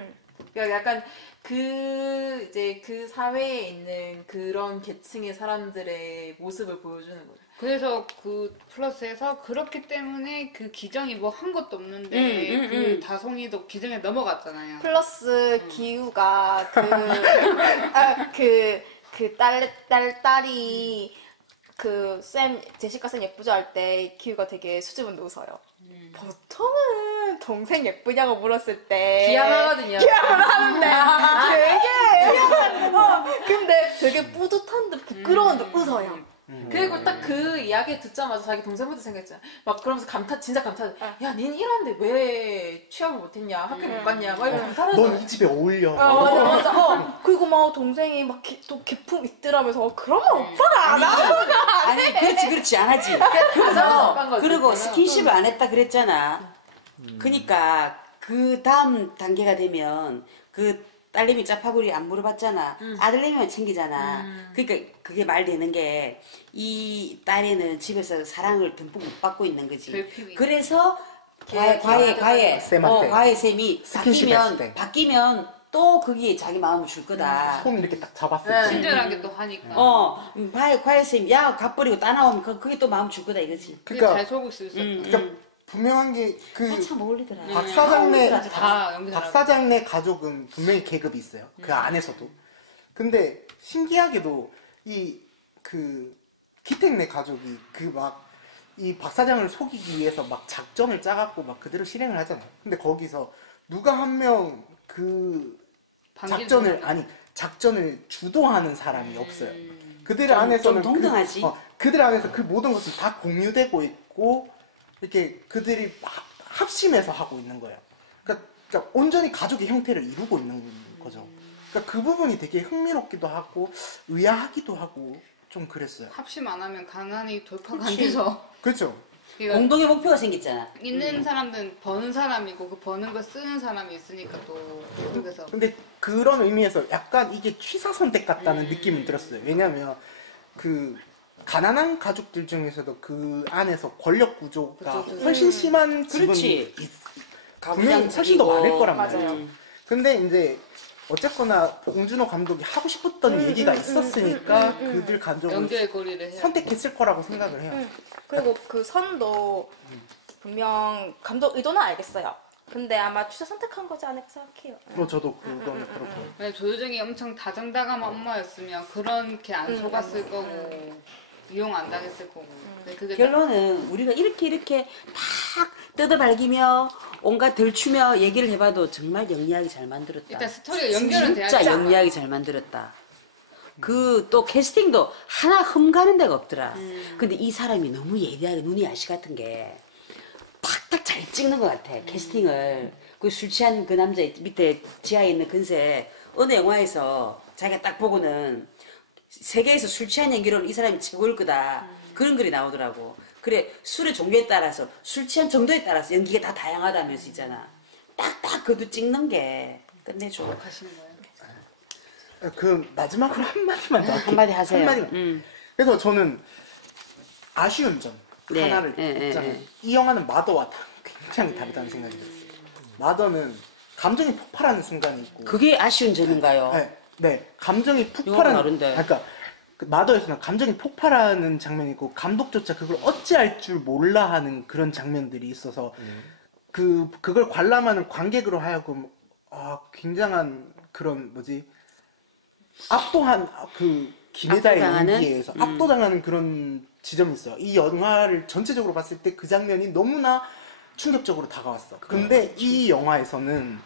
그러니까 약간 이제 그 사회에 있는 그런 계층의 사람들의 모습을 보여주는 거죠. 그래서 그 플러스에서 그렇기 때문에 그 기정이 뭐 한 것도 없는데 그 다송이도 기정에 넘어갔잖아요. 플러스 기우가 딸이 제시카 쌤 예쁘죠 할 때 기우가 되게 수줍은데 웃어요. 보통은 동생 예쁘냐고 물었을 때 귀염하거든요. 귀염하는데 되게 근데 되게 뿌듯한데 부끄러운데 웃어요. 그리고 딱 그 이야기 듣자마자 자기 동생부터 생각했잖아. 막 그러면서 진짜 감탄. 야, 닌 이러는데 왜 취업을 못했냐? 학교 못 갔냐? 막 이런 감탄하잖아. 넌 이 집에 어울려. 맞아, 맞아. 그리고 막 동생이 막 또 기품 있더라면서 그러면 오빠가 안 하는 아니 그렇지 안 하지. 그리고 스킨십을 안 했다 그랬잖아. 그러니까 그 다음 단계가 되면 그 딸내미 짜파구리 안 물어봤잖아. 아들내미만 챙기잖아. 그러니까 그게 말되는 게 이 딸애는 집에서 사랑을 듬뿍 못 받고 있는 거지. 별피위. 그래서 과외 쌤한테. 쌤이 스킨십 했을 때. 바뀌면 또 거기에 자기 마음을 줄 거다. 손 이렇게 딱 잡았을 때. 친절하게 또 하니까. 과외 쌤이 야 gat 버리고 따나오면 그게 또 마음 줄 거다 이거지. 그게 그러니까 잘 속을 수 있었어. 그러니까 분명한 게 그 참 어울리더라. 박 사장네 다 연기 박 잘하고. 사장네 가족은 분명히 계급이 있어요. 그 안에서도. 근데 신기하게도 이 그 기택네 가족이 그 막 이 박 사장을 속이기 위해서 막 작전을 짜갖고 막 그대로 실행을 하잖아요. 근데 거기서 누가 한 명 그 작전을 주도하는 사람이 없어요. 그들 안에서는 좀 동등하지. 그들 안에서 그 모든 것은 다 공유되고 있고 이렇게 그들이 합심해서 하고 있는 거예요. 그러니까 온전히 가족의 형태를 이루고 있는 거죠. 그러니까 그 부분이 되게 흥미롭기도 하고 의아하기도 하고 좀 그랬어요. 합심 안 하면 가난이 돌파가 안 그치. 돼서. 그렇죠. 그러니까 공동의 목표가 생겼잖아. 있는 사람들은 버는 사람이고 그 버는 걸 쓰는 사람이 있으니까 또 그래서 근데 그런 의미에서 약간 이게 취사 선택 같다는 느낌이 들었어요. 왜냐하면 그 가난한 가족들 중에서도 그 안에서 권력 구조가 훨씬 심한 그렇지. 집은 분명히 훨씬 더 많을 거란 말이에요. 맞아요. 근데 이제 어쨌거나 봉준호 감독이 하고 싶었던 얘기가 있었으니까 그들 가족을 연결고리를 해야 선택했을 거라고 생각을 해요. 그리고 그 선도 분명 감독 의도는 알겠어요. 근데 아마 취사 선택한 거지 않을까 생각해요. 저도 그거는 그렇고. 만약 조효정이 엄청 다정다감한 엄마였으면 그렇게 안 속았을 거고 이용 안 당했을 거고. 근데 그게 결론은 우리가 이렇게 탁 뜯어발기며 온갖 덜추며 얘기를 해봐도 정말 영리하게 잘 만들었다. 일단 스토리가 연결은 돼야 진짜 되잖아. 영리하게 잘 만들었다. 그 또 캐스팅도 하나 흠가는 데가 없더라. 근데 이 사람이 너무 예리하게 눈이 아시 같은 게 탁탁 잘 찍는 것 같아. 캐스팅을. 그 술 취한 그 남자 밑에 지하에 있는 근세 어느 영화에서 자기가 딱 보고는 세계에서 술 취한 연기로는 이 사람이 최고일 거다. 그런 글이 나오더라고. 그래 술의 종류에 따라서 술 취한 정도에 따라서 연기가 다 다양하다면서 있잖아. 딱딱 그것도 찍는 게 끝내줘. 가시는 거예요. 그 마지막으로 한마디만 더 할게요. 한마디 하세요. 한마디만. 그래서 저는 아쉬운 점 네. 하나를 꼽자면 이 영화는 마더와 굉장히 다르다는 생각이 들었어요. 마더는 감정이 폭발하는 순간이 있고 그게 아쉬운 점인가요? 네, 감정이 영화가 폭발하는 다른데. 그러니까 그 마더에서는 감정이 폭발하는 장면이 있고 감독조차 그걸 어찌할 줄 몰라 하는 그런 장면들이 있어서 그걸 관람하는 관객으로 하여금 굉장한 그런 압도한 그 김혜자의 압도당하는? 연기에 의해서 압도당하는 그런 지점이 있어요. 이 영화를 전체적으로 봤을 때 그 장면이 너무나 충격적으로 다가왔어. 근데 이 영화에서는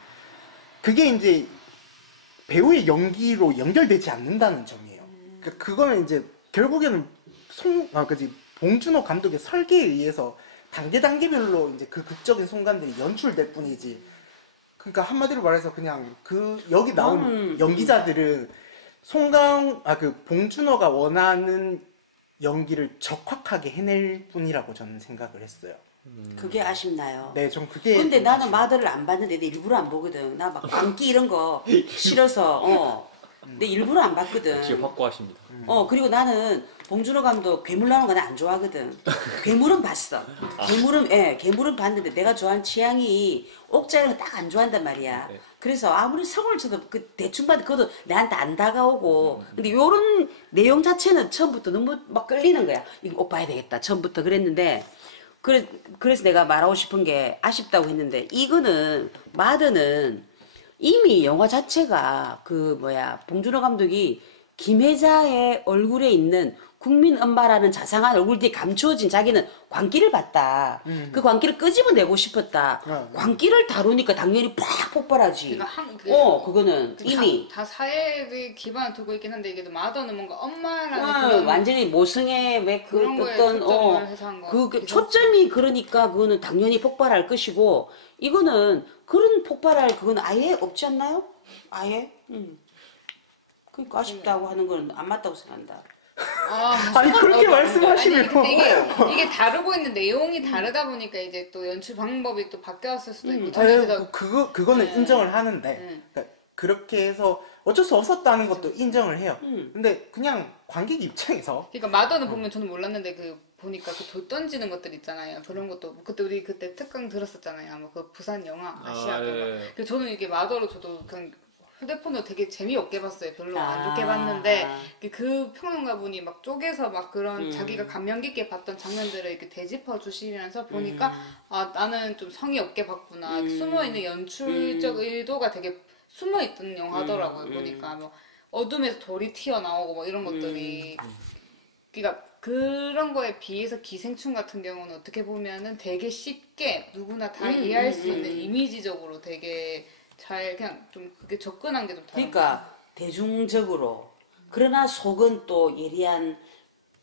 그게 이제 배우의 연기로 연결되지 않는다는 점이에요. 그러니까 그거는 이제 결국에는 봉준호 감독의 설계에 의해서 단계별로 이제 그 극적인 순간들이 연출될 뿐이지. 그러니까 한마디로 말해서 그냥 여기 나온 연기자들은 봉준호가 원하는 연기를 적확하게 해낼 뿐이라고 저는 생각을 했어요. 그게 아쉽나요? 네, 전 그게. 근데 나는 마더를 안 봤는데 내 일부러 안 보거든. 나 막 광기 이런 거 싫어서 내 일부러 안 봤거든. 역시 확고하십니다. 그리고 나는 봉준호 감독 괴물 나오는 거 나 안 좋아하거든. 괴물은 봤어. 괴물은 봤는데 내가 좋아하는 취향이 옥자이는 딱 안 좋아한단 말이야. 네. 그래서 아무리 성을 쳐도 그 대충 봐도 그것도 내한테 안 다가오고. 근데 요런 내용 자체는 처음부터 너무 막 끌리는 거야. 이거 꼭 봐야 되겠다. 처음부터 그랬는데 그래서 내가 말하고 싶은 게 아쉽다고 했는데 이거는 마더는 이미 영화 자체가 봉준호 감독이 김혜자의 얼굴에 있는 국민 엄마라는 자상한 얼굴 뒤에 감추어진 자기는 광기를 봤다. 그 광기를 끄집어내고 싶었다. 광기를 다루니까 당연히 팍 폭발하지. 그러니까 그거는 이미 다 사회의 기반을 두고 있긴 한데 이게 마더는 뭔가 엄마라는 그런 완전히 모성애 왜 그런 거에 어떤 초점을 해서 한 거. 그 초점이 그러니까 그거는 당연히 폭발할 것이고 이거는 그런 폭발할 그건 아예 없지 않나요? 아예? 그러니까 아쉽다고 하는 건 안 맞다고 생각한다. 아니 그렇게 말씀하시면 근데 이게 다루고 있는 내용이 다르다 보니까 이제 또 연출 방법이 또 바뀌었을 수도 있고 아니, 그거는 네. 인정을 하는데 네. 그러니까 그렇게 해서 어쩔 수 없었다는 것도 인정을 해요. 근데 그냥 관객 입장에서 그러니까 마더는 보면 저는 몰랐는데 그 보니까 그 돌 던지는 것들 있잖아요. 그런 것도 그때 우리 그때 특강 들었었잖아요. 뭐 그 부산 영화 아시아 예. 그 저는 이게 마더로 저도 그냥 휴대폰으로 되게 재미없게 봤어요. 별로 안 좋게 봤는데 그 평론가분이 막 쪼개서 막 그런 자기가 감명 깊게 봤던 장면들을 이렇게 되짚어 주시면서 보니까 아 나는 좀 성의 없게 봤구나. 숨어 있는 연출적 의도가 되게 숨어 있던 영화더라고요. 보니까 뭐 어둠에서 돌이 튀어나오고 뭐 이런 것들이 그러니까 그런 거에 비해서 기생충 같은 경우는 어떻게 보면은 되게 쉽게 누구나 다 이해할 수 있는 이미지적으로 되게 잘 그냥 좀 그게 접근한 게 좀 다른 그러니까 대중적으로 그러나 속은 또 예리한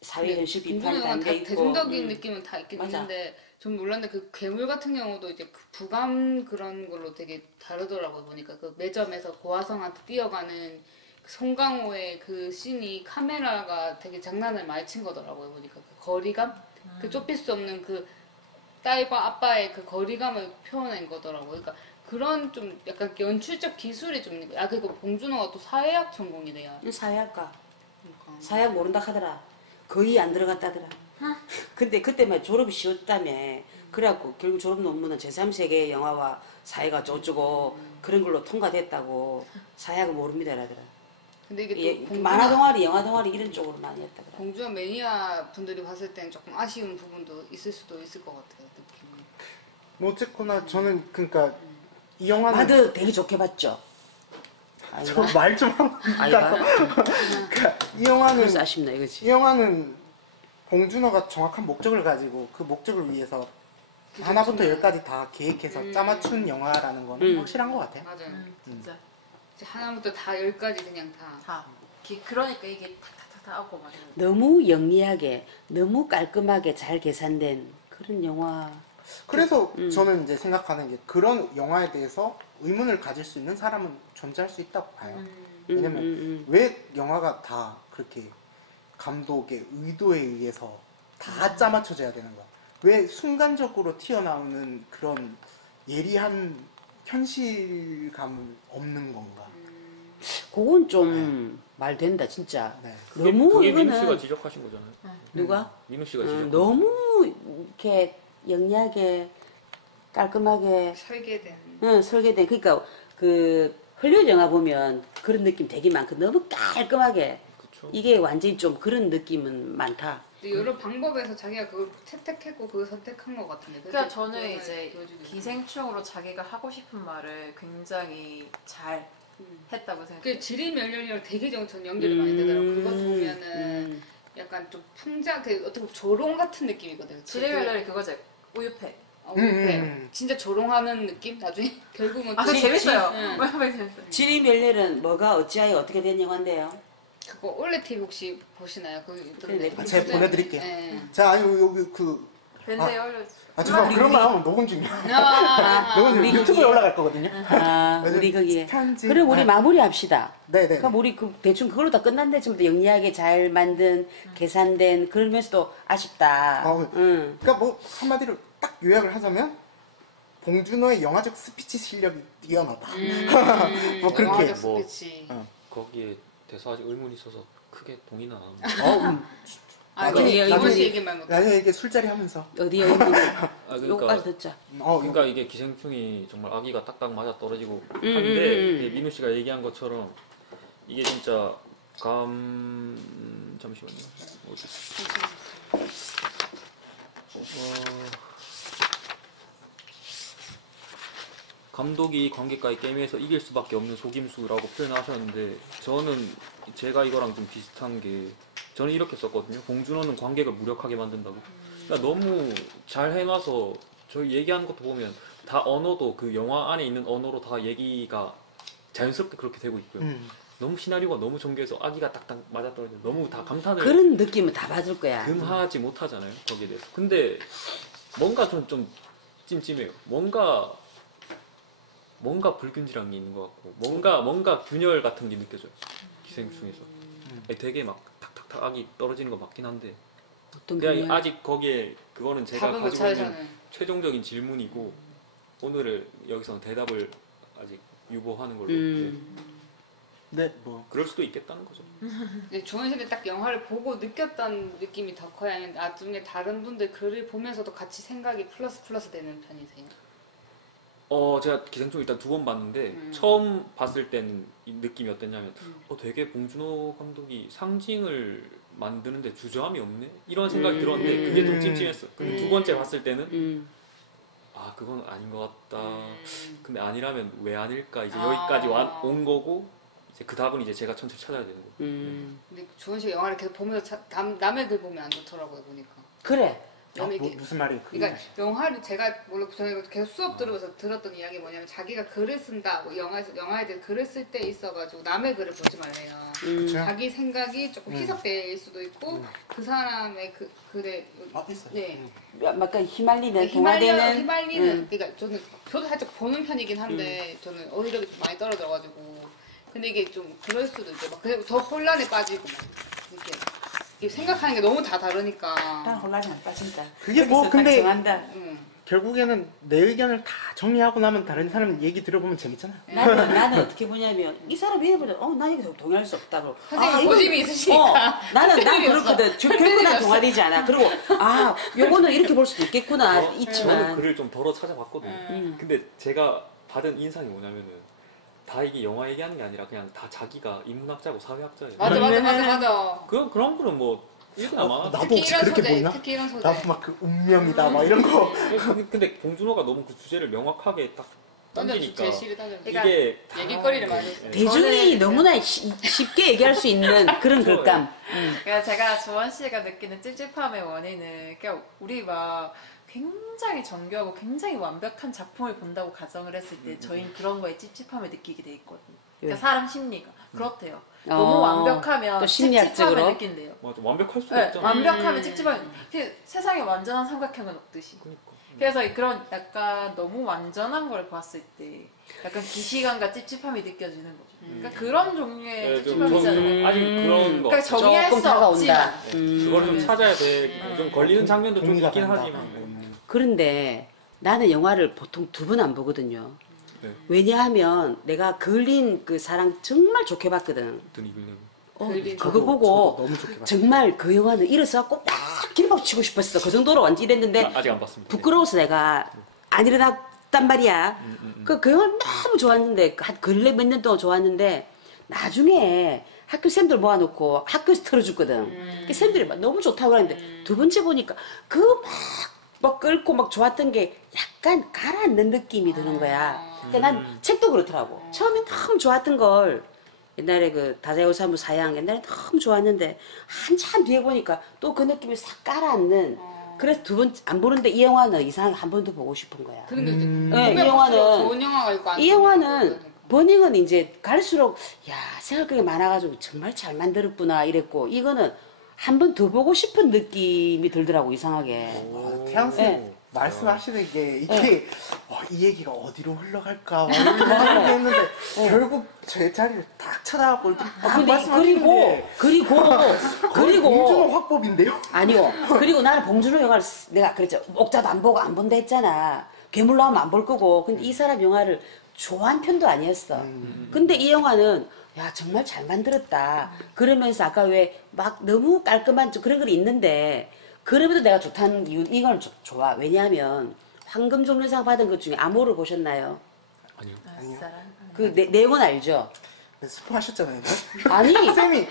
사회 현실 비판이 안 돼 있고 대중적인 느낌은 다 있긴 맞아. 있는데 전 몰랐는데 그 괴물 같은 경우도 이제 그 부감 그런 걸로 되게 다르더라고요. 보니까 그 매점에서 고화성한테 뛰어가는 그 송강호의 그 씬이 카메라가 되게 장난을 많이 친 거더라고요. 보니까 그 거리감, 그 좁힐 수 없는 그 딸과 아빠의 그 거리감을 표현한 거더라고요. 그러니까 그런 좀 약간 연출적 기술이 좀 있는 거야. 그리고 봉준호가 또 사회학 전공이래요. 사회학과 그러니까. 사회학 모른다 하더라. 거의 안 들어갔다더라. 근데 그때만 졸업이 쉬웠다며. 그래갖고 결국 졸업 논문은 제3세계 영화와 사회가 어쩌고 그런 걸로 통과됐다고 사회학을 모릅니다 라더라. 근데 이게 예, 또 만화 동아리, 영화 동아리 이런 쪽으로 많이 했다더라. 봉준호 매니아 분들이 봤을 땐 조금 아쉬운 부분도 있을 수도 있을 것 같아요. 느낌이. 뭐 어쨌거나 저는 그러니까 이 영화는 나도 되게 좋게 봤죠. 저 말 좀 아이가 그러니까 이 영화는 그래서 아쉽나 이거지. 이 영화는 봉준호가 정확한 목적을 가지고 그 목적을 위해서 하나부터 열까지 다 계획해서 짜맞춘 영화라는 건 확실한 것 같아요. 맞아요. 진짜 이제 하나부터 다 열까지 그냥 다. 다. 그러니까 이게 탁탁탁탁 하고 막 이러는 너무 영리하게, 너무 깔끔하게 잘 계산된 그런 영화. 그래서 저는 이제 생각하는 게 그런 영화에 대해서 의문을 가질 수 있는 사람은 존재할 수 있다고 봐요. 왜냐면 왜 영화가 다 그렇게 감독의 의도에 의해서 다 짜맞춰져야 되는 거야? 왜 순간적으로 튀어나오는 그런 예리한 현실감은 없는 건가? 그건 좀 말 된다 진짜. 네. 너무 그게 민우 이거는 씨가 지적하신 거잖아요. 누가? 민우 씨가 지적. 너무 이렇게 영리하게 깔끔하게 설계된. 설계된. 그러니까 그 헐리우드 영화 보면 그런 느낌 되게 많고 너무 깔끔하게 그쵸. 이게 완전히 좀 그런 느낌은 많다. 근데 여러 방법에서 자기가 그걸 채택했고 그걸 선택한 것 같은데. 그러니까 저는 그걸 이제 보여주기 기생충으로 자기가 하고 싶은 말을 굉장히 잘 했다고 생각해요. 그 지리멸렬이랑 되게 전 연결이 많이 되더라고요. 그거 보면은 약간 좀 풍자, 그 어떻게 보면 조롱 같은 느낌이거든요. 지뢰멸렬이 그거지. 우유패. 진짜 조롱하는 느낌? 나중에 결국은 아, 그거 재밌어요. 응. 왜 재밌어요? 지리멸렬은 뭐가 어찌하여 어떻게 된 영화인데요? 그거 올레 TV 혹시 보시나요? 그래, 제가 보내드릴게요. 네. 자, 아니 여기 그 벤즈에 올려주세요. 잠깐만 그러면 하면 녹음 중이야. 녹음 중 우리 유튜브에 거기에. 올라갈 거거든요. 우리 거기에. 편집. 그럼 우리 아. 마무리합시다. 네네. 그럼 우리 그 대충 그걸로 다 끝난데 지금부터 영리하게 잘 만든 계산된 그러면서도 아쉽다. 응. 그러니까 뭐 한마디로 딱 요약을 하자면 봉준호의 영화적 스피치 실력이 뛰어나다. 뭐 그렇게. 영화적 뭐. 스피치. 거기에 대사 아직 의문이 있어서 크게 동의는 안 합니다. 어디에 이번 의문이- 씨 얘기만 못. 나중에 이게 술자리 하면서. 어디에 의문이 그러니까 요까지 듣자. 그러니까 이게 기생충이 정말 아기가 딱딱 맞아 떨어지고 한데 이게 민우 씨가 얘기한 것처럼 이게 진짜 잠시만요. 어디 있어? 감독이 관객과의 게임에서 이길 수밖에 없는 속임수라고 표현하셨는데 저는 제가 이거랑 좀 비슷한 게 저는 이렇게 썼거든요. 봉준호는 관객을 무력하게 만든다고. 그러니까 너무 잘 해놔서 저희 얘기하는 것도 보면 다 언어도 그 영화 안에 있는 언어로 다 얘기가 자연스럽게 그렇게 되고 있고요. 너무 시나리오가 너무 정교해서 아기가 딱딱 맞아떨어져 너무 다 감탄을 그런 느낌은 다 받을 거야. 금하지 못하잖아요. 거기에 대해서. 근데 뭔가 좀 찜찜해요. 뭔가 불균질한 게 있는 것 같고 뭔가 균열 같은 게 느껴져요. 기생충에서. 되게 막 탁탁탁 악이 떨어지는 거 맞긴 한데 어떤 그냥 균열? 아직 거기에 그거는 제가 답은 못 가지고 있는 찾아잖아요. 최종적인 질문이고 오늘을 여기서는 대답을 아직 유보하는 걸로. 네, 뭐 그럴 수도 있겠다는 거죠. 근데 조원실이 딱 영화를 보고 느꼈던 느낌이 더 커요? 아니면 나중에 다른 분들 글을 보면서도 같이 생각이 플러스 되는 편이세요? 제가 기생충 일단 2번 봤는데 처음 봤을 땐 이 느낌이 어땠냐면 되게 봉준호 감독이 상징을 만드는데 주저함이 없네? 이런 생각이 들었는데 그게 좀 찜찜했어. 근데 2번째 봤을 때는 아 그건 아닌 것 같다. 근데 아니라면 왜 아닐까? 이제 여기까지 온 거고 이제 그 답은 이제 제가 천천히 찾아야 되는 거고. 근데 조원실 영화를 계속 보면서 남의 글 보면 안 좋더라고요, 보니까. 그래. 무슨 말이에요? 그러니까 영화를 제가 원래 저희가 계속 수업 들으면서 들었던 이야기 뭐냐면 자기가 글을 쓴다, 뭐 영화에 대해 글을 쓸 때 있어가지고 남의 글을 보지 말래요. 자기 생각이 조금 희석될 수도 있고 그 사람의 그 글에 있어요. 네. 약간 휘말리는 동화되는. 휘말리는 그러니까 저도 살짝 보는 편이긴 한데 저는 어휘력이 좀 많이 떨어져가지고 근데 이게 좀 그럴 수도 있죠. 막 그래서 더 혼란에 빠지고 막 이게 생각하는 게 너무 다 다르니까. 난 혼란이 안 빠진다. 그게 뭐 여기서 딱 근데 정한다. 결국에는 내 의견을 다 정리하고 나면 다른 사람 얘기 들어보면 재밌잖아요. 나는 어떻게 보냐면 이 사람 얘기보다 나 여기서 동의할 수 없다고. 선생님 이건- 고집이 있으시니까. 난 그렇거든. 결국 난 동화되지 않아. 그리고 요거는 이렇게 볼 수도 있겠구나. 저는 있지만. 글을 좀 덜어 찾아봤거든요. 근데 제가 받은 인상이 뭐냐면은 다 이게 영화 얘기하는 게 아니라 그냥 다 자기가 인문학자고 사회학자예요. 맞아. 그런 거는 뭐 읽으나마. 나도 특히 혹시 이런 그렇게 소재, 보이나? 특히 이런 소재. 나도 막 그 운명이다 막 이런 거. 근데 봉준호가 너무 그 주제를 명확하게 딱 던지니까 제시를 던져. 이게 얘기거리를 많이. 네. 대중이 너무나 쉽게 얘기할 수 있는 그런 글감. 그러니까 제가 조원 씨가 느끼는 찝찝함의 원인은 그러니까 우리 막 굉장히 정교하고 굉장히 완벽한 작품을 본다고 가정을 했을 때 저희는 그런 거에 찝찝함을 느끼게 돼 있거든요. 그러니까 사람 심리가 그렇대요. 너무 완벽하면 또 심리학적으로? 찝찝함을 느낀대요. 맞아, 완벽할 수가 네, 없잖아. 완벽하면 찝찝함. 세상에 완전한 삼각형은 없듯이. 그러니까. 그래서 그런 약간 너무 완전한 걸 봤을 때 약간 기시감과 찝찝함이 느껴지는 거죠. 그러니까 그런 종류의 네, 좀 찝찝함이잖아요. 아직 그런 거. 그러니까 정의할 조금 수 없지만 다가온다. 그걸 좀 찾아야 돼. 좀 걸리는 장면도 좀 동의가 있긴 간다. 하지만. 그런데 나는 영화를 보통 2번 안 보거든요. 네. 왜냐하면 내가 그을린 그 사랑 정말 좋게 봤거든. 드니 빌레브. 그거 보고 저도 너무 좋게 봤어요. 정말 그 영화는 일어서갖고 막 김밥 치고 싶었어. 그 정도로 완전 이랬는데 아직 안 봤습니다. 부끄러워서 내가 안 일어났단 말이야. 그 영화를 너무 좋았는데 한 근래 몇 년 동안 좋았는데 나중에 학교 쌤들 모아놓고 학교에서 틀어줬거든. 그 쌤들이 막 너무 좋다고 하는데 2번째 보니까 그 막 끌고 막 좋았던 게 약간 가라앉는 느낌이 드는 거야. 그러니까 난 책도 그렇더라고. 처음에 너무 좋았던 걸 옛날에 그 다자요사무 사양 옛날에 너무 좋았는데 한참 뒤에 보니까 또 그 느낌이 싹 가라앉는. 그래서 2번 안 보는데 이 영화는 이상하게 한 번 더 보고 싶은 거야. 그런데 네, 이 영화는 좋은 영화가 있고 안 이 좋은 영화가 영화는 있고 버닝은 이제 갈수록 야 생각하기 많아가지고 정말 잘 만들었구나 이랬고 이거는 한 번 더 보고 싶은 느낌이 들더라고 이상하게. 태양 쌤 네. 말씀하시는 게 이게 이 얘기가 어디로 흘러갈까 막 이렇게 하려고 했는데 결국 제 자리를 딱 찾아갖고 이렇게 막 근데 말씀하시는 게 그리고 봉준호 화법인데요? 아니요. 그리고 나는 봉준호 영화를 내가 그랬죠. 옥자도 안 보고 안 본다 했잖아. 괴물 나오면 안 볼 거고. 근데 이 사람 영화를 좋아한 편도 아니었어. 근데 이 영화는 야 정말 잘 만들었다. 그러면서 아까 왜 막 너무 깔끔한 그런 글이 있는데 그럼에도 내가 좋다는 이유 이걸 좋아. 왜냐하면 황금종려상 받은 것 중에 암호를 보셨나요? 아니요. 아싸라. 그 내용은 알죠? 네, 스포하셨잖아요. 아니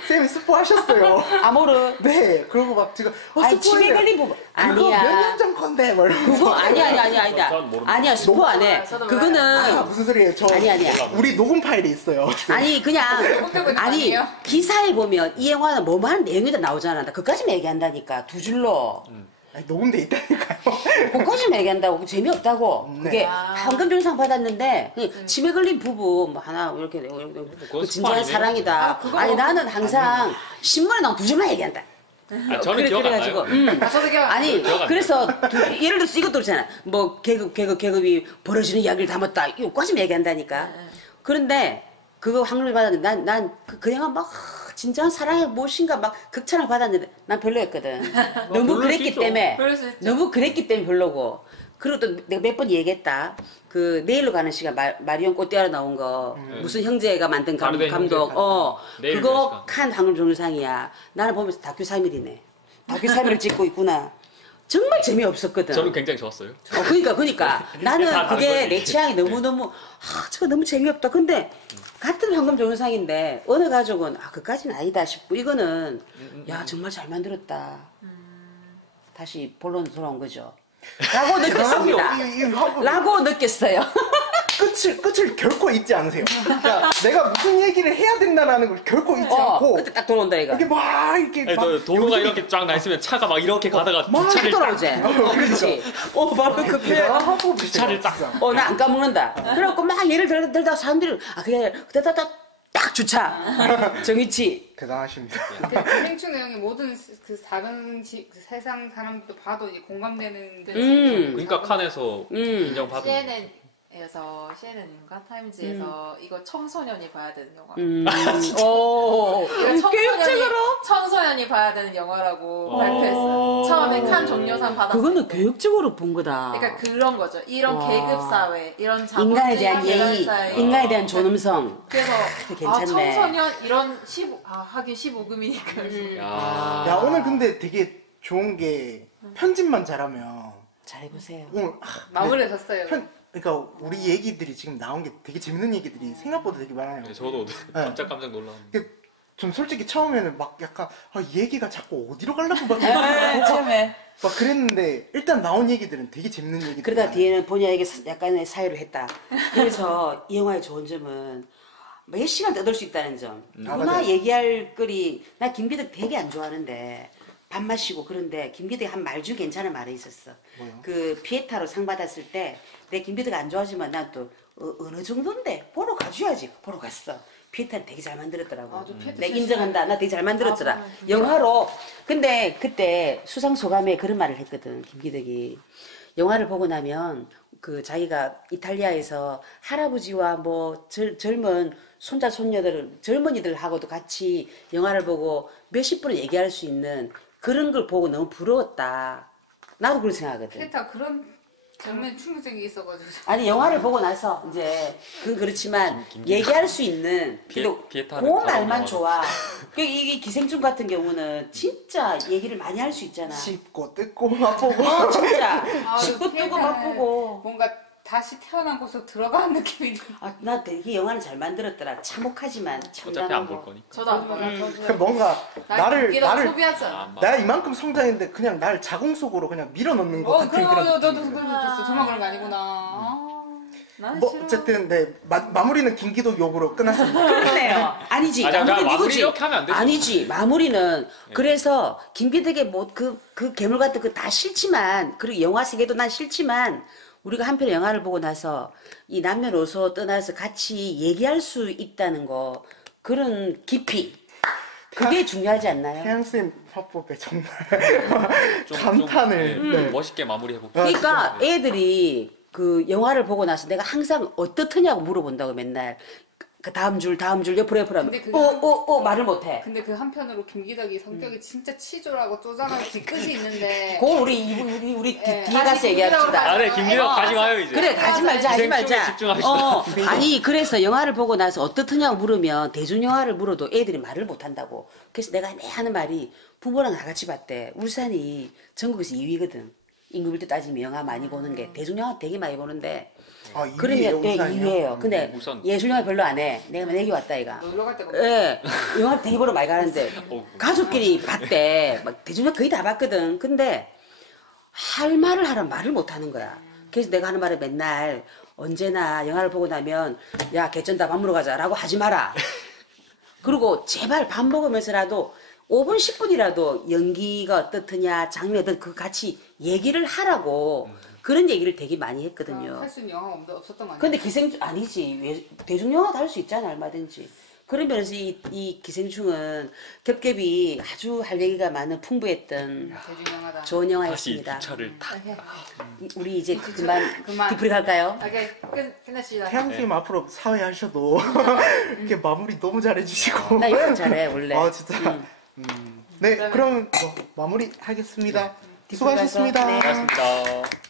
쌤이 스포하셨어요. 아모르. 네, 그러고 막 지금 아니 치매 걸린 부분 아니야. 몇년 전 건데 뭐 이러면서. 그거 아니다. 전 모릅니다. 아니야 스포 안 해. 저도 몰라요. 그거는 아, 무슨 소리예요? 저 아니야. 우리 녹음 파일이 있어요. 아니 그냥 꼼꼼한 거 아니 아니에요? 기사에 보면 이 영화는 뭐만 내용이 다 나오잖아. 나 그까지만 얘기한다니까 두 줄로. 아니, 녹음돼 있다니까요. 그까지만 얘기한다고 재미없다고. 네. 그게 아. 황금종상 받았는데 그 치매 걸린 부부 뭐 하나 이렇게 그 진지한 아니네요. 사랑이다. 그거 아니 나는 항상 신문에 나온 두 줄만 얘기한다. 아, 저는 기억 안 나요. 저도 기억 안 아니 기억 안 그래서 예를 들어서 이것도 그렇잖아. 뭐 계급이 벌어지는 이야기를 담았다. 이거까지만 얘기한다니까. 그런데 그거 황금을 받았는데 난그 영화 막 진정한 사랑의 무엇인가 막 극찬을 받았는데 난 별로였거든. 너무 별로일 수 그랬기 있죠. 때문에 그럴 수 있죠. 너무 그랬기 때문에 별로고. 그리고 또 내가 몇 번 얘기했다. 그 내일로 가는 시간 마리온 꼬띠아로 나온 거 무슨 형제가 만든 다르덴 감독 형제. 내일 그거 가는 칸 황금종려상이야. 나는 보면서 다큐 3일이네. 다큐 3일을 찍고 있구나. 정말 재미없었거든. 저는 굉장히 좋았어요. 그러니까 나는 다 다른 그게 거지. 내 취향이 너무너무 저거 너무 재미없다. 근데 같은 황금종려상인데 어느 가족은 그까지는 아니다 싶고 이거는 야 정말 잘 만들었다. 다시 본론으로 돌아온 거죠. 라고 느꼈습니다. 라고 느꼈어요. 끝을 결코 잊지 않으세요. 그러니까 내가 무슨 얘기를 해야 된다라는 걸 결코 잊지 않고 그때 딱 돌아온다 이거. 이렇게 막 이렇게 아니, 막 저 도로가 이렇게 쫙 나 있으면 차가 막 이렇게 가다가 막 차를 돌아오지. 그렇지. 바로 그 하고 차를 딱. 나 안 까먹는다. 그래갖고 막 예를 들다가 사람들이 그게 딱 주차. 정위치. 대단하십니다. 그 생충 내용이 모든 그 다른 그 세상 사람도 봐도 이제 공감되는 그러니까 칸에서 인정받은. CNN인가 타임즈에서 이거 청소년이 봐야 되는 영화. 오. 이거 교육적으로? 청소년이 봐야 되는 영화라고 어. 발표했어요. 처음에 칸 종려상 받았을 그거는 때. 교육적으로 본 거다. 그러니까 그런 거죠. 이런 와. 계급 사회, 이런 인간에 대한 자본주의 예의, 사회. 인간에 대한 존엄성. 그래서 괜찮네. 청소년 이런 하긴 15금이니까. 야 오늘 근데 되게 좋은 게 편집만 잘하면 잘해보세요. 오늘 마무리하셨어요. 그러니까 우리 얘기들이 지금 나온 게 되게 재밌는 얘기들이 생각보다 되게 많아요. 네, 저도 깜짝깜짝 놀랐는데. 좀 솔직히 처음에는 막 약간 얘기가 자꾸 어디로 가려고 막, 처음에. 막 그랬는데 일단 나온 얘기들은 되게 재밌는 얘기들. 그러다 뒤에는 본의에게 약간의 사유를 했다. 그래서 이 영화의 좋은 점은 몇 시간 떠들 수 있다는 점. 누구나 맞아요. 얘기할 거리. 나 김기덕 되게 안 좋아하는데 밥 마시고 그런데 김기덕이 한 말 중 괜찮은 말이 있었어. 뭐요? 그 피에타로 상 받았을 때 내 김기덕 안 좋아하지만 난 또 어느 정도인데 보러 가줘야지. 보러 갔어. 피에타는 되게 잘 만들었더라고. 피에타 내가 진짜 인정한다. 나 되게 잘 만들었더라. 맞아요. 영화로. 근데 그때 수상 소감에 그런 말을 했거든. 김기덕이. 영화를 보고 나면 그 자기가 이탈리아에서 할아버지와 뭐 젊은 손자 젊은이들하고도 같이 영화를 보고 몇십 분을 얘기할 수 있는 그런 걸 보고 너무 부러웠다. 나도 그렇게 생각하거든. 피에타 그런 장면 충격적인 게 있어가지고. 아니 영화를 보고 나서 이제 그건 그렇지만 얘기할 수 있는 피에타는 그 다른 말만 영화로. 좋아. 이게 기생충 같은 경우는 진짜 얘기를 많이 할 수 있잖아. 씹고 뜯고 맛보고. 진짜 아, 씹고 뜨고 피에타는 맛보고. 뭔가 다시 태어난 곳으로 들어가는 느낌이 들어. 나 되게 영화는 잘 만들었더라. 참혹하지만 어차피 안 볼 참담하고. 거니까. 저도 안 봐요. 그러니까 뭔가 나를 소비하지 않아. 아, 내가 이만큼 성장했는데 그냥 날 자궁 속으로 그냥 밀어넣는 것 같은 그런 너도 느낌이 그걸 들어요. 느꼈어. 저만 그런 거 아니구나. 나는 뭐 싫어. 어쨌든 네 마무리는 김기덕 욕으로 끝났습니다. 그러네요. 아니지. 아, 잠깐, 마무리는 마무리 이거지. 이렇게 하면 안 되죠. 아니지. 마무리는 그래서 김기덕의 뭐 그 괴물 같은 거 다 싫지만 그리고 영화 세계도 난 싫지만 우리가 한편 영화를 보고 나서 이 남녀노소 떠나서 같이 얘기할 수 있다는 거 그런 깊이 그게 중요하지 않나요? 태양쌤 화법에 정말 좀, 감탄을. 좀, 네. 멋있게 마무리해볼게요. 그러니까 네. 애들이 그 영화를 보고 나서 내가 항상 어떻느냐고 물어본다고 맨날 그 다음 줄 옆으로 하면 근데 그게 말을 못해. 근데 그 한편으로 김기덕이 성격이 진짜 치졸하고 쪼잔하고 뒤끝이 있는데 그건 우리 예. 뒤에 가서 얘기합시다. 아, 네, 김기덕 가지 마요, 이제. 그래 가지 말자 하지 기생충에 말자. 집중합시다. 아니 그래서 영화를 보고 나서 어떻느냐고 물으면 대중 영화를 물어도 애들이 말을 못한다고. 그래서 내가 하는 말이 부모랑 나같이 봤대. 울산이 전국에서 2위거든. 임금일도 따지면 영화 많이 보는 게 대중영화 되게 많이 보는데 아, 그러면 네, 우산이요? 2위예요. 근데 우선. 예술영화 별로 안 해. 내가 맨 애기 왔다 이가. 놀러 갈 때가 예, 영화 되게 보러 많이 가는데 가족끼리 봤대. 막 대중영화 거의 다 봤거든. 근데 할 말을 하라 말을 못 하는 거야. 그래서 내가 하는 말을 맨날 언제나 영화를 보고 나면 야 개쩐다 밥 먹으러 가자라고 하지 마라. 그리고 제발 밥 먹으면서라도 5분 10분이라도 연기가 어떻느냐 장면이 어떻 그 같이 얘기를 하라고 그런 얘기를 되게 많이 했거든요. 할 수 있는 영화가 없었던 거 아니야? 근데 기생충 아니지. 대중영화도 할 수 있잖아 얼마든지. 그런 면에서 이 기생충은 겹겹이 아주 할 얘기가 많은 풍부했던 대중영화다. 좋은 다시 영화였습니다. 주차를 탁. 우리 이제 그만 그만. 디프리 갈까요? 오케이 끝냅시다. 태양님 앞으로 사회 하셔도 이렇게 마무리 너무 잘해주시고. 나 요약 잘해 원래. 아 진짜. 네, 그러면 마무리 하겠습니다. 수고하셨습니다. 네. 고맙습니다.